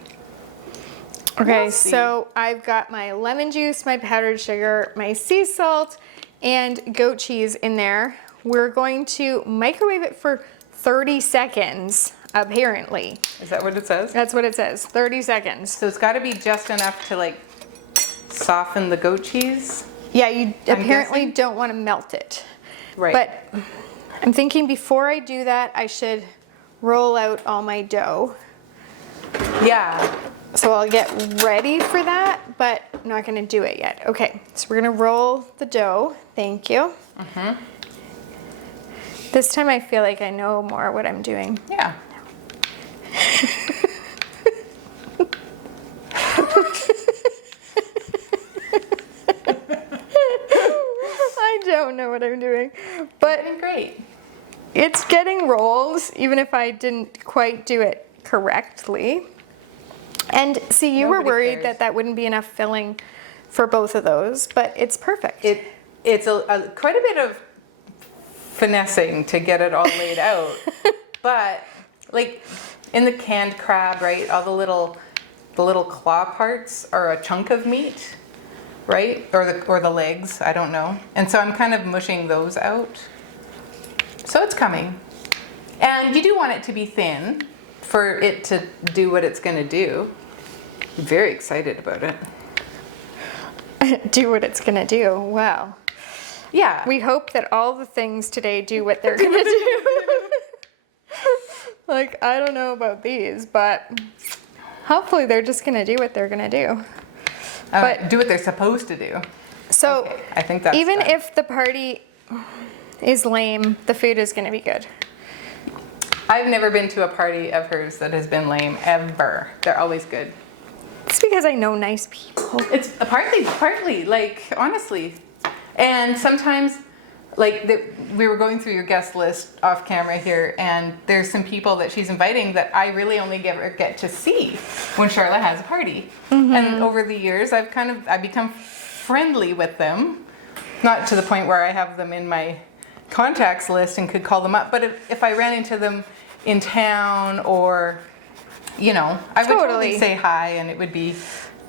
Okay, so I've got my lemon juice, my powdered sugar, my sea salt, and goat cheese in there. We're going to microwave it for 30 seconds. Apparently. Is that what it says? That's what it says, 30 seconds. So it's got to be just enough to like soften the goat cheese? Yeah, you apparently don't want to melt it. Right. But I'm thinking before I do that, I should roll out all my dough. Yeah. So I'll get ready for that, but I'm not going to do it yet. Okay, so we're going to roll the dough. Thank you. Mm-hmm. This time I feel like I know more what I'm doing. Yeah. I don't know what I'm doing, but great. It's getting rolls, even if I didn't quite do it correctly. And see, you were worried that that wouldn't be enough filling for both of those, but it's perfect. It's quite a bit of finessing to get it all laid out, but like in the canned crab, right? All the little claw parts are a chunk of meat, right? Or the legs, I don't know. And so I'm kind of mushing those out. So it's coming. And you do want it to be thin for it to do what it's going to do. I'm very excited about it. Do what it's going to do. Wow. Yeah. We hope that all the things today do what they're going to do. Like, I don't know about these, but hopefully they're just going to do what they're going to do. But do what they're supposed to do. So okay, I think that's even if the party is lame, the food is going to be good. I've never been to a party of hers that has been lame, ever. They're always good. It's because I know nice people. It's partly, like, honestly. And sometimes, like, we were going through your guest list off camera here, and there's some people that she's inviting that I really only get to see when Sharla has a party. Mm-hmm. And over the years, I've become friendly with them. Not to the point where I have them in my contacts list and could call them up, but if I ran into them in town or, you know, I would totally say hi, and it would be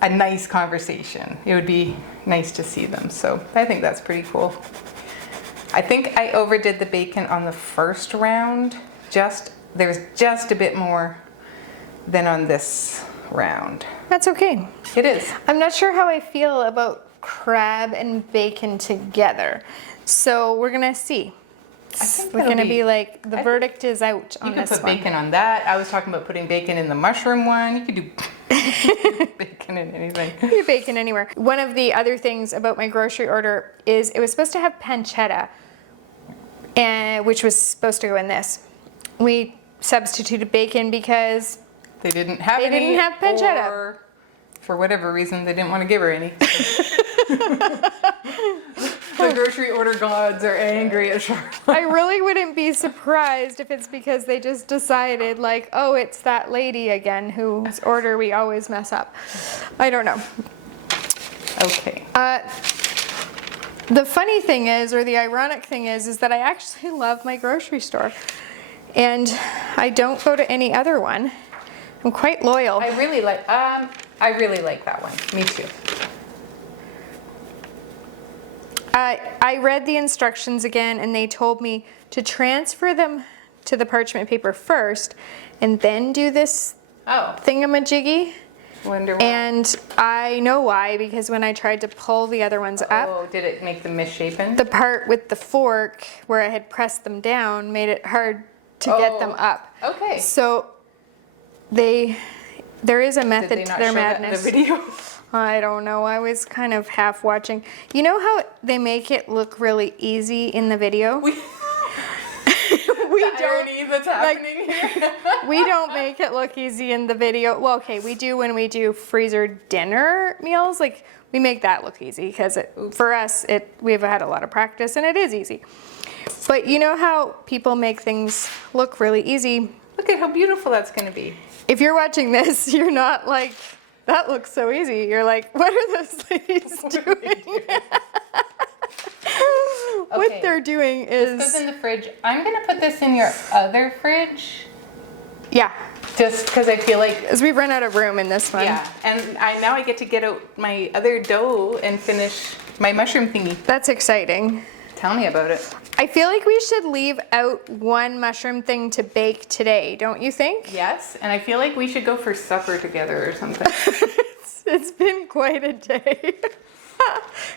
a nice conversation. It would be nice to see them. So I think that's pretty cool. I think I overdid the bacon on the first round. There's just a bit more than on this round. That's okay. It is. I'm not sure how I feel about crab and bacon together. So we're gonna see. I think we're gonna be like, the verdict is out on this one. You can put bacon on that. I was talking about putting bacon in the mushroom one. You could do bacon in anything. You can do bacon anywhere. One of the other things about my grocery order is it was supposed to have pancetta, which was supposed to go in this. We substituted bacon because they didn't have pancetta. Or for whatever reason, they didn't want to give her any. The grocery order gods are angry at Sharla. I really wouldn't be surprised if it's because they just decided, like, oh, it's that lady again whose order we always mess up. I don't know. Okay. The funny thing is, or the ironic thing is that I actually love my grocery store. And I don't go to any other one. I'm quite loyal. I really like that one. Me too. I read the instructions again, and they told me to transfer them to the parchment paper first and then do this thingamajiggy. Wonder why. And I know why, because when I tried to pull the other ones up, Oh, did it make them misshapen? the part with the fork where I had pressed them down made it hard to get them up. Okay. So there is a method Did they to not their show that in madness. the video? I don't know. I was kind of half watching. You know how they make it look really easy in the video? We don't. irony that's happening here. We don't make it look easy in the video. Well, okay, we do when we do freezer dinner meals. Like, we make that look easy because for us, we've had a lot of practice and it is easy. But you know how people make things look really easy? Look at how beautiful that's going to be. If you're watching this, you're not like, that looks so easy. You're like, what are those ladies doing? What Okay. they're doing This goes is, in the fridge. I'm going to put this in your other fridge yeah, just because I feel like, as we've run out of room in this one. yeah. And now I get to get out my other dough and finish my mushroom thingy. That's exciting. Tell me about it. I feel like we should leave out one mushroom thing to bake today, don't you think? Yes, and I feel like we should go for supper together or something. It's been quite a day.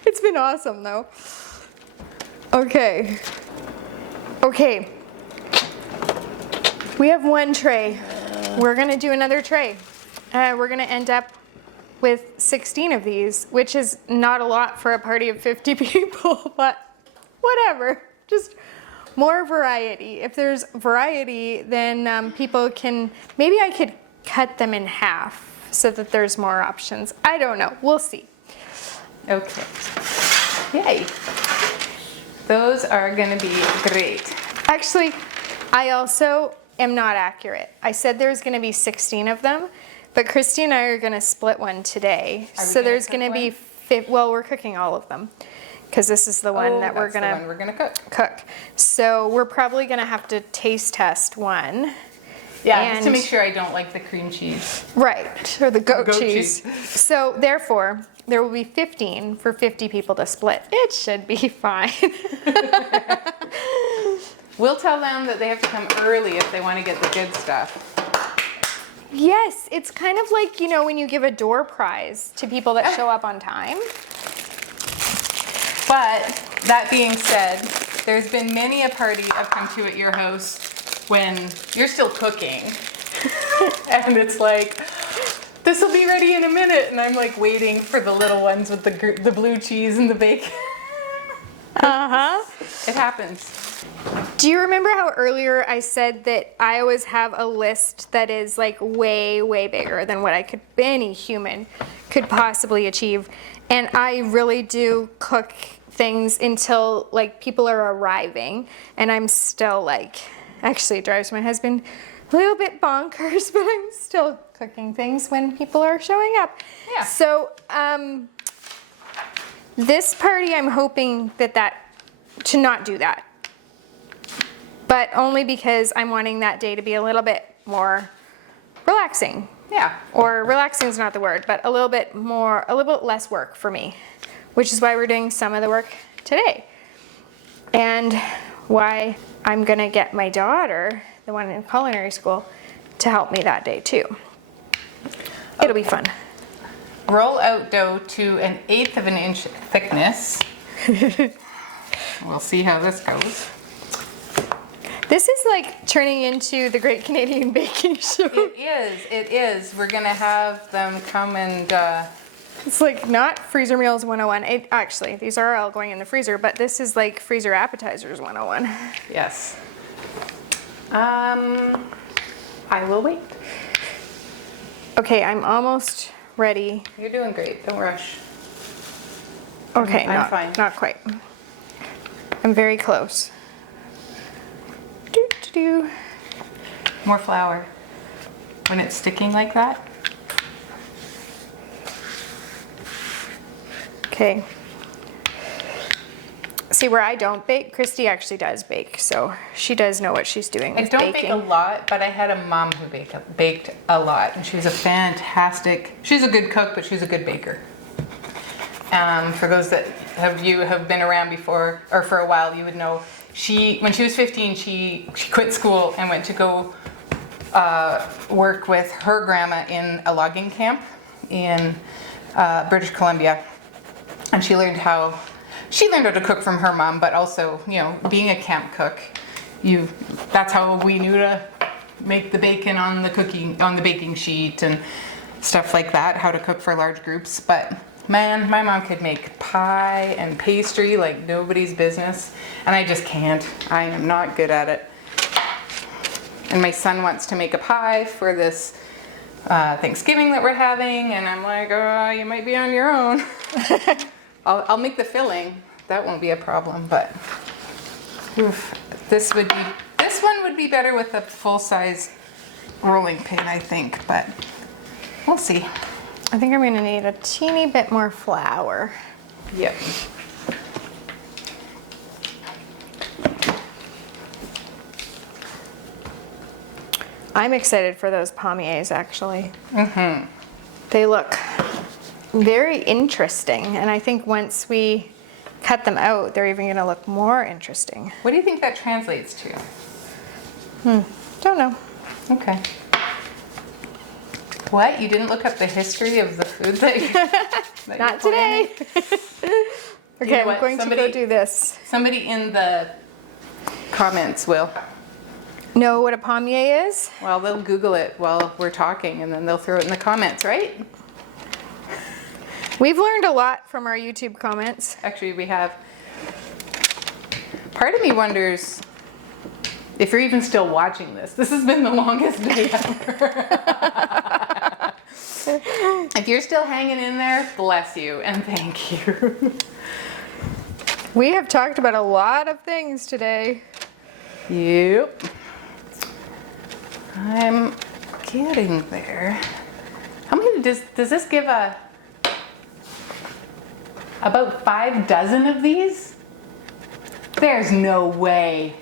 It's been awesome though. Okay. We have one tray. We're gonna do another tray. We're gonna end up with 16 of these, which is not a lot for a party of 50 people, but whatever. Just more variety. If there's variety, then people can, maybe I could cut them in half so that there's more options. I don't know. We'll see. Okay. Yay. Those are going to be great. Actually, I also am not accurate. I said there's going to be 16 of them, but Christy and I are going to split one today. Are we So gonna there's cook going to be, one? well, we're cooking all of them because this is the one that we're that's the going one we're going to cook. cook. So we're probably going to have to taste test one. Yeah, just to And- make sure I don't like the cream cheese. Right, or the goat Goat cheese. So therefore, there will be 15 for 50 people to split. It should be fine. We'll tell them that they have to come early if they want to get the good stuff. Yes, it's kind of like, when you give a door prize to people that show up on time. But that being said, there's been many a party I've come to at your house when you're still cooking. And it's like, this will be ready in a minute. And I'm like waiting for the little ones with the blue cheese and the bacon. Uh-huh. It happens. Do you remember how earlier I said that I always have a list that is like way, way bigger than what any human could possibly achieve? And I really do cook things until like people are arriving, and I'm still like, actually it drives my husband a little bit bonkers, but I'm still cooking things when people are showing up. Yeah. So this party, I'm hoping to not do that. But only because I'm wanting that day to be a little bit more relaxing. Yeah. Or relaxing is not the word, but a little bit less work for me, which is why we're doing some of the work today. And why I'm gonna get my daughter, the one in culinary school, to help me that day too. It'll be fun. Roll out dough to 1/8 of an inch thickness. We'll see how this goes. This is like turning into the Great Canadian Baking Show. It is. We're gonna have them come and, It's like not freezer meals 101. Actually, these are all going in the freezer, but this is like freezer appetizers 101. yes. I will wait. Okay, I'm almost ready. You're doing great, don't rush. Okay, I'm fine. Not quite. I'm very close. Do. More flour. When it's sticking like that. Okay. See, where I don't bake, Christy actually does bake, so she does know what she's doing I with don't baking. bake a lot, but I had a mom who baked a lot, and she was she's a good cook, but she's a good baker. For those that have been around before or for a while, you would know when she was 15, she quit school and went to go work with her grandma in a logging camp in British Columbia, and she learned how to cook from her mom, but also, you know, being a camp cook, that's how we knew to make the bacon on the baking sheet and stuff like that, how to cook for large groups. But man, my mom could make pie and pastry like nobody's business, and I just can't. I am not good at it. And my son wants to make a pie for this Thanksgiving that we're having, and I'm like, oh, you might be on your own. I'll make the filling. That won't be a problem, but oof, this one would be better with a full-size rolling pin, I think, but we'll see. I think I'm gonna need a teeny bit more flour. Yep. I'm excited for those palmiers, actually. Mm-hmm. They look very interesting, and I think once we cut them out, they're even gonna look more interesting. What do you think that translates to? Don't know. Okay. What? You didn't look up the history of the food that Not today. Okay, I'm going to go do this. Somebody in the comments will. Know what a palmier is? Well, they'll Google it while we're talking, and then they'll throw it in the comments, right? We've learned a lot from our YouTube comments. Actually, we have. Part of me wonders if you're even still watching this. This has been the longest day ever. If you're still hanging in there, bless you and thank you. We have talked about a lot of things today. Yep. I'm getting there. How many does this give about 5 dozen of these? There's no way.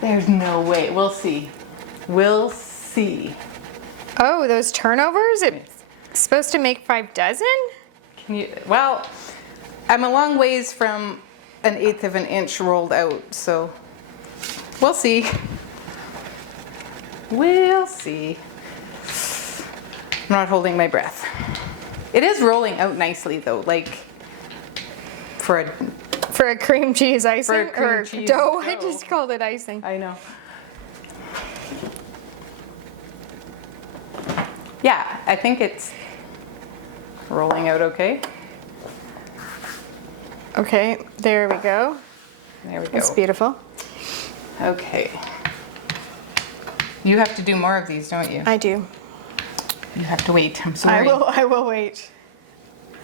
There's no way. We'll see. We'll see. Oh, those turnovers? It's supposed to make 5 dozen? Well, I'm a long ways from 1/8 of an inch rolled out, so we'll see. We'll see. I'm not holding my breath. It is rolling out nicely though, like for a cream cheese icing or cheese dough. I just called it icing. I know. Yeah, I think it's rolling out okay. Okay, there we go. There we go. That's beautiful. Okay. You have to do more of these, don't you? I do. You have to wait. I'm sorry. I will wait.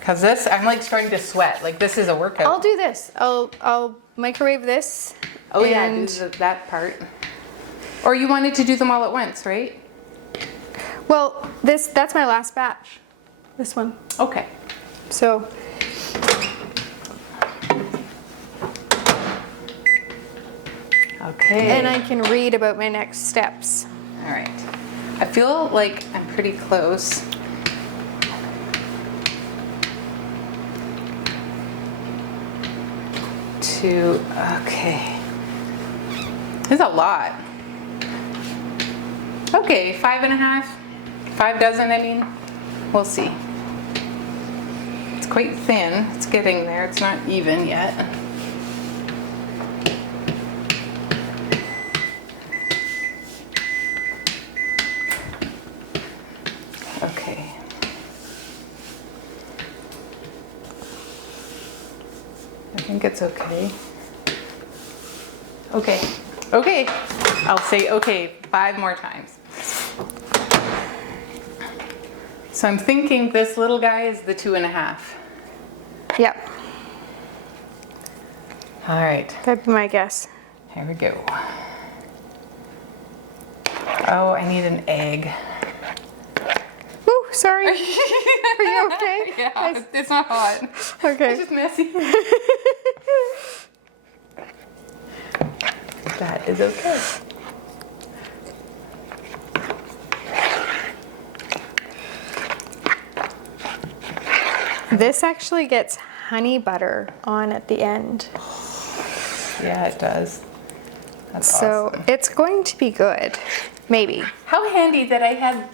Cause this, I'm like starting to sweat. Like this is a workout. I'll do this. I'll microwave this. Oh yeah, do that part. Or you wanted to do them all at once, right? Well, that's my last batch. This one. Okay. So. Okay. And I can read about my next steps. All right. I feel like I'm pretty close. Okay. There's a lot. Okay, 5.5, 5 dozen, I mean. We'll see. It's quite thin. It's getting there. It's not even yet. Okay. I think it's okay. Okay. Okay. I'll say okay 5 more times. So I'm thinking this little guy is the 2.5. Yep. All right. That'd be my guess. Here we go. Oh, I need an egg. Ooh, sorry. Are you okay? Yeah, it's not hot. Okay. It's just messy. That is okay. This actually gets honey butter on at the end. Yeah, it does. That's So awesome. it's going to be good. Maybe. How handy that I had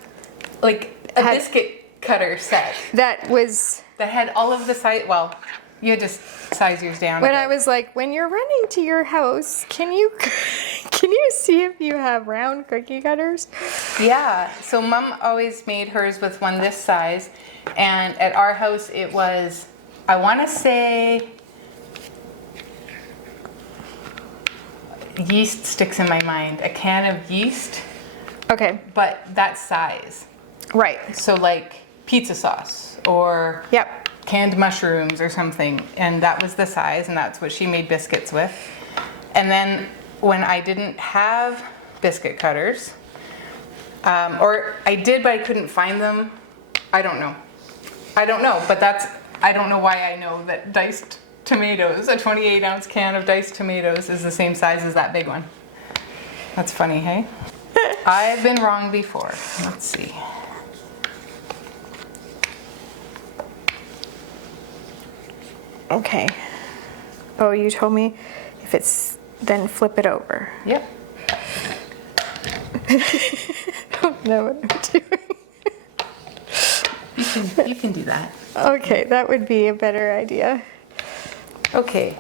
like a biscuit cutter set That was that had all of the size. Well, you had to size yours down. when a I bit. was like, when you're running to your house, can you see if you have round cookie cutters? Yeah, so Mom always made hers with one this size, and at our house it was, I want to say, yeast sticks in my mind, a can of yeast, Okay. but that size. Right. So like pizza sauce or Yep. canned mushrooms or something, and that was the size, and that's what she made biscuits with. And then when I didn't have biscuit cutters, or I did but I couldn't find them, I don't know, but I don't know why I know that diced tomatoes, a 28-ounce can of diced tomatoes is the same size as that big one. That's funny, hey? I've been wrong before. Let's see. Okay. Oh, you told me if it's, then flip it over. Yep. I don't know what I'm doing. You can do that. Okay, that would be a better idea. Okay.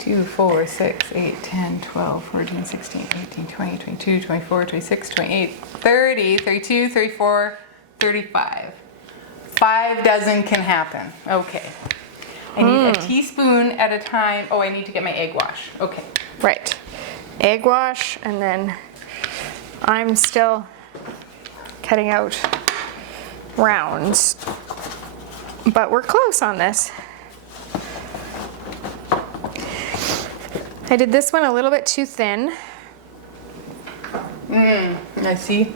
2, 4, 6, 8, 10, 12, 14, 16, 18, 20, 22, 24, 26, 28, 30, 32, 34, 35. 5 dozen can happen. Okay. I need a teaspoon at a time. Oh, I need to get my egg wash. Okay. Right. Egg wash, and then I'm still cutting out rounds. But we're close on this. I did this one a little bit too thin. I see.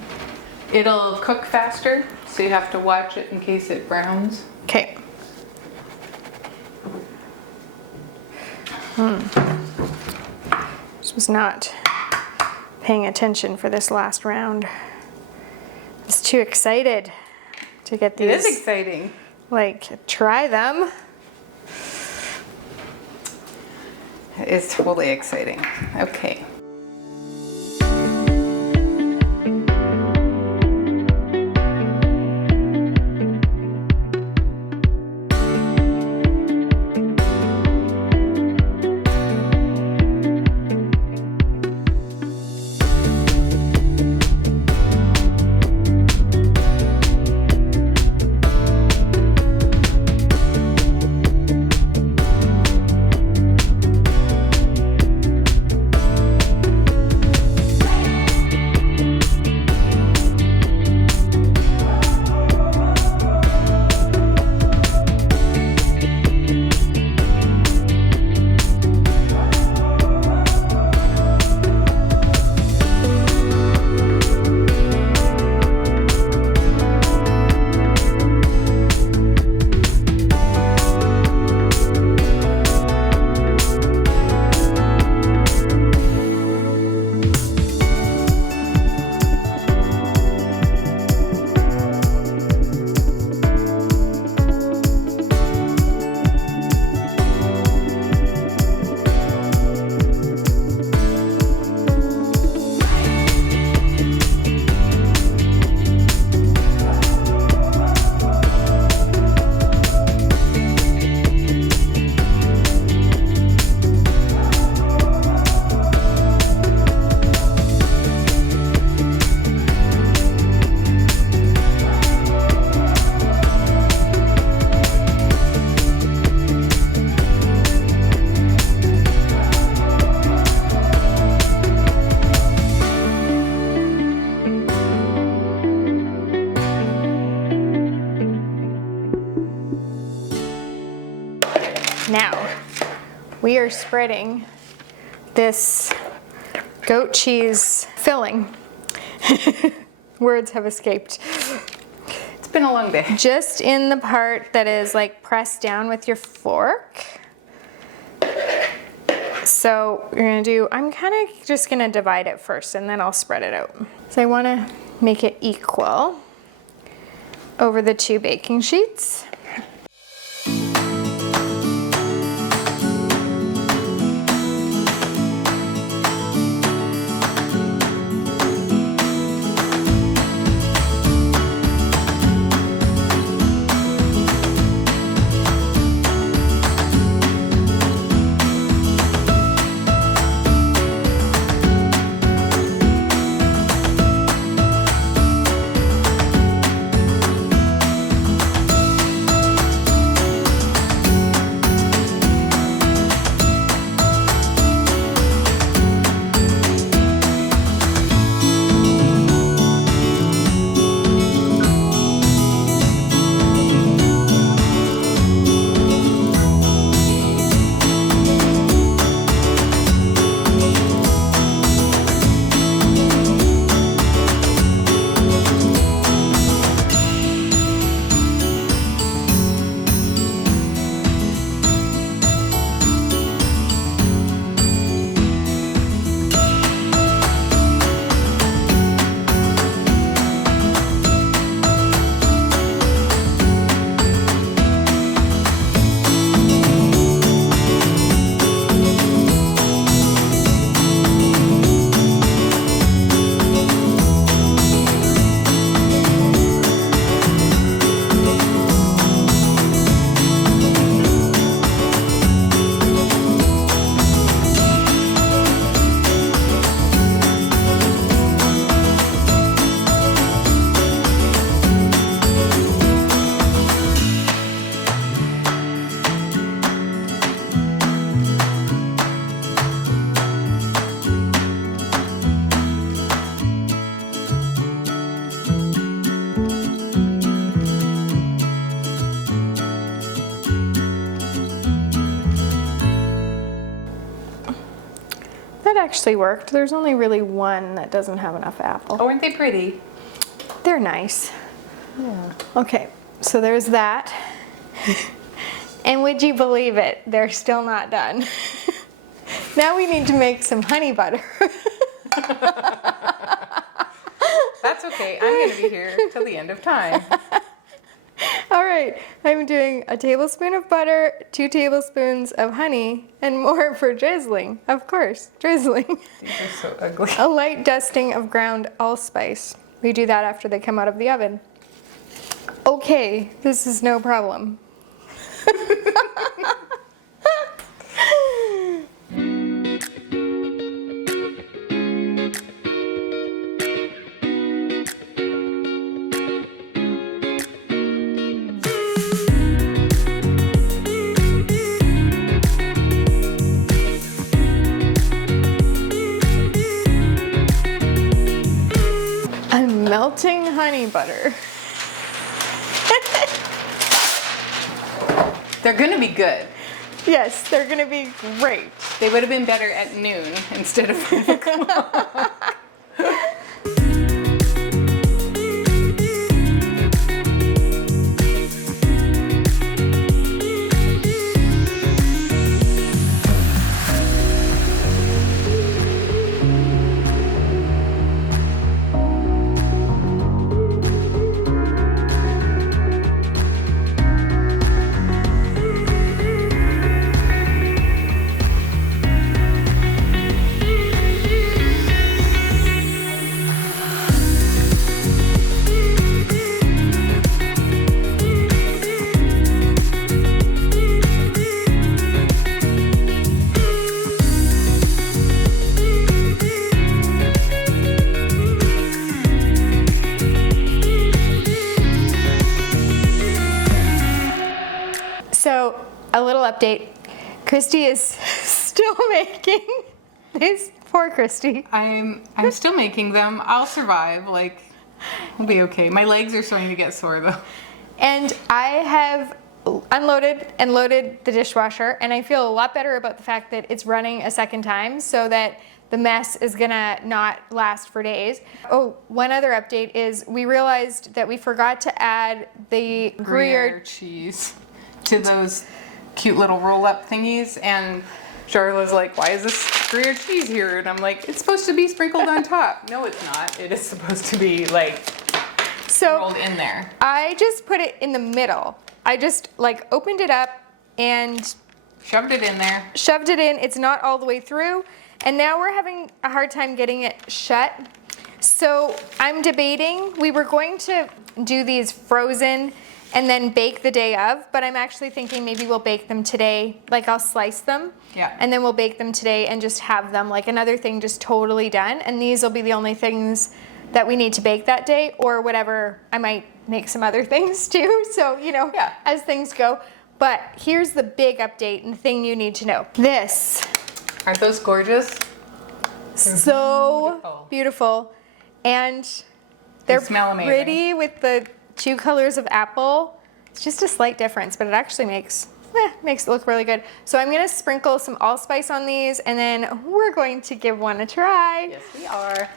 It'll cook faster, so you have to watch it in case it browns. Okay. Just was not paying attention for this last round. I was too excited to get It these. is exciting. Like, try them. It's totally exciting. Okay. Now, we are spreading this goat cheese filling. Words have escaped. It's been a long day. Just in the part that is like pressed down with your fork. So you're gonna do, I'm kind of just gonna divide it first and then I'll spread it out. So I wanna make it equal over the 2 baking sheets. actually worked. There's only really one that doesn't have enough apple. Oh, aren't they pretty? They're nice. Yeah. Okay, so there's that. And would you believe it? They're still not done. Now we need to make some honey butter. That's okay. I'm going to be here till the end of time. All right, I'm doing a tablespoon of butter, 2 tablespoons of honey, and more for drizzling. Of course, drizzling. These are so ugly. A light dusting of ground allspice. We do that after they come out of the oven. Okay, this is no problem. I'm melting honey butter. They're going to be good. Yes, they're gonna be great. They would have been better at noon instead of 5 o'clock. So, a little update. Christy is still making these. Poor Christy. I'm still making them. I'll survive. Like, I'll be okay. My legs are starting to get sore though. And I have unloaded and loaded the dishwasher, and I feel a lot better about the fact that it's running a second time so that the mess is gonna not last for days. Oh, one other update is we realized that we forgot to add the Gruyere cheese to those cute little roll-up thingies, and Sharla's like, why is this Gruyere cheese here? And I'm like, it's supposed to be sprinkled on top. No, it's not. It is supposed to be like rolled in there. I just put it in the middle. I just like opened it up and Shoved it in there. shoved it in. It's not all the way through. And now we're having a hard time getting it shut. So I'm debating, we were going to do these frozen and then bake the day of, but I'm actually thinking maybe we'll bake them today. Like I'll slice them. Yeah. And then we'll bake them today and just have them like another thing just totally done. And these will be the only things that we need to bake that day, or whatever. I might make some other things too. So, you know, Yeah. as things go. But here's the big update and the thing you need to know. This. Aren't those gorgeous? So beautiful. And they're smell amazing. pretty with the 2 colors of apple. It's just a slight difference, but it actually makes it look really good. So I'm gonna sprinkle some allspice on these, and then we're going to give one a try. Yes, we are.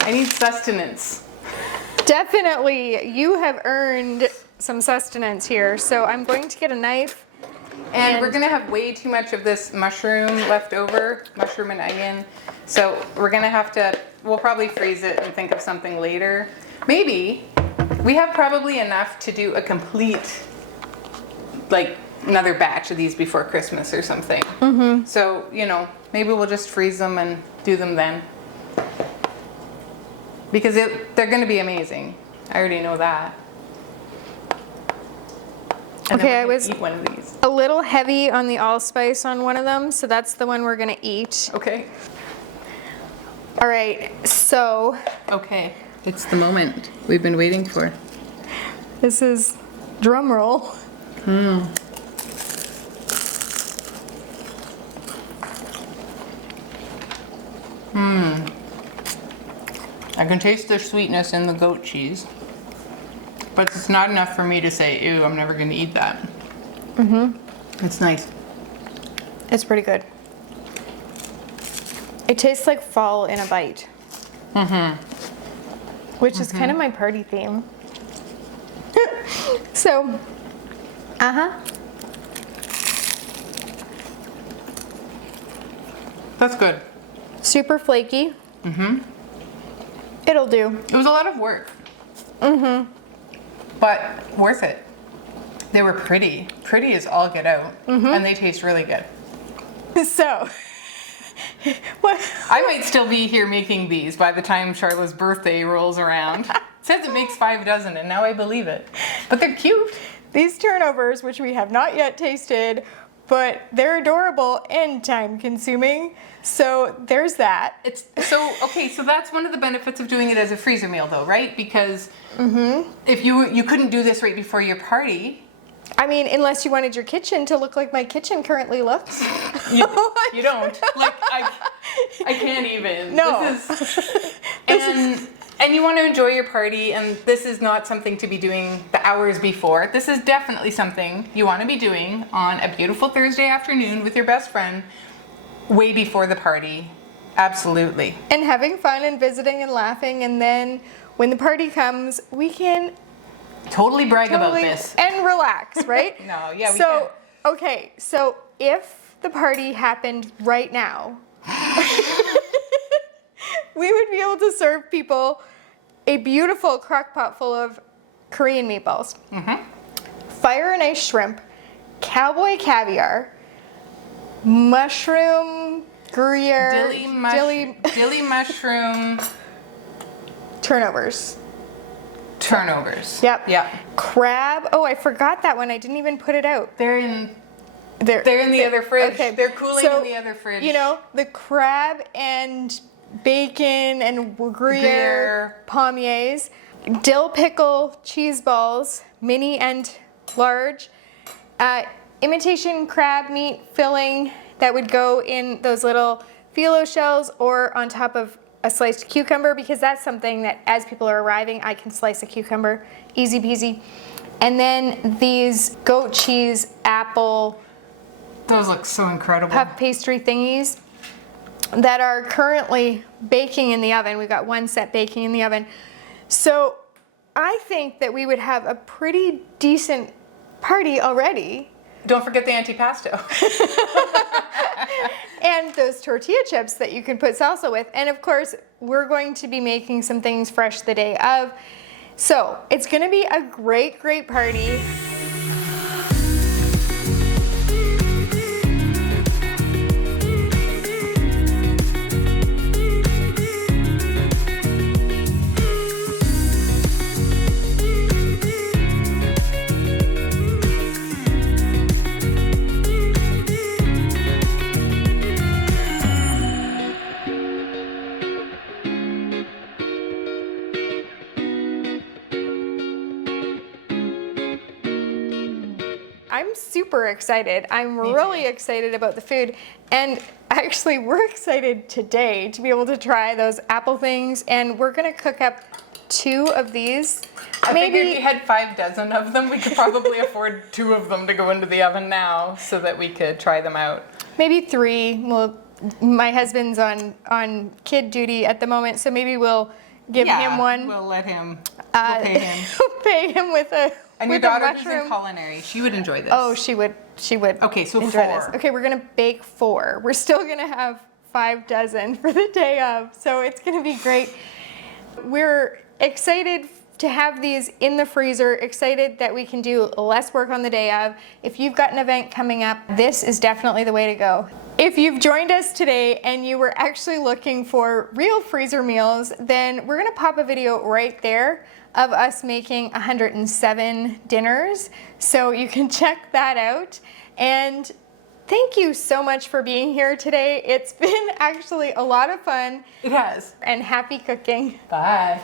I need sustenance. Definitely, you have earned some sustenance here. So I'm going to get a knife. And we're gonna have way too much of this mushroom left over, mushroom and onion. So we're gonna have to, we'll probably freeze it and think of something later. Maybe, we have probably enough to do a complete, like another batch of these before Christmas or something. Mm-hmm. So, you know, maybe we'll just freeze them and do them then. Because they're gonna be amazing. I already know that. And Okay, then I we're gonna was eat one of these. a little heavy on the allspice on one of them, so that's the one we're gonna eat. Okay. All right, so Okay, it's the moment we've been waiting for. this is drum roll. I can taste the sweetness in the goat cheese, but it's not enough for me to say, ew, I'm never gonna eat that. Mm-hmm. It's nice. It's pretty good. It tastes like fall in a bite. Which is kind of my party theme. So, That's good. super flaky. It'll do. It was a lot of work. But worth it. They were pretty. Pretty as all get out. And they taste really good. So, what? I might still be here making these by the time Sharla's birthday rolls around. It says it makes 5 dozen, and now I believe it. But they're cute. These turnovers, which we have not yet tasted, but they're adorable and time consuming. So there's that. So that's one of the benefits of doing it as a freezer meal though, right? Because if you couldn't do this right before your party. I mean, unless you wanted your kitchen to look like my kitchen currently looks. You don't. Like, I can't even. No. And you want to enjoy your party, and this is not something to be doing the hours before. This is definitely something you want to be doing on a beautiful Thursday afternoon with your best friend, way before the party. Absolutely. And having fun and visiting and laughing, and then when the party comes, we can totally brag about this. And relax, right? No, yeah, we can. Okay, so if the party happened right now, we would be able to serve people a beautiful crock pot full of Korean meatballs, fire and ice shrimp, cowboy caviar, mushroom, Gruyere, dilly mushroom turnovers. Yep. Crab. Oh, I forgot that one. I didn't even put it out. They're in the other fridge. Okay. They're cooling in the other fridge. You know, the crab and bacon and Gruyere Palmiers, Dill Pickle Cheeseballs, mini and large, imitation crab meat filling that would go in those little phyllo shells or on top of a sliced cucumber, because that's something that as people are arriving, I can slice a cucumber, easy peasy. And then these goat cheese apple, those look so incredible, puff pastry thingies that are currently baking in the oven. We've got one set baking in the oven. So I think that we would have a pretty decent party already. Don't forget the antipasto. And those tortilla chips that you can put salsa with. And of course, we're going to be making some things fresh the day of. So it's gonna be a great, great party. I'm super excited. I'm really excited about the food. And actually, we're excited today to be able to try those apple things. And we're gonna cook up 2 of these. I figured if we had 5 dozen of them, we could probably afford 2 of them to go into the oven now so that we could try them out. Maybe 3. Well, my husband's on kid duty at the moment, so maybe we'll give him one. We'll let him. We'll pay him. Pay him with a And your daughter who's in culinary, she would enjoy this. Oh, she would. Okay, so enjoy 4. this. Okay, we're gonna bake 4. We're still gonna have 5 dozen for the day of, so it's gonna be great. We're excited to have these in the freezer, excited that we can do less work on the day of. If you've got an event coming up, this is definitely the way to go. If you've joined us today and you were actually looking for real freezer meals, then we're gonna pop a video right there of us making 107 dinners. So you can check that out. And thank you so much for being here today. It's been actually a lot of fun. It has. And happy cooking. Bye.